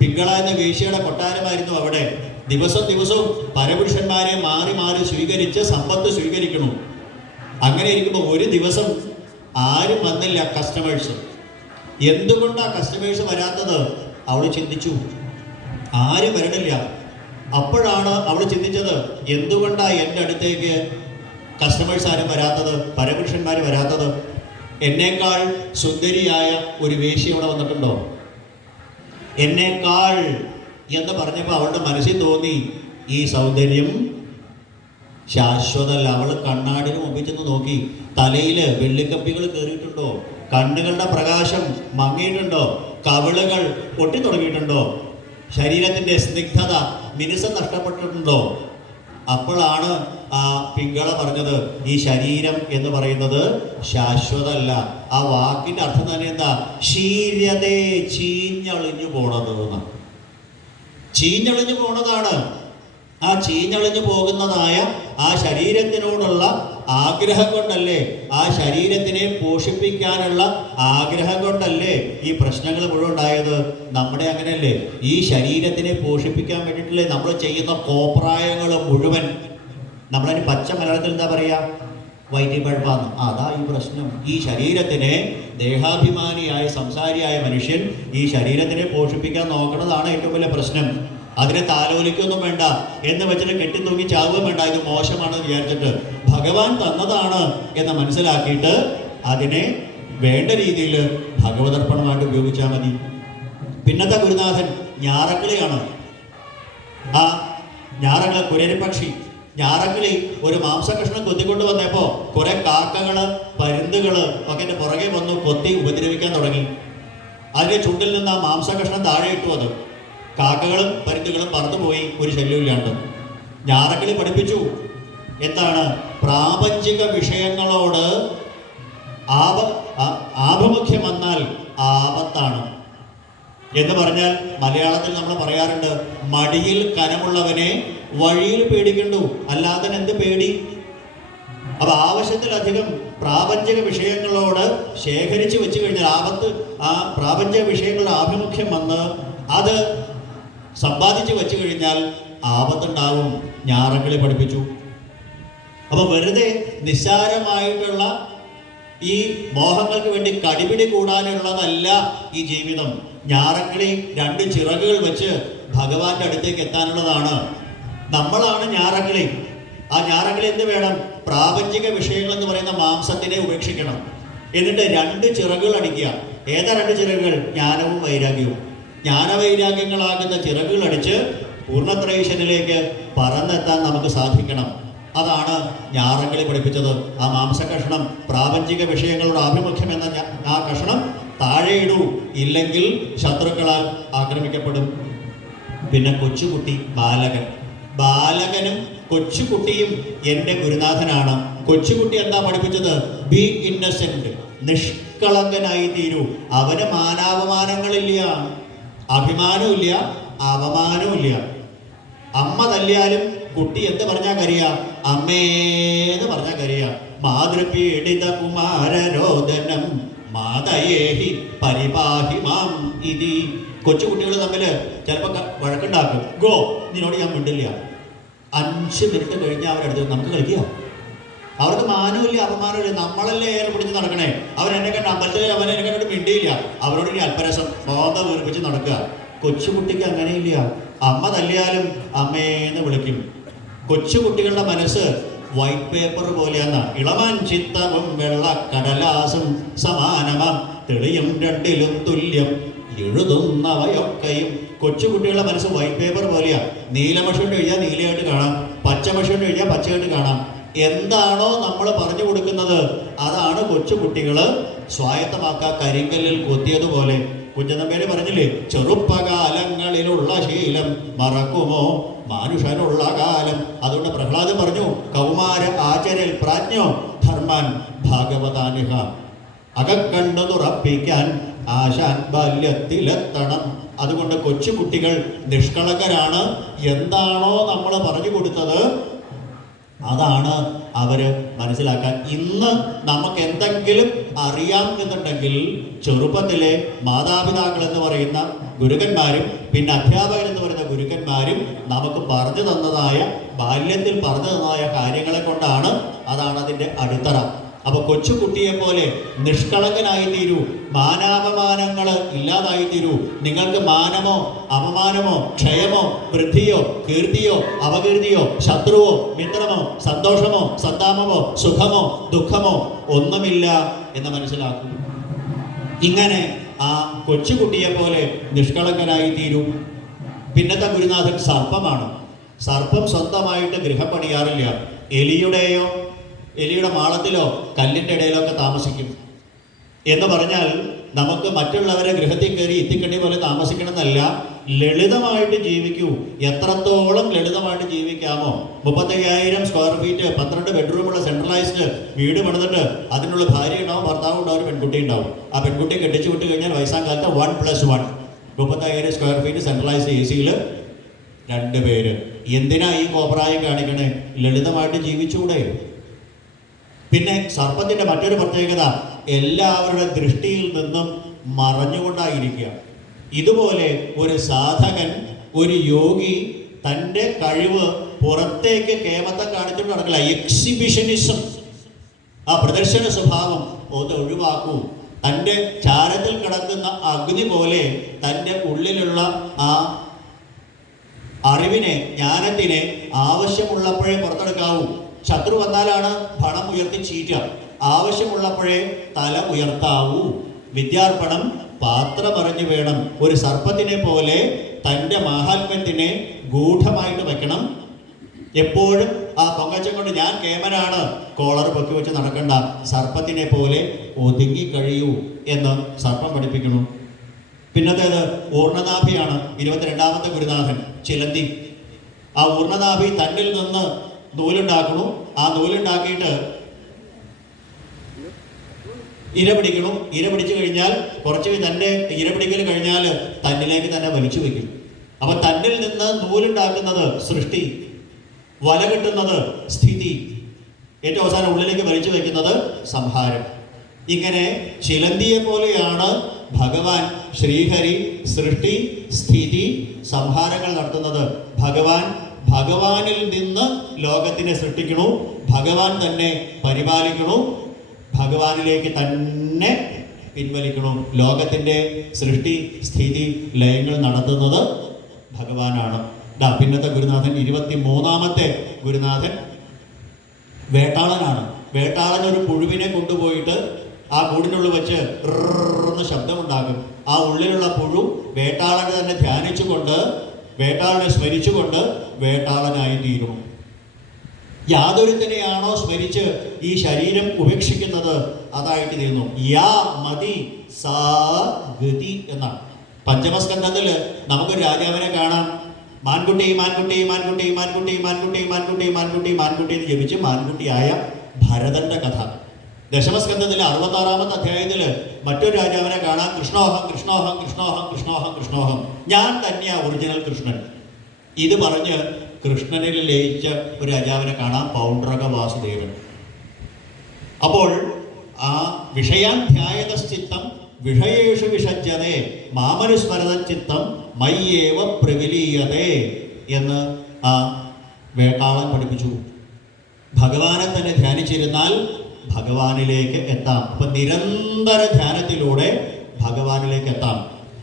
പിങ്കള എന്ന വേശ്യയുടെ കൊട്ടാരമായിരുന്നു അവിടെ. ദിവസവും പരപുരുഷന്മാരെ മാറി മാറി സ്വീകരിച്ച് സമ്പത്ത് സ്വീകരിക്കണം. അങ്ങനെ ഇരിക്കുമ്പോൾ ഒരു ദിവസം ആരും വന്നില്ല, കസ്റ്റമേഴ്സ്. എന്തുകൊണ്ടാണ് കസ്റ്റമേഴ്സ് വരാത്തത്? അവൾ ചിന്തിച്ചു, ആരും വരണില്ല. അപ്പോഴാണ് അവൾ ചിന്തിച്ചത്, എന്തുകൊണ്ടാണ് എൻ്റെ അടുത്തേക്ക് കസ്റ്റമേഴ്സ് ആരും വരാത്തത്, പരപുരുഷന്മാർ വരാത്തത്? എന്നേക്കാൾ സുന്ദരിയായ ഒരു വേശ്യ അവിടെ വന്നിട്ടുണ്ടോ? എന്നേക്കാൾ എന്ന് പറഞ്ഞപ്പോൾ അവളുടെ മനസ്സിൽ തോന്നി, ഈ സൗന്ദര്യം ശാശ്വതമല്ല. അവൾ കണ്ണാടിന് മുമ്പിൽ ചെന്ന് നോക്കി. തലയിൽ വെള്ളിക്കപ്പികൾ കയറിയിട്ടുണ്ടോ? കണ്ണുകളുടെ പ്രകാശം മങ്ങിയിട്ടുണ്ടോ? കവിളുകൾ പൊട്ടി തുടങ്ങിയിട്ടുണ്ടോ? ശരീരത്തിൻ്റെ സ്നിഗ്ധത, മിനുസം നഷ്ടപ്പെട്ടിട്ടുണ്ടോ? അപ്പോഴാണ് ആ പിങ്കള പറഞ്ഞത്, ഈ ശരീരം എന്ന് പറയുന്നത് ശാശ്വതമല്ല. ആ വാക്കിൻ്റെ അർത്ഥം തന്നെ എന്താ? ശീര്യതേ, ചീഞ്ഞളിഞ്ഞു പോണത് എന്ന്. ചീഞ്ഞളിഞ്ഞു പോണതാണ്. ആ ചീഞ്ഞളിഞ്ഞു പോകുന്നതായ ആ ശരീരത്തിനോടുള്ള ആഗ്രഹം കൊണ്ടല്ലേ, ആ ശരീരത്തിനെ പോഷിപ്പിക്കാനുള്ള ആഗ്രഹം കൊണ്ടല്ലേ ഈ പ്രശ്നങ്ങൾ മുഴുവൻ ഉണ്ടായത്. നമ്മുടെ അങ്ങനെയല്ലേ? ഈ ശരീരത്തിനെ പോഷിപ്പിക്കാൻ വേണ്ടിയിട്ടല്ലേ നമ്മൾ ചെയ്യുന്ന കോപ്രായങ്ങൾ മുഴുവൻ. നമ്മളതിന് പച്ച മലയാളത്തിൽ എന്താ പറയുക? വൈറ്റിപ്പഴപ്പാന്ന്. അതാ ഈ പ്രശ്നം. ഈ ശരീരത്തിനെ, ദേഹാഭിമാനിയായ സംസാരിയായ മനുഷ്യൻ ഈ ശരീരത്തിനെ പോഷിപ്പിക്കാൻ നോക്കുന്നതാണ് ഏറ്റവും വലിയ പ്രശ്നം. അതിനെ താലോലിക്കൊന്നും വേണ്ട എന്ന് വെച്ചിട്ട് കെട്ടിത്തൂങ്ങി ചാവുകയും വേണ്ട. ഇത് മോശമാണെന്ന് വിചാരിച്ചിട്ട് ഭഗവാൻ തന്നതാണ് എന്ന് മനസ്സിലാക്കിയിട്ട് അതിനെ വേണ്ട രീതിയിൽ ഭഗവതർപ്പണമായിട്ട് ഉപയോഗിച്ചാൽ മതി. പിന്നത്തെ ഗുരുനാഥൻ ഞാറക്കിളിയാണ്. ആ ഞാറക്കിളി, കുരരിപ്പക്ഷി, ഞാറക്കിളി ഒരു മാംസകഷ്ണം കൊത്തിക്കൊണ്ട് വന്നപ്പോൾ കുറെ കാക്കകള്, പരുന്തുകള് ഒക്കെ എൻ്റെ പുറകെ വന്നു കൊത്തി ഉപദ്രവിക്കാൻ തുടങ്ങി. അതിൻ്റെ ചുണ്ടിൽ നിന്ന് ആ മാംസകഷ്ണം താഴെ ഇട്ടു. അത് കാക്കകളും പരുന്തുകളും പറന്നുപോയി, ഒരു ശല്യമില്ലാണ്ട്. ഞാറക്കിളി പഠിപ്പിച്ചു, എന്താണ്? പ്രാപഞ്ചിക വിഷയങ്ങളോട് ആഭിമുഖ്യം വന്നാൽ ആപത്താണ് എന്ന് പറഞ്ഞാൽ മലയാളത്തിൽ നമ്മൾ പറയാറുണ്ട്, മടിയിൽ കനമുള്ളവനെ വഴിയിൽ പേടിക്കണ്ടു, അല്ലാതെ എന്ത് പേടി? അപ്പൊ ആവശ്യത്തിലധികം പ്രാപഞ്ചിക വിഷയങ്ങളോട് ശേഖരിച്ച് വെച്ച് കഴിഞ്ഞാൽ ആപത്ത്. ആ പ്രാപഞ്ചിക വിഷയങ്ങളുടെ ആഭിമുഖ്യം വന്ന് അത് സമ്പാദിച്ച് വെച്ച് കഴിഞ്ഞാൽ ആപത്തുണ്ടാവും. ഞാറക്കിളി പഠിപ്പിച്ചു. അപ്പൊ വെറുതെ നിസ്സാരമായിട്ടുള്ള ഈ മോഹങ്ങൾക്ക് വേണ്ടി കടിപിടി കൂടാനുള്ളതല്ല ഈ ജീവിതം. ഞാറക്കിളി 2 ചിറകുകൾ വെച്ച് ഭഗവാന്റെ അടുത്തേക്ക് എത്താനുള്ളതാണ്. നമ്മളാണ് ഞാറക്കിളി. ആ ഞാറക്കിളി എന്ത് വേണം? പ്രാപഞ്ചിക വിഷയങ്ങൾ എന്ന് പറയുന്ന മാംസത്തിനെ ഉപേക്ഷിക്കണം. എന്നിട്ട് 2 ചിറകുകൾ അടിക്കുക. ഏതാ 2 ചിറകുകൾ? ജ്ഞാനവും വൈരാഗ്യവും. ജ്ഞാനവൈരാഗ്യങ്ങളാകുന്ന ചിറകുകൾ അടിച്ച് പൂർണ്ണത്രൈശനിലേക്ക് പറന്നെത്താൻ നമുക്ക് സാധിക്കണം. അതാണ് ഞാറക്കിളി പഠിപ്പിച്ചത്. ആ മാംസകഷ്ണം, പ്രാപഞ്ചിക വിഷയങ്ങളുടെ ആഭിമുഖ്യം എന്ന ആ കഷ്ണം താഴെയിടൂ, ഇല്ലെങ്കിൽ ശത്രുക്കളാൽ ആക്രമിക്കപ്പെടും. പിന്നെ കൊച്ചുകുട്ടി, ബാലകൻ. ബാലകനും കൊച്ചുകുട്ടിയും എൻ്റെ ഗുരുനാഥനാണ്. കൊച്ചുകുട്ടി എന്താ പഠിപ്പിച്ചത്? ബി ഇന്നസെന്റ്, നിഷ്കളങ്കനായി തീരൂ. അവന് മാനാപമാനങ്ങളില്ല, അഭിമാനമില്ല, അവമാനമില്ല. അമ്മ തല്ലിയാലും കുട്ടി എന്ത് പറഞ്ഞാൽ കരയ? അമ്മേന്ന് പറഞ്ഞാൽ കരയ. മാതൃപീഡിത കുമാരരോദനം മാതയേഹി പരിപാഹി മാം ഇതി. കൊച്ചുകുട്ടികൾ തമ്മിൽ ചിലപ്പോൾ വഴക്കുണ്ടാക്കും. ഗോ, നിന്നോട് ഞാൻ മിണ്ടില്ല. 5 മിനിറ്റ് കഴിഞ്ഞാൽ അവരെടുത്ത് നമുക്ക് കളിക്കുക. അവർക്ക് മാനമില്ല, അപമാനമില്ല. നമ്മളല്ലേ ഏറെ പിടിച്ച് നടക്കണേ. അവരെന്നെ കണ്ട് അമ്പലത്തിൽ അവനെ കണ്ടിട്ട് മിണ്ടിയില്ല. അവരോട് ഇനി അല്പരസം ബോധ വീർപ്പിച്ച് നടക്കുക. കൊച്ചുകുട്ടിക്ക് അങ്ങനെയില്ല. അമ്മ തല്ലിയാലും അമ്മേന്ന് വിളിക്കും. കൊച്ചുകുട്ടികളുടെ മനസ്സ് വൈറ്റ് പേപ്പർ പോലെയെന്ന ഇളമാൻ ചിത്തവും വെള്ള കടലാസും സമാനമാം തെളിയും രണ്ടിലും തുല്യം എഴുതുന്നവയൊക്കെയും. കൊച്ചുകുട്ടികളുടെ മനസ്സ് വൈറ്റ് പേപ്പർ പോലെയാ. നീലമഷി കൊണ്ട് എഴുതിയാൽ നീലയായിട്ട് കാണാം, പച്ചമഷി കൊണ്ട് എഴുതിയാൽ പച്ചയായിട്ട് കാണാം. എന്താണോ നമ്മൾ പറഞ്ഞു കൊടുക്കുന്നത് അതാണ് കൊച്ചുകുട്ടികൾ സ്വായത്തമാക്കുക. കരിങ്കല്ലിൽ കൊത്തിയതുപോലെ കുഞ്ചനമ്പേര് പറഞ്ഞില്ലേ, ചെറുപ്പകാലങ്ങളിലുള്ള ശീലം മറക്കുമോ മാനുഷനുള്ള കാലം. അതുകൊണ്ട് പ്രഹ്ലാദൻ പറഞ്ഞു, കൗമാര ആചരിൽ പ്രാജ്ഞോ ധർമാൻ ഭാഗവതാനിഹ. അകക്കണ്ണു തുറപ്പിക്കാൻ ആശാൻ ബാല്യത്തിലെത്തണം. അതുകൊണ്ട് കൊച്ചുകുട്ടികൾ നിഷ്കളങ്കരാണ്. എന്താണോ നമ്മൾ പറഞ്ഞു കൊടുത്തത് അതാണ് അവർ മനസ്സിലാക്കാൻ. ഇന്ന് നമുക്ക് എന്തെങ്കിലും അറിയാം എന്നുണ്ടെങ്കിൽ ചെറുപ്പത്തിലെ മാതാപിതാക്കൾ എന്ന് പറയുന്ന ഗുരുക്കന്മാരും പിന്നെ അധ്യാപകരെന്ന് പറയുന്ന ഗുരുക്കന്മാരും നമുക്ക് പറഞ്ഞു തന്നതായ ബാല്യത്തിൽ പറഞ്ഞു തന്നതായ കാര്യങ്ങളെ കൊണ്ടാണ്. അതാണ് അതിൻ്റെ അടിത്തറ. അപ്പോൾ കൊച്ചുകുട്ടിയെ പോലെ നിഷ്കളങ്കനായി തീരൂ, മാനാപമാനങ്ങൾ ഇല്ലാതായി തീരൂ. നിങ്ങൾക്ക് മാനമോ അപമാനമോ ക്ഷയമോ വൃദ്ധിയോ കീർത്തിയോ അപകീർത്തിയോ ശത്രുവോ മിത്രമോ സന്തോഷമോ സന്താപമോ സുഖമോ ദുഃഖമോ ഒന്നുമില്ല എന്ന് മനസ്സിലാക്കൂ. ഇങ്ങനെ ആ കൊച്ചുകുട്ടിയെ പോലെ നിഷ്കളങ്കനായി തീരൂ. പിന്നത്തെ ഗുരുനാഥൻ സർപ്പമാണ്. സർപ്പം സ്വന്തമായിട്ട് ഗൃഹം പണിയാറില്ല. എലിയുടെ മാളത്തിലോ കല്ലിൻ്റെ ഇടയിലൊക്കെ താമസിക്കും. എന്ന് പറഞ്ഞാൽ നമുക്ക് മറ്റുള്ളവരെ ഗൃഹത്തിൽ കയറി ഇത്തിക്കണ്ണി പോലെ താമസിക്കണമെന്നല്ല, ലളിതമായിട്ട് ജീവിക്കൂ. എത്രത്തോളം ലളിതമായിട്ട് ജീവിക്കാമോ. 35,000 സ്ക്വയർ ഫീറ്റ് 12 ബെഡ്റൂമുള്ള സെൻട്രലൈസ്ഡ് വീട് പണിതിട്ട് അതിനുള്ള ഭാര്യ ഉണ്ടാവും, ഭർത്താവ് ഉണ്ടാവും, ഒരു പെൺകുട്ടി ഉണ്ടാവും. ആ പെൺകുട്ടിയെ കെട്ടിച്ചു വിട്ട് കഴിഞ്ഞാൽ വയസ്സാം കാലത്ത് 1+1 35,000 സ്ക്വയർ ഫീറ്റ് സെൻട്രലൈസ്ഡ് AC-യിൽ 2 പേര്. എന്തിനാ ഈ കോപ്രായം കാണിക്കണേ? ലളിതമായിട്ട് ജീവിച്ചുകൂടെ? പിന്നെ സർപ്പത്തിൻ്റെ മറ്റൊരു പ്രത്യേകത, എല്ലാവരുടെ ദൃഷ്ടിയിൽ നിന്നും മറഞ്ഞുകൊണ്ടായിരിക്കുക. ഇതുപോലെ ഒരു സാധകൻ, ഒരു യോഗി തൻ്റെ കഴിവ് പുറത്തേക്ക് കേമത്തം കാണിച്ചുകൊണ്ട് നടക്കില്ല. എക്സിബിഷനിസം, ആ പ്രദർശന സ്വഭാവം അത് ഒഴിവാക്കൂ. തൻ്റെ ചാരത്തിൽ കിടക്കുന്ന അഗ്നി പോലെ തൻ്റെ ഉള്ളിലുള്ള ആ അറിവിനെ, ജ്ഞാനത്തിനെ ആവശ്യമുള്ളപ്പോഴേ പുറത്തെടുക്കാവൂ. ശത്രു വന്നാലാണ് പണം ഉയർത്തി ചീറ്റുക. ആവശ്യമുള്ളപ്പോഴേ തല ഉയർത്താവൂ. വിദ്യാർപ്പണം പാത്രമറിഞ്ഞു വേണം. ഒരു സർപ്പത്തിനെ പോലെ തൻ്റെ മാഹാത്മ്യത്തിനെ ഗൂഢമായിട്ട് വയ്ക്കണം. എപ്പോഴും ആ പൊങ്ങച്ചം കൊണ്ട് ഞാൻ കേമനാണ് കോളർ പൊക്കി വെച്ച് നടക്കണ്ട. സർപ്പത്തിനെ പോലെ ഒതുങ്ങി കഴിയൂ എന്ന് സർപ്പം പഠിപ്പിക്കണം. പിന്നത്തേത് ഊർണനാഭിയാണ്. 22ാമത്തെ ഗുരുനാഥൻ ചിലന്തി. ആ ഊർണനാഭി തന്നിൽ നിന്ന് നൂലുണ്ടാക്കണു. ആ നൂലുണ്ടാക്കിയിട്ട് ഇര പിടിക്കണം. ഇര പിടിച്ചു കഴിഞ്ഞാൽ കുറച്ച് തൻ്റെ ഇര പിടിക്കൽ കഴിഞ്ഞാൽ തന്നിലേക്ക് തന്നെ വലിച്ചു വയ്ക്കും. അപ്പൊ തന്നിൽ നിന്ന് നൂലുണ്ടാക്കുന്നത് സൃഷ്ടി, വല കിട്ടുന്നത് സ്ഥിതി, ഏറ്റവും അവസാനം ഉള്ളിലേക്ക് വലിച്ചു വയ്ക്കുന്നത് സംഹാരം. ഇങ്ങനെ ചിലന്തിയെ പോലെയാണ് ഭഗവാൻ ശ്രീഹരി സൃഷ്ടി സ്ഥിതി സംഹാരങ്ങൾ നടത്തുന്നത്. ഭഗവാനിൽ നിന്ന് ലോകത്തിനെ സൃഷ്ടിക്കണു, ഭഗവാൻ തന്നെ പരിപാലിക്കണു, ഭഗവാനിലേക്ക് തന്നെ പിൻവലിക്കണു. ലോകത്തിൻ്റെ സൃഷ്ടി സ്ഥിതി ലയങ്ങൾ നടത്തുന്നത് ഭഗവാനാണ്. പിന്നത്തെ ഗുരുനാഥൻ 23ാമത്തെ ഗുരുനാഥൻ വേട്ടാളനാണ്. വേട്ടാളൻ ഒരു പുഴുവിനെ കൊണ്ടുപോയിട്ട് ആ കൂടിനുള്ളിൽ വെച്ച് എന്ന് ശബ്ദമുണ്ടാക്കും. ആ ഉള്ളിലുള്ള പുഴു വേട്ടാളനെ തന്നെ ധ്യാനിച്ചുകൊണ്ട്, വേട്ടാളനെ സ്മരിച്ചുകൊണ്ട് വേട്ടാളനായി തീരും. യാതൊരുത്തിനെയാണോ സ്മരിച്ച് ഈ ശരീരം ഉപേക്ഷിക്കുന്നത് അതായിട്ട് തീരുന്നു. യാ മതി സാ ഗതി എന്നാണ്. പഞ്ചമസ്കന്ധത്തിൽ നമുക്കൊരു രാജാവിനെ കാണാം. മാൻകുട്ടി മാൻകുട്ടി മാൻകുട്ടി മാൻകുട്ടി മാൻകുട്ടി മാൻകുട്ടി മാൻകുട്ടി മാൻകുട്ടി എന്ന് ജപിച്ച് മാൻകുട്ടിയായ ഭരതന്റെ കഥ. ദശമസ്കന്ധത്തിലെ 66ാമത്തെ അധ്യായത്തിൽ മറ്റൊരു രാജാവിനെ കാണാം. കൃഷ്ണോഹം കൃഷ്ണോഹം കൃഷ്ണോഹം കൃഷ്ണോഹം കൃഷ്ണോഹം, ഞാൻ തന്നെയാ ഒറിജിനൽ കൃഷ്ണൻ. ഇത് പറഞ്ഞ് കൃഷ്ണനിൽ ലയിച്ച ഒരു രാജാവിനെ കാണാം, പൗണ്ഡ്രക വാസുദേവൻ. അപ്പോൾ ആ വിഷയാധ്യായതശ്ചിത്തം വിഷയേഷു വിഷജ്യതേ മാമനുസ്മരതചിത്തം മയ്യേവ പ്രവിലീയതേ എന്ന് ആ വേട്ടാളൻ പഠിപ്പിച്ചു. ഭഗവാനെ തന്നെ ധ്യാനിച്ചിരുന്നാൽ ഭഗവാനിലേക്ക് എത്താം. അപ്പൊ നിരന്തര ധ്യാനത്തിലൂടെ ഭഗവാനിലേക്ക് എത്താം.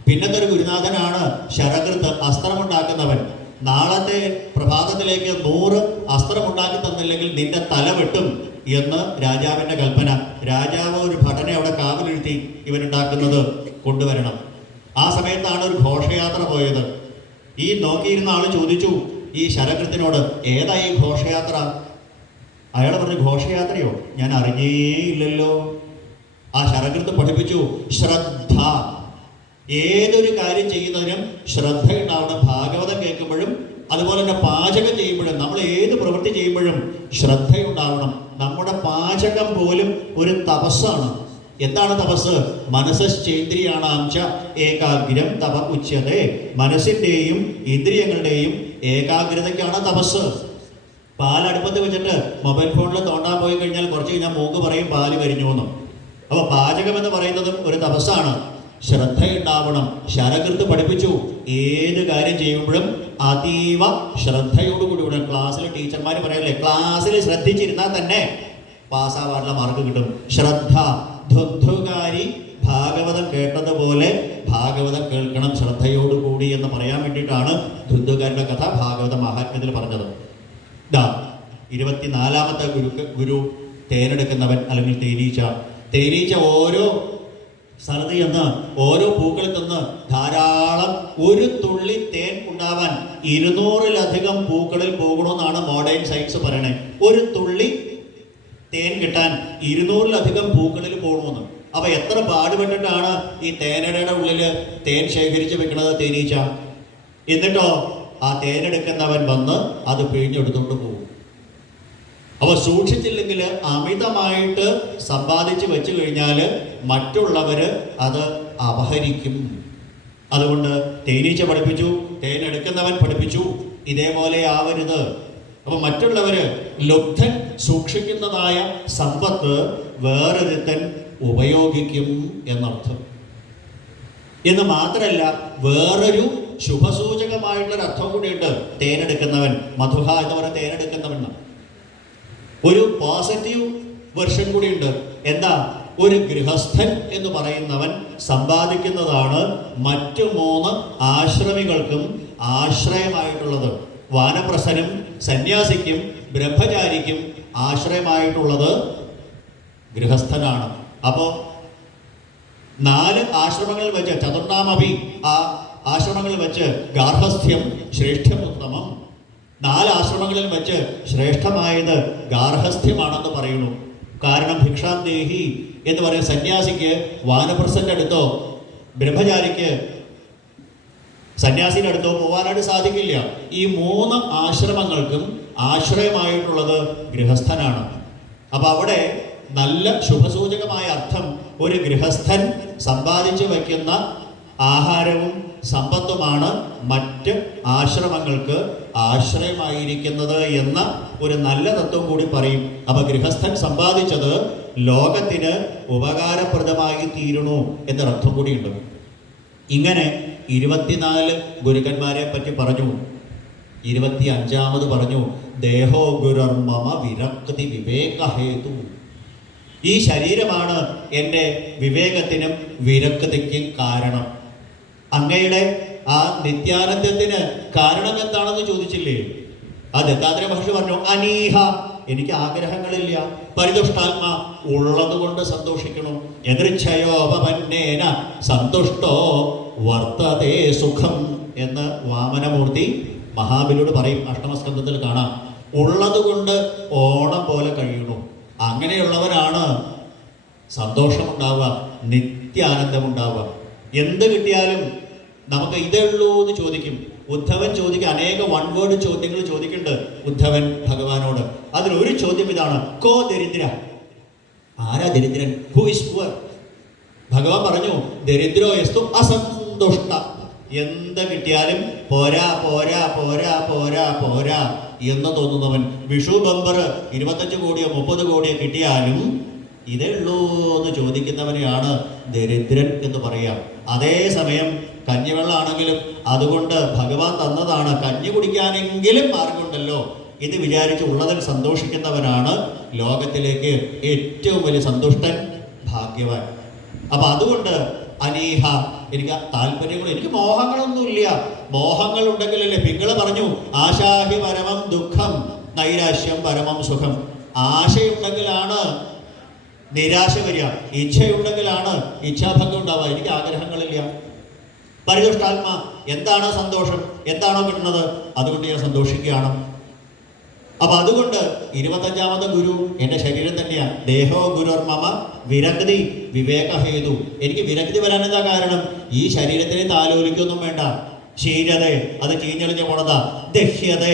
പിന്നത്തെ ഒരു ഗുരുനാഥനാണ് ശരകൃത്ത്, അസ്ത്രമുണ്ടാക്കുന്നവൻ. നാളത്തെ പ്രഭാതത്തിലേക്ക് 100 അസ്ത്രമുണ്ടാക്കി തന്നില്ലെങ്കിൽ നിന്റെ തല വെട്ടും എന്ന് രാജാവിൻ്റെ കൽപ്പന. രാജാവ് ഒരു ഭടനെ അവിടെ കാവലിരുത്തി ഇവരുണ്ടാക്കുന്നത് കൊണ്ടുവരണം. ആ സമയത്താണ് ഒരു ഘോഷയാത്ര പോയത്. ഈ നോക്കിയിരുന്ന ആൾ ചോദിച്ചു ഈ ശരകൃത്തിനോട്, ഏതാ ഈ ഘോഷയാത്ര? അയാൾ പറഞ്ഞു, ഘോഷയാത്രയോ? ഞാൻ അറിഞ്ഞേയില്ലല്ലോ. ആ ശരകൃത്ത് പഠിപ്പിച്ചു, ശ്രദ്ധ. ഏതൊരു കാര്യം ചെയ്യുന്നതിനും ശ്രദ്ധയുണ്ടാവണം. ഭാഗവതം കേൾക്കുമ്പോഴും അതുപോലെ തന്നെ പാചകം ചെയ്യുമ്പോഴും, നമ്മൾ ഏത് പ്രവൃത്തി ചെയ്യുമ്പോഴും ശ്രദ്ധയുണ്ടാവണം. നമ്മുടെ പാചകം പോലും ഒരു തപസ്സാണ്. എന്താണ് തപസ്? മനസ്സേന്ദ്രിയാണാംച ഏകാഗ്രം തപ ഉച്യതേ. മനസ്സിൻ്റെയും ഇന്ദ്രിയങ്ങളുടെയും ഏകാഗ്രതയ്ക്കാണ് തപസ്. പാലടുപ്പത്ത് വെച്ചിട്ട് മൊബൈൽ ഫോണിൽ തോണ്ടാൻ പോയി കഴിഞ്ഞാൽ കുറച്ച് കഴിഞ്ഞാൽ മൂക്ക് പറയും പാല് കരിഞ്ഞു എന്നും. അപ്പോൾ പാചകം എന്ന് പറയുന്നതും ഒരു തപസ്സാണ്. ശ്രദ്ധയുണ്ടാവണം. ശരകൃത്ത് പഠിപ്പിച്ചു, ഏത് കാര്യം ചെയ്യുമ്പോഴും അതീവ ശ്രദ്ധയോടുകൂടി ഇവിടെ. ക്ലാസ്സിൽ ടീച്ചർമാർ പറയല്ലേ, ക്ലാസ്സിൽ ശ്രദ്ധിച്ചിരുന്നാൽ തന്നെ പാസ്സാവാനുള്ള മാർക്ക് കിട്ടും. ശ്രദ്ധ. ധുന്ധുകാരി ഭാഗവതം കേട്ടതുപോലെ ഭാഗവതം കേൾക്കണം ശ്രദ്ധയോടുകൂടി എന്ന് പറയാൻ വേണ്ടിയിട്ടാണ് ധുന്ധുകാരുടെ കഥ ഭാഗവത മഹാത്മ്യത്തിൽ പറഞ്ഞത്. 24ാമത്തെ ഗുരു തേനെടുക്കുന്നവൻ അല്ലെങ്കിൽ തേനീച്ച. തേനീച്ച ഓരോ സ്ഥലത്ത് ചെന്ന് ഓരോ പൂക്കളിൽ നിന്ന് ധാരാളം ഒരു തുള്ളി തേൻ ഉണ്ടാവാൻ 200-ലധികം പൂക്കളിൽ പോകണമെന്നാണ് മോഡേൺ സയൻസ് പറയണേ. ഒരു തുള്ളി തേൻ കിട്ടാൻ 200-ലധികം പൂക്കളിൽ പോകണമെന്ന്. അപ്പൊ എത്ര പാടുപെട്ടിട്ടാണ് ഈ തേനടയുടെ ഉള്ളിൽ തേൻ ശേഖരിച്ച് വെക്കുന്നത് തേനീച്ച. എന്നിട്ടോ ആ തേനെടുക്കുന്നവൻ വന്ന് അത് പിഴിഞ്ഞെടുത്തോണ്ട് പോകും. അപ്പൊ സൂക്ഷിച്ചില്ലെങ്കിൽ അമിതമായിട്ട് സമ്പാദിച്ച് വെച്ചു കഴിഞ്ഞാൽ മറ്റുള്ളവര് അത് അപഹരിക്കും. അതുകൊണ്ട് തേനീച്ച പഠിപ്പിച്ചു, തേനെടുക്കുന്നവൻ പഠിപ്പിച്ചു, ഇതേപോലെ ആവരുത്. അപ്പൊ മറ്റുള്ളവര് ലുബ്ധൻ സൂക്ഷിക്കുന്നതായ സമ്പത്ത് വേറൊരുത്തൻ ഉപയോഗിക്കും എന്നർത്ഥം. എന്ന് മാത്രമല്ല, വേറൊരു ശുഭസൂചകമായിട്ടുള്ളൊരർത്ഥം കൂടിയുണ്ട്. തേനെടുക്കുന്നവൻ, മധുഹ എന്ന് പറയുന്ന തേനെടുക്കുന്നവൻ, ഒരു പോസിറ്റീവ് വെർഷൻ കൂടിയുണ്ട്. എന്താ? ഒരു ഗൃഹസ്ഥൻ എന്ന് പറയുന്നവൻ സമ്പാദിക്കുന്നതാണ് മറ്റു 3 ആശ്രമികൾക്കും ആശ്രയമായിട്ടുള്ളത്. വാനപ്രസ്ഥനും സന്യാസിക്കും ബ്രഹ്മചാരിക്കും ആശ്രയമായിട്ടുള്ളത് ഗൃഹസ്ഥനാണ്. അപ്പോൾ 4 ആശ്രമങ്ങളിൽ വെച്ച് ചതുർണാമഭി, ആ ആശ്രമങ്ങളിൽ വെച്ച് ഗാർഹസ്ഥ്യം ശ്രേഷ്ഠമുത്തമം. 4 ആശ്രമങ്ങളിൽ വെച്ച് ശ്രേഷ്ഠമായത് ഗാർഹസ്ഥ്യമാണെന്ന് പറയുന്നു. കാരണം ഭിക്ഷാം ദേഹി എന്ന് പറയുന്ന സന്യാസിക്ക് വാനപ്രസ്ഥന്റെ അടുത്തോ ബ്രഹ്മചാരിക്ക് സന്യാസിയുടെ അടുത്തോ പോകാനായിട്ട് സാധിക്കില്ല. ഈ 3 ആശ്രമങ്ങൾക്കും ആശ്രയമായിട്ടുള്ളത് ഗൃഹസ്ഥനാണ്. അപ്പൊ അവിടെ നല്ല ശുഭസൂചകമായ അർത്ഥം, ഒരു ഗൃഹസ്ഥൻ സമ്പാദിച്ചു വയ്ക്കുന്ന ആഹാരവും സമ്പത്തുമാണ് മറ്റ് ആശ്രമങ്ങൾക്ക് ആശ്രയമായിരിക്കുന്നത് എന്ന ഒരു നല്ല തത്വം കൂടി പറയും. അപ്പൊ ഗൃഹസ്ഥൻ സമ്പാദിച്ചത് ലോകത്തിന് ഉപകാരപ്രദമായി തീരണു എന്നൊരർത്ഥം കൂടിയുണ്ട്. ഇങ്ങനെ 24 ഗുരുക്കന്മാരെ പറ്റി പറഞ്ഞു. 25ാമത് പറഞ്ഞു, ദേഹോ ഗുരുർമമ വിരക്തി വിവേകഹേതു. ഈ ശരീരമാണ് എൻ്റെ വിവേകത്തിനും വിരക്തിക്കും കാരണം. അങ്ങയുടെ ആ നിത്യാനന്ദത്തിന് കാരണം എന്താണെന്ന് ചോദിച്ചില്ലേ? ആ ദത്താത്രേയ മഹർഷി പറഞ്ഞു, അനീഹ, എനിക്ക് ആഗ്രഹങ്ങളില്ല. പരിതുഷ്ടാത്മ, ഉള്ളതുകൊണ്ട് സന്തോഷിക്കണം. യദൃച്ഛയോപപന്നേന സന്തുഷ്ടോ വർത്തതേ സുഖം എന്ന് വാമനമൂർത്തി മഹാബലിയോട് പറയും. അഷ്ടമസ്കന്ധത്തിൽ കാണാം. ഉള്ളതുകൊണ്ട് ഓണം പോലെ കഴിയണു. അങ്ങനെയുള്ളവരാണ് സന്തോഷമുണ്ടാവുക, നിത്യാനന്ദമുണ്ടാവുക. എന്ത് കിട്ടിയാലും നമുക്ക് ഇതേ ഉള്ളൂ എന്ന് ചോദിക്കും. ഉദ്ധവൻ ചോദിക്കും, അനേക വൺ വേർഡ് ചോദ്യങ്ങൾ ചോദിക്കുന്നുണ്ട് ഉദ്ധവൻ ഭഗവാനോട്. അതിലൊരു ചോദ്യം ഇതാണ്, കോ ദരിദ്ര? ആരാ ദരിദ്രൻ? Who is poor? ഭഗവാൻ പറഞ്ഞു, ദരിദ്രോ യസ്തു അസന്തുഷ്ട. എന്ത് കിട്ടിയാലും പോരാ പോരാ പോരാ പോരാ പോരാ എന്ന് തോന്നുന്നവൻ. വിഷു ബമ്പർ 25 കോടിയോ 30 കോടിയോ കിട്ടിയാലും ഇതേ ഉള്ളൂ എന്ന് ചോദിക്കുന്നവനെയാണ് ദരിദ്രൻ എന്ന് പറയാം. അതേസമയം കഞ്ഞിവെള്ളമാണെങ്കിലും അതുകൊണ്ട് ഭഗവാൻ തന്നതാണ്, കഞ്ഞി കുടിക്കാനെങ്കിലും മാർഗമുണ്ടല്ലോ ഇത് വിചാരിച്ച് ഉള്ളതിൽ സന്തോഷിക്കുന്നവനാണ് ലോകത്തിലേക്ക് ഏറ്റവും വലിയ സന്തുഷ്ടൻ, ഭാഗ്യവാൻ. അപ്പം അതുകൊണ്ട് അനീഹ, എനിക്ക് താല്പര്യങ്ങൾ, എനിക്ക് മോഹങ്ങളൊന്നുമില്ല. മോഹങ്ങൾ ഉണ്ടെങ്കിലല്ലേ പിങ്കള പറഞ്ഞു ആശാഹി പരമം ദുഃഖം നൈരാശ്യം പരമം സുഖം. ആശയുണ്ടെങ്കിലാണ് നിരാശ വരിക, ഇച്ഛയുണ്ടെങ്കിലാണ് ഇച്ഛാഭംഗം ഉണ്ടാവുക. എനിക്ക് ആഗ്രഹങ്ങളില്ല. പരിതുഷ്ടാത്മ, എന്താണ് സന്തോഷം? എന്താണോ കിട്ടുന്നത് അതുകൊണ്ട് ഞാൻ സന്തോഷിക്കുകയാണ്. അപ്പൊ അതുകൊണ്ട് 25ാമത്തെ ഗുരു എൻ്റെ ശരീരം തന്നെയാണ്. ദേഹോ ഗുരുർമമ വിരക്തി വിവേകഹേതു. എനിക്ക് വിരക്തി വരാൻ എന്താ കാരണം? ഈ ശരീരത്തിനെ താലോലിക്കൊന്നും വേണ്ട. ക്ഷീരത, അത് ചീഞ്ഞളിഞ്ഞ് പോണതാ. ദഹ്യത,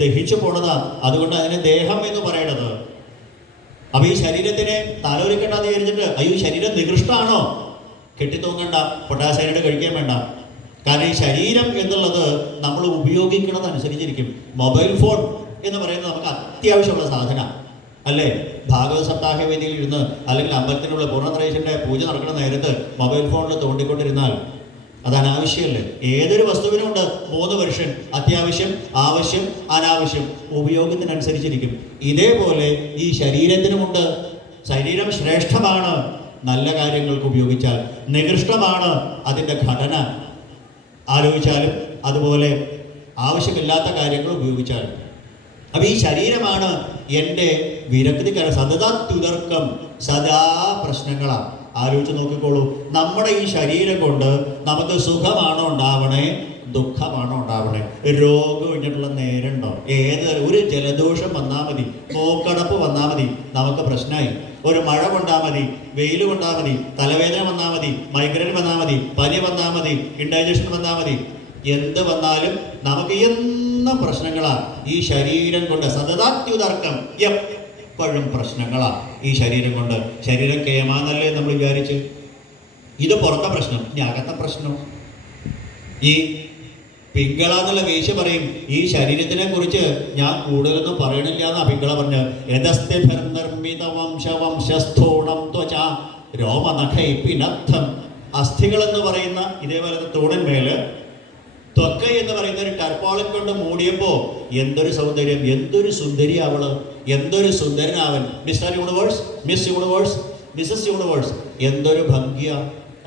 ദഹിച്ചു പോണതാ. അതുകൊണ്ട് അതിനെ ദേഹം എന്ന് പറയണത്. അപ്പൊ ഈ ശരീരത്തിനെ താലോലിക്കണ്ടെന്ന് വിചാരിച്ചിട്ട് അയ്യോ ശരീരം നികൃഷ്ടമാണോ? കെട്ടിത്തൂങ്ങണ്ട, പൊട്ടാസ്യമായിട്ട് കഴിക്കാൻ വേണ്ട. കാരണം ഈ ശരീരം എന്നുള്ളത് നമ്മൾ ഉപയോഗിക്കുന്നതനുസരിച്ചിരിക്കും. മൊബൈൽ ഫോൺ എന്ന് പറയുന്നത് നമുക്ക് അത്യാവശ്യമുള്ള സാധന അല്ലേ? ഭാഗവത സപ്താഹ വേദിയിൽ ഇരുന്ന് അല്ലെങ്കിൽ അമ്പലത്തിനുള്ള പൂർണ്ണത്രയീശന്റെ പൂജ നടക്കുന്ന നേരത്ത് മൊബൈൽ ഫോണിൽ തോണ്ടിക്കൊണ്ടിരുന്നാൽ അത് അനാവശ്യമല്ലേ? ഏതൊരു വസ്തുവിനുമുണ്ട് 3 വെർഷൻ: അത്യാവശ്യം, ആവശ്യം, അനാവശ്യം. ഉപയോഗത്തിനനുസരിച്ചിരിക്കും. ഇതേപോലെ ഈ ശരീരത്തിനുമുണ്ട്. ശരീരം ശ്രേഷ്ഠമാണ് നല്ല കാര്യങ്ങൾക്ക് ഉപയോഗിച്ചാൽ, നികൃഷ്ടമാണ് അതിൻ്റെ ഘടന ആലോചിച്ചാലും, അതുപോലെ ആവശ്യമില്ലാത്ത കാര്യങ്ങൾ ഉപയോഗിച്ചാലും. അപ്പം ഈ ശരീരമാണ് എൻ്റെ വിരക്തികര. സതതാത്യുതർക്കം, സദാ പ്രശ്നങ്ങളാണ്. ആലോചിച്ച് നോക്കിക്കോളൂ, നമ്മുടെ ഈ ശരീരം കൊണ്ട് നമുക്ക് സുഖമാണോ ഉണ്ടാവണേ, ദുഃഖമാണോ ഉണ്ടാവണേ? രോഗം കഴിഞ്ഞിട്ടുള്ള നേരമുണ്ടോ? ഒരു ജലദോഷം വന്നാൽ മതി, മൂക്കടപ്പ് വന്നാൽ മതി, നമുക്ക് പ്രശ്നമായി. ഒരു മഴ കൊണ്ടാൽ മതി, വെയിൽ കൊണ്ടാൽ മതി, തലവേദന വന്നാൽ മതി, മൈഗ്രൈൻ വന്നാൽ മതി, പനി വന്നാൽ മതി, ഇൻഡൈജഷൻ വന്നാൽ മതി. എന്ത് വന്നാലും നമുക്ക് എന്നും പ്രശ്നങ്ങളാണ് ഈ ശരീരം കൊണ്ട്. സതതാത്യുതർക്കം, എപ്പോഴും പ്രശ്നങ്ങളാണ് ഈ ശരീരം കൊണ്ട്. ശരീരം കേമാന്നല്ലേ നമ്മൾ വിചാരിച്ച്. ഇത് പുറത്തെ പ്രശ്നം, ഇനി അകത്തെ പ്രശ്നം. ഈ പിങ്കള എന്നുള്ള വേശ്യ പറയും ഈ ശരീരത്തിനെ കുറിച്ച് ഞാൻ കൂടുതലൊന്നും പറയണില്ല എന്നാ പിങ്കള പറഞ്ഞ്. യഥസ്ഥിർനിർമ്മിത വംശസ്ഥൂണം ത്വച രോമനഖൈപിനർത്ഥം. അസ്ഥികൾ എന്ന് പറയുന്ന ഇതേപോലത്തെ തൂണിന്മേല് ത്വക്ക എന്ന് പറയുന്ന ഒരു ടർപ്പോളിൻ കൊണ്ട് മൂടിയപ്പോൾ എന്തൊരു സൗന്ദര്യം, എന്തൊരു സുന്ദരി അവള്, എന്തൊരു സുന്ദരനാവൻ. Mister universe, miss universe, missus universe, എന്തൊരു ഭംഗിയാ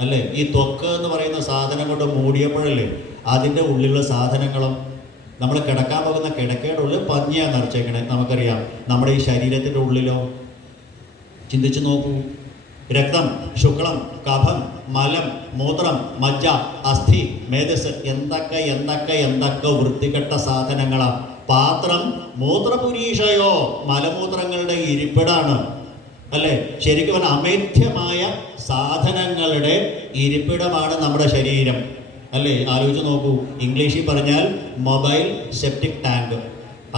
അല്ലേ? ഈ ത്വക്ക എന്ന് പറയുന്ന സാധനം കൊണ്ട് മൂടിയപ്പോഴല്ലേ അതിൻ്റെ ഉള്ളിലുള്ള സാധനങ്ങളും. നമ്മൾ കിടക്കാൻ പോകുന്ന കിടക്കയുടെ ഉള്ളിൽ പഞ്ഞിയാണ് നിറച്ചേക്കണേ. നമുക്കറിയാം. നമ്മുടെ ഈ ശരീരത്തിൻ്റെ ഉള്ളിലോ ചിന്തിച്ചു നോക്കൂ. രക്തം, ശുക്ലം, കഫം, മലം, മൂത്രം, മജ്ജ, അസ്ഥി, മേധസ്, എന്തൊക്കെ എന്തൊക്കെ എന്തൊക്കെ വൃത്തികെട്ട സാധനങ്ങളാ. പാത്രം മൂത്രപുരീഷയോ, മലമൂത്രങ്ങളുടെ ഇരിപ്പിടാണ് അല്ലേ? ശരിക്കും അമേധ്യമായ സാധനങ്ങളുടെ ഇരിപ്പിടമാണ് നമ്മുടെ ശരീരം അല്ലേ? ആലോചിച്ച് നോക്കൂ. ഇംഗ്ലീഷിൽ പറഞ്ഞാൽ മൊബൈൽ സെപ്റ്റിക് ടാങ്ക്.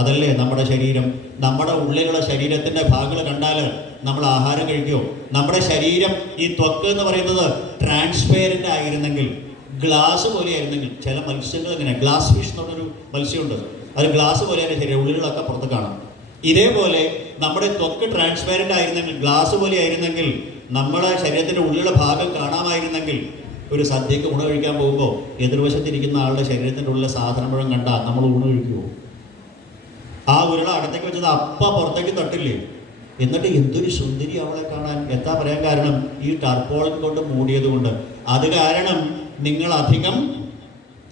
അതല്ലേ നമ്മുടെ ശരീരം. നമ്മുടെ ഉള്ളിലുള്ള ശരീരത്തിൻ്റെ ഭാഗങ്ങൾ കണ്ടാൽ നമ്മൾ ആഹാരം കഴിക്കുമോ? നമ്മുടെ ശരീരം ഈ ത്വക്ക് എന്ന് പറയുന്നത് ട്രാൻസ്പെയറൻ്റ് ആയിരുന്നെങ്കിൽ, ഗ്ലാസ് പോലെ ആയിരുന്നെങ്കിൽ. ചില മത്സ്യങ്ങൾ ഇങ്ങനെ, ഗ്ലാസ് ഫിഷ് എന്നുള്ളൊരു മത്സ്യമുണ്ട്, അത് ഗ്ലാസ് പോലെയാണ് ശരീരം, ഉള്ളിലൊക്കെ പുറത്ത് കാണാം. ഇതേപോലെ നമ്മുടെ ത്വക്ക് ട്രാൻസ്പെയറൻ്റ് ആയിരുന്നെങ്കിൽ, ഗ്ലാസ് പോലെ ആയിരുന്നെങ്കിൽ, നമ്മുടെ ശരീരത്തിൻ്റെ ഉള്ളിലുള്ള ഭാഗം കാണാമായിരുന്നെങ്കിൽ, ഒരു സദ്യക്ക് ഊണ് കഴിക്കാൻ പോകുമ്പോൾ എതിർവശത്തിരിക്കുന്ന ആളുടെ ശരീരത്തിൻ്റെ ഉള്ളിലെ സാധനം മുഴുവൻ കണ്ടാൽ നമ്മൾ ഊണ് കഴിക്കുമോ? ആ ഉരുള അകത്തേക്ക് വെച്ചത് പുറത്തേക്ക് തട്ടില്ലേ? എന്നിട്ട് എന്തൊരു സുന്ദരി അവളെ കാണാൻ. എന്താ പറയാൻ കാരണം? ഈ ടർപ്പോളിൻ കൊണ്ട് മൂടിയത് കൊണ്ട്. അത് കാരണം നിങ്ങൾ അധികം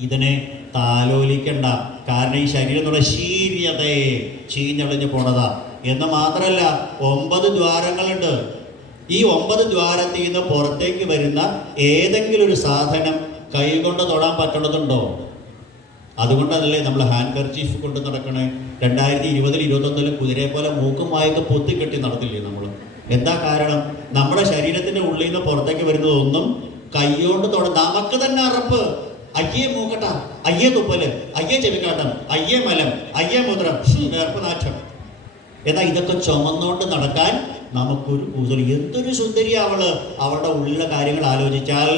ഇതിനെ താലോലിക്കണ്ട. കാരണം ഈ ശരീരം എന്നുള്ള ശീര്യതയെ ചീഞ്ഞളിഞ്ഞ് പോണതാ. എന്ന് മാത്രമല്ല 9 ദ്വാരങ്ങളുണ്ട്. ഈ 9 ദ്വാരത്തിൽ നിന്ന് പുറത്തേക്ക് വരുന്ന ഏതെങ്കിലും ഒരു സാധനം കൈകൊണ്ട് തൊടാൻ പറ്റണതുണ്ടോ? അതുകൊണ്ടല്ലേ നമ്മൾ ഹാൻഡ് കർച്ചീഫ് കൊണ്ട് നടക്കണേ. 2020 21 കുതിരയെ പോലെ മൂക്കും വായൊക്കെ പൊത്തിക്കെട്ടി നടത്തില്ലേ നമ്മൾ? എന്താ കാരണം? നമ്മുടെ ശരീരത്തിൻ്റെ ഉള്ളിൽ നിന്ന് പുറത്തേക്ക് വരുന്നതൊന്നും കൈകൊണ്ട് തൊടാൻ നമുക്ക് തന്നെ അറപ്പ്. അയ്യേ മൂക്കട്ട, അയ്യേ തുപ്പല്, അയ്യേ ചെവിക്കാട്ടം, അയ്യേ മലം, അയ്യേ മൂത്രം, വേർപ്പ് നാറ്റം. എന്നാൽ ഇതൊക്കെ ചുമന്നുകൊണ്ട് നടക്കാൻ നമുക്കൊരു കൂസൽ. എന്തൊരു സുന്ദരി അവള്. അവളുടെ ഉള്ളിലെ കാര്യങ്ങൾ ആലോചിച്ചാൽ.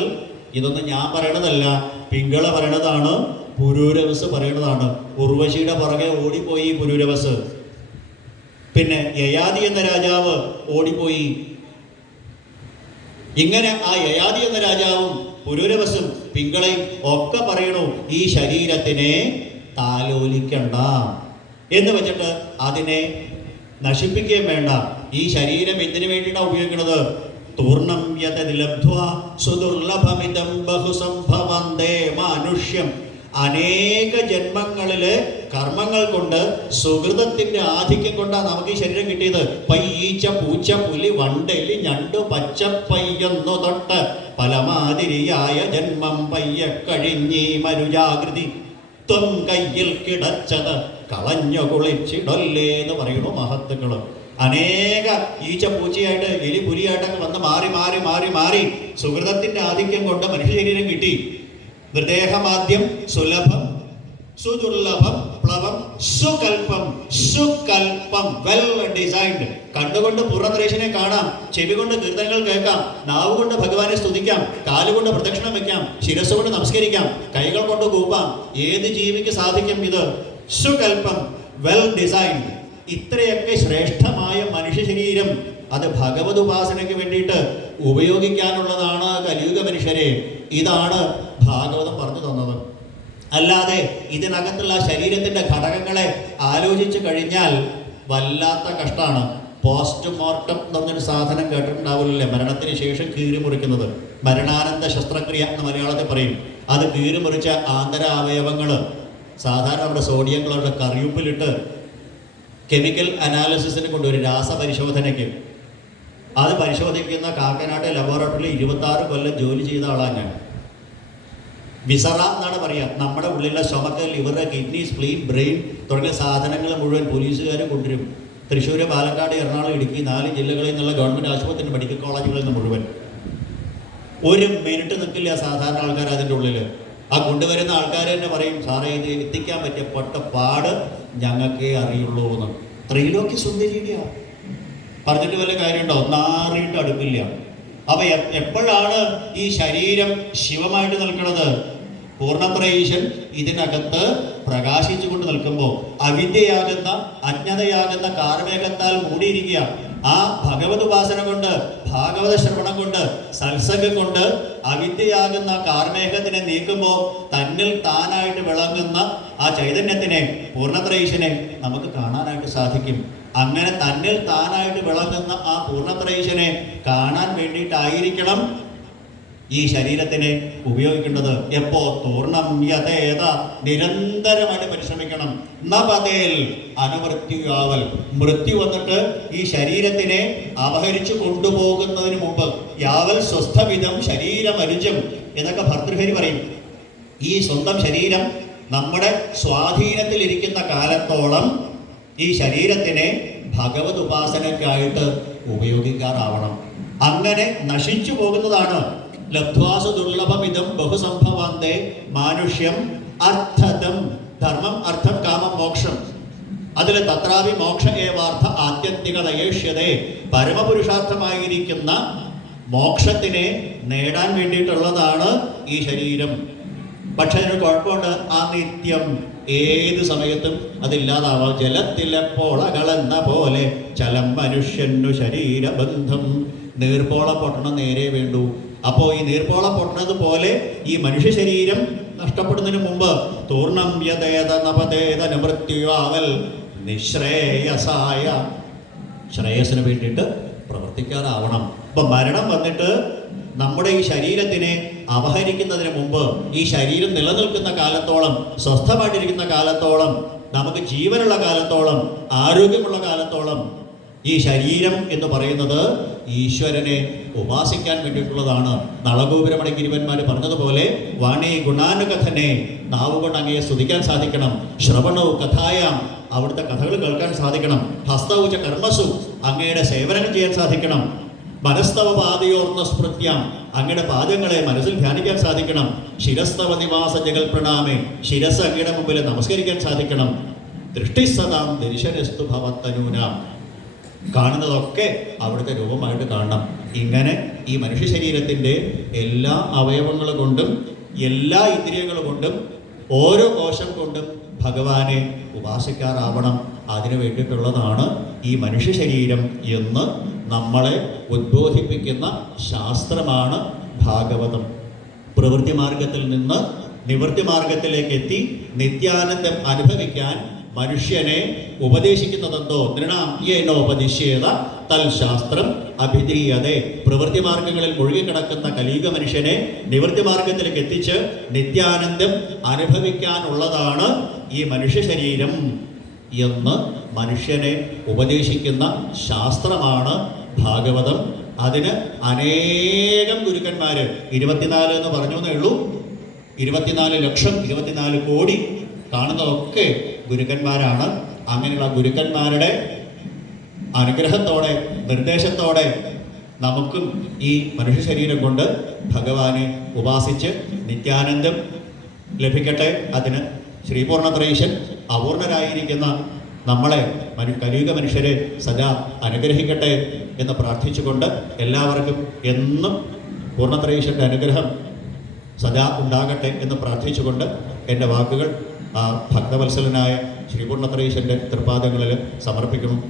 ഇതൊന്നും ഞാൻ പറയണതല്ല, പിങ്കള പറയണതാണ്, പുരൂരവസ് പറയണതാണ്. ഉർവശിയുടെ പുറകെ ഓടിപ്പോയി പുരൂരവസ്. പിന്നെ യയാതി എന്ന രാജാവ് ഓടിപ്പോയി. ഇങ്ങനെ ആ യയാതി എന്ന രാജാവും പുരൂരവസും പിങ്കളയും ഒക്കെ പറയണു ഈ ശരീരത്തിനെ താലോലിക്കണ്ട എന്ന് വെച്ചിട്ട് അതിനെ നശിപ്പിക്കുകയും വേണ്ട. ഈ ശരീരം എന്തിനു വേണ്ടിയിട്ടാണ് ഉപയോഗിക്കുന്നത്? തൂർണം യതതി ലബ്ധ്വാ സുദുർലഭമിദം ബഹുസംഭവന്തേ മാനുഷ്യം. അനേക ജന്മങ്ങളിലെ കർമ്മങ്ങൾ കൊണ്ട് സുഹൃതത്തിന്റെ ആധിക്യം കൊണ്ടാണ് നമുക്ക് ഈ ശരീരം കിട്ടിയത്. പയ്യീച്ച പൂച്ച പുലി വണ്ടെലി ഞണ്ടു പച്ചപ്പയ്യൊന്നു തൊട്ട് പലമാതിരിയായ ജന്മം പയ്യ കഴിഞ്ഞീ മരുജാകൃതി ത്വം കയ്യിൽ കിടച്ചത് കളഞ്ഞു കുളിച്ചിടൊല്ലേ എന്ന് പറയുന്നു മഹത്തുക്കള്. അനേക ഈച്ച പൂച്ചയായിട്ട് എലി പുലിയായിട്ടൊക്കെ വന്ന് മാറി മാറി മാറി മാറി സുഹൃതത്തിന്റെ ആധിക്യം കൊണ്ട് മനുഷ്യ ശരീരം കിട്ടി. മൃദേഹമാദ്യം സുലഭം സുദുർലഭം പ്ലവം സുകൽപ്പം സുകൽപ്പം വെൽ ഡിസൈൻഡ്. കണ്ടുകൊണ്ട് പൂർണ്ണത്രേശനെ കാണാം, ചെവി കൊണ്ട് കീർത്തനങ്ങൾ കേൾക്കാം, നാവ് കൊണ്ട് ഭഗവാനെ സ്തുതിക്കാം, കാലുകൊണ്ട് പ്രദക്ഷിണം വെക്കാം, ശിരസ് കൊണ്ട് നമസ്കരിക്കാം, കൈകൾ കൊണ്ട് കൂപ്പാം. ഏത് ജീവിക്ക് സാധിക്കും ഇത്? സുകൽപ്പം വെൽ ഡിസൈൻഡ്. ഇത്രയൊക്കെ ശ്രേഷ്ഠമായ മനുഷ്യ ശരീരം അത് ഭഗവത് ഉപാസനയ്ക്ക് വേണ്ടിയിട്ട് ഉപയോഗിക്കാനുള്ളതാണ് കലിയുഗ മനുഷ്യരെ. ഇതാണ് ഭാഗവതം പറഞ്ഞു തന്നത്. അല്ലാതെ ഇതിനകത്തുള്ള ശരീരത്തിന്റെ ഘടകങ്ങളെ ആലോചിച്ചു കഴിഞ്ഞാൽ വല്ലാത്ത കഷ്ടമാണ്. പോസ്റ്റ്മോർട്ടം എന്നൊരു സാധനം കേട്ടിട്ടുണ്ടാവില്ലേ? മരണത്തിന് ശേഷം കീറി മുറിക്കുന്നത്, മരണാനന്ത ശസ്ത്രക്രിയ എന്ന് മലയാളത്തിൽ പറയും. അത് കീറി മുറിച്ച ആന്തര അവയവങ്ങൾ സാധാരണ നമ്മുടെ സോഡിയം ക്ലോറൈഡ് കറിയുപ്പിലിട്ട് കെമിക്കൽ അനാലിസിസിന് കൊണ്ടുവരും, രാസപരിശോധനയ്ക്ക്. അത് പരിശോധിക്കുന്ന കാക്കനാട് ലബോറട്ടറിയിൽ 26 കൊല്ലം ജോലി ചെയ്ത ആളാണ് ഞാൻ. വിസറ എന്നാണ് പറയുക. നമ്മുടെ ഉള്ളിലുള്ള stomach, liver, kidney, spleen, brain തുടങ്ങിയ സാധനങ്ങൾ മുഴുവൻ പോലീസുകാർ കൊണ്ടുവരും. തൃശ്ശൂർ, പാലക്കാട്, എറണാകുളം, ഇടുക്കി 4 ജില്ലകളിൽ നിന്നുള്ള ഗവൺമെൻറ് ആശുപത്രി, മെഡിക്കൽ കോളേജുകളിൽ നിന്ന് മുഴുവൻ. ഒരു മിനിറ്റ് നിൽക്കില്ല സാധാരണ ആൾക്കാർ അതിൻ്റെ ഉള്ളിൽ. ആ കൊണ്ടുവരുന്ന ആൾക്കാർ തന്നെ പറയും, സാറേ ഇത് എത്തിക്കാൻ പറ്റിയ പാട് ഞങ്ങൾക്കേ അറിയുള്ളൂ എന്ന്. ത്രിലോക്യ സുന്ദരിയാണ് പറഞ്ഞിട്ട് വല്ല കാര്യമുണ്ടോ? നാറിയിട്ട് അടുപ്പില്ല. അപ്പൊ എപ്പോഴാണ് ഈ ശരീരം ശിവമായിട്ട് നിൽക്കുന്നത്? പൂർണ്ണത്രയീശൻ ഇതിനകത്ത് പ്രകാശിച്ചുകൊണ്ട് നിൽക്കുമ്പോൾ അവിദ്യയാകുന്ന അജ്ഞതയാകുന്ന കാർമേഘത്താൽ മൂടിയിരിക്കുക. ആ ഭഗവത് ഉപാസന കൊണ്ട്, ഭാഗവത ശ്രവണം കൊണ്ട്, സത്സംഗം കൊണ്ട് അവിദ്യയാകുന്ന കാർമേഘത്തിനെ നീക്കുമ്പോൾ തന്നിൽ താനായിട്ട് വിളങ്ങുന്ന ആ ചൈതന്യത്തിനെ, പൂർണ്ണത്രയീശനെ നമുക്ക് കാണാനായിട്ട് സാധിക്കും. അങ്ങനെ തന്നിൽ താനായിട്ട് വിളങ്ങുന്ന ആ പൂർണ്ണത്രയീശനെ കാണാൻ വേണ്ടിയിട്ടായിരിക്കണം ഈ ശരീരത്തിനെ ഉപയോഗിക്കേണ്ടത്. എപ്പോ? തൂർണം യഥേത, നിരന്തരമായിട്ട് പരിശ്രമിക്കണം. നപതേൽ അനുമൃത്യുയാവൽ, മൃത്യു വന്നിട്ട് ഈ ശരീരത്തിനെ അപഹരിച്ചു കൊണ്ടുപോകുന്നതിന് മുമ്പ്, യാവൽ സ്വസ്ഥവിധം ശരീരമരുജം എന്നൊക്കെ ഭർതൃഹരി പറയും. ഈ സ്വന്തം ശരീരം നമ്മുടെ സ്വാധീനത്തിലിരിക്കുന്ന കാലത്തോളം ഈ ശരീരത്തിനെ ഭഗവത് ഉപാസനയ്ക്കായിട്ട് ഉപയോഗിക്കാറാവണം. അങ്ങനെ നശിച്ചു പോകുന്നതാണ് ലബ്ധ്വാസു ദുർലഭമിതം ബഹുസംഭവാന്തേ മാനുഷ്യം അർത്ഥതം. ധർമ്മം, അർത്ഥം, കാമം, മോക്ഷം. അതിൽ തത്രാവി മോക്ഷ ഏവാർത്ഥ ആത്യന്തികതയേഷ്യതേ. പരമപുരുഷാർത്ഥമായിരിക്കുന്ന മോക്ഷത്തിനെ നേടാൻ വേണ്ടിയിട്ടുള്ളതാണ് ഈ ശരീരം. പക്ഷെ അതിന് കുഴപ്പമുണ്ട്. ആ നിത്യം ഏത് സമയത്തും അതില്ലാതാവാം. ജലത്തിലെപ്പോളകളെന്ന പോലെ ചലം മനുഷ്യനു ശരീരബന്ധം. നീർപ്പോള പൊട്ടണം നേരെ വേണ്ടൂ. അപ്പോൾ ഈ നീർപ്പോള പൊട്ടുന്നത് പോലെ ഈ മനുഷ്യ ശരീരം നഷ്ടപ്പെടുന്നതിന് മുമ്പ് തൂർണം യതേത നപതേത നിമൃത്യുവാവൽ നിശ്രേയസായ, ശ്രേയസിന് വേണ്ടിയിട്ട് പ്രവർത്തിക്കാറാവണം. ഇപ്പം മരണം വന്നിട്ട് നമ്മുടെ ഈ ശരീരത്തിനെ അപഹരിക്കുന്നതിന് മുമ്പ്, ഈ ശരീരം നിലനിൽക്കുന്ന കാലത്തോളം, സ്വസ്ഥമായിട്ടിരിക്കുന്ന കാലത്തോളം, നമുക്ക് ജീവനുള്ള കാലത്തോളം, ആരോഗ്യമുള്ള കാലത്തോളം ഈ ശരീരം എന്ന് പറയുന്നത് ഈശ്വരനെ ഉപാസിക്കാൻ വേണ്ടിയിട്ടുള്ളതാണ്. നളഗോപുരമണി ഗിരിവന്മാർ പറഞ്ഞതുപോലെ വാണി ഗുണാനുകഥനെ, നാവുകൊണ്ട് അങ്ങയെ സ്തുതിക്കാൻ സാധിക്കണം. ശ്രവണവും കഥായാം, അവിടുത്തെ കഥകൾ കേൾക്കാൻ സാധിക്കണം. ഹസ്തൗച കർമ്മസു, അങ്ങയുടെ സേവനം ചെയ്യാൻ സാധിക്കണം. മനസ്തവ പാദയോർന്ന സ്മൃത്യാം, അങ്ങയുടെ പാദങ്ങളെ മനസ്സിൽ ധ്യാനിക്കാൻ സാധിക്കണം. ശിരസ്തവ നിവാസ ജഗൽ പ്രണാമേ, ശിരസ് അങ്ങയുടെ മുമ്പിൽ നമസ്കരിക്കാൻ സാധിക്കണം. ദൃഷ്ടിസതാം ദർശനസ്തു ഭവത്തനൂനാം, കാണുന്നതൊക്കെ അവിടുത്തെ രൂപമായിട്ട് കാണണം. ഇങ്ങനെ ഈ മനുഷ്യ ശരീരത്തിൻ്റെ എല്ലാ അവയവങ്ങൾ കൊണ്ടും എല്ലാ ഇന്ദ്രിയങ്ങൾ കൊണ്ടും ഓരോ കോശം കൊണ്ടും ഭഗവാനെ ഉപാസിക്കാറാവണം. അതിനു വേണ്ടിയിട്ടുള്ളതാണ് ഈ മനുഷ്യ ശരീരം എന്ന് നമ്മളെ ഉദ്ബോധിപ്പിക്കുന്ന ശാസ്ത്രമാണ് ഭാഗവതം. പ്രവൃത്തി മാർഗത്തിൽ നിന്ന് നിവൃത്തി മാർഗത്തിലേക്ക് എത്തി നിത്യാനന്ദം അനുഭവിക്കാൻ മനുഷ്യനെ ഉപദേശിക്കുന്നതെന്തോ നൃണാം യേനോപദിശ്യേത തൽ ശാസ്ത്രം അഭിധീയതേ. പ്രവൃത്തി മാർഗങ്ങളിൽ മുഴുകിക്കിടക്കുന്ന കലിയുഗ മനുഷ്യനെ നിവൃത്തി മാർഗത്തിലേക്ക് എത്തിച്ച് നിത്യാനന്ദം അനുഭവിക്കാനുള്ളതാണ് ഈ മനുഷ്യ ശരീരം എന്ന് മനുഷ്യനെ ഉപദേശിക്കുന്ന ശാസ്ത്രമാണ് ഭാഗവതം. അതിന് അനേകം ഗുരുക്കന്മാര് 24 എന്ന് പറഞ്ഞു എന്നേ ഉള്ളൂ. 24 ലക്ഷം 24 കോടി കാണുന്നതൊക്കെ ഗുരുക്കന്മാരാണ്. അങ്ങനെയുള്ള ഗുരുക്കന്മാരുടെ അനുഗ്രഹത്തോടെ നിർദ്ദേശത്തോടെ നമുക്കും ഈ മനുഷ്യ ശരീരം കൊണ്ട് ഭഗവാനെ ഉപാസിച്ച് നിത്യാനന്ദം ലഭിക്കട്ടെ. അതിന് ശ്രീപൂർണത്രയീശൻ അപൂർണരായിരിക്കുന്ന നമ്മളെ കലിയുഗ മനുഷ്യരെ സദാ അനുഗ്രഹിക്കട്ടെ എന്ന് പ്രാർത്ഥിച്ചുകൊണ്ട് എല്ലാവർക്കും എന്നും പൂർണ്ണത്രയീശൻ്റെ അനുഗ്രഹം സദാ ഉണ്ടാകട്ടെ എന്ന് പ്രാർത്ഥിച്ചുകൊണ്ട് എൻ്റെ വാക്കുകൾ ഭക്തവത്സലനായ ശ്രീപൂർണത്രയീശൻ്റെ തൃപ്പാദങ്ങളിൽ സമർപ്പിക്കണം.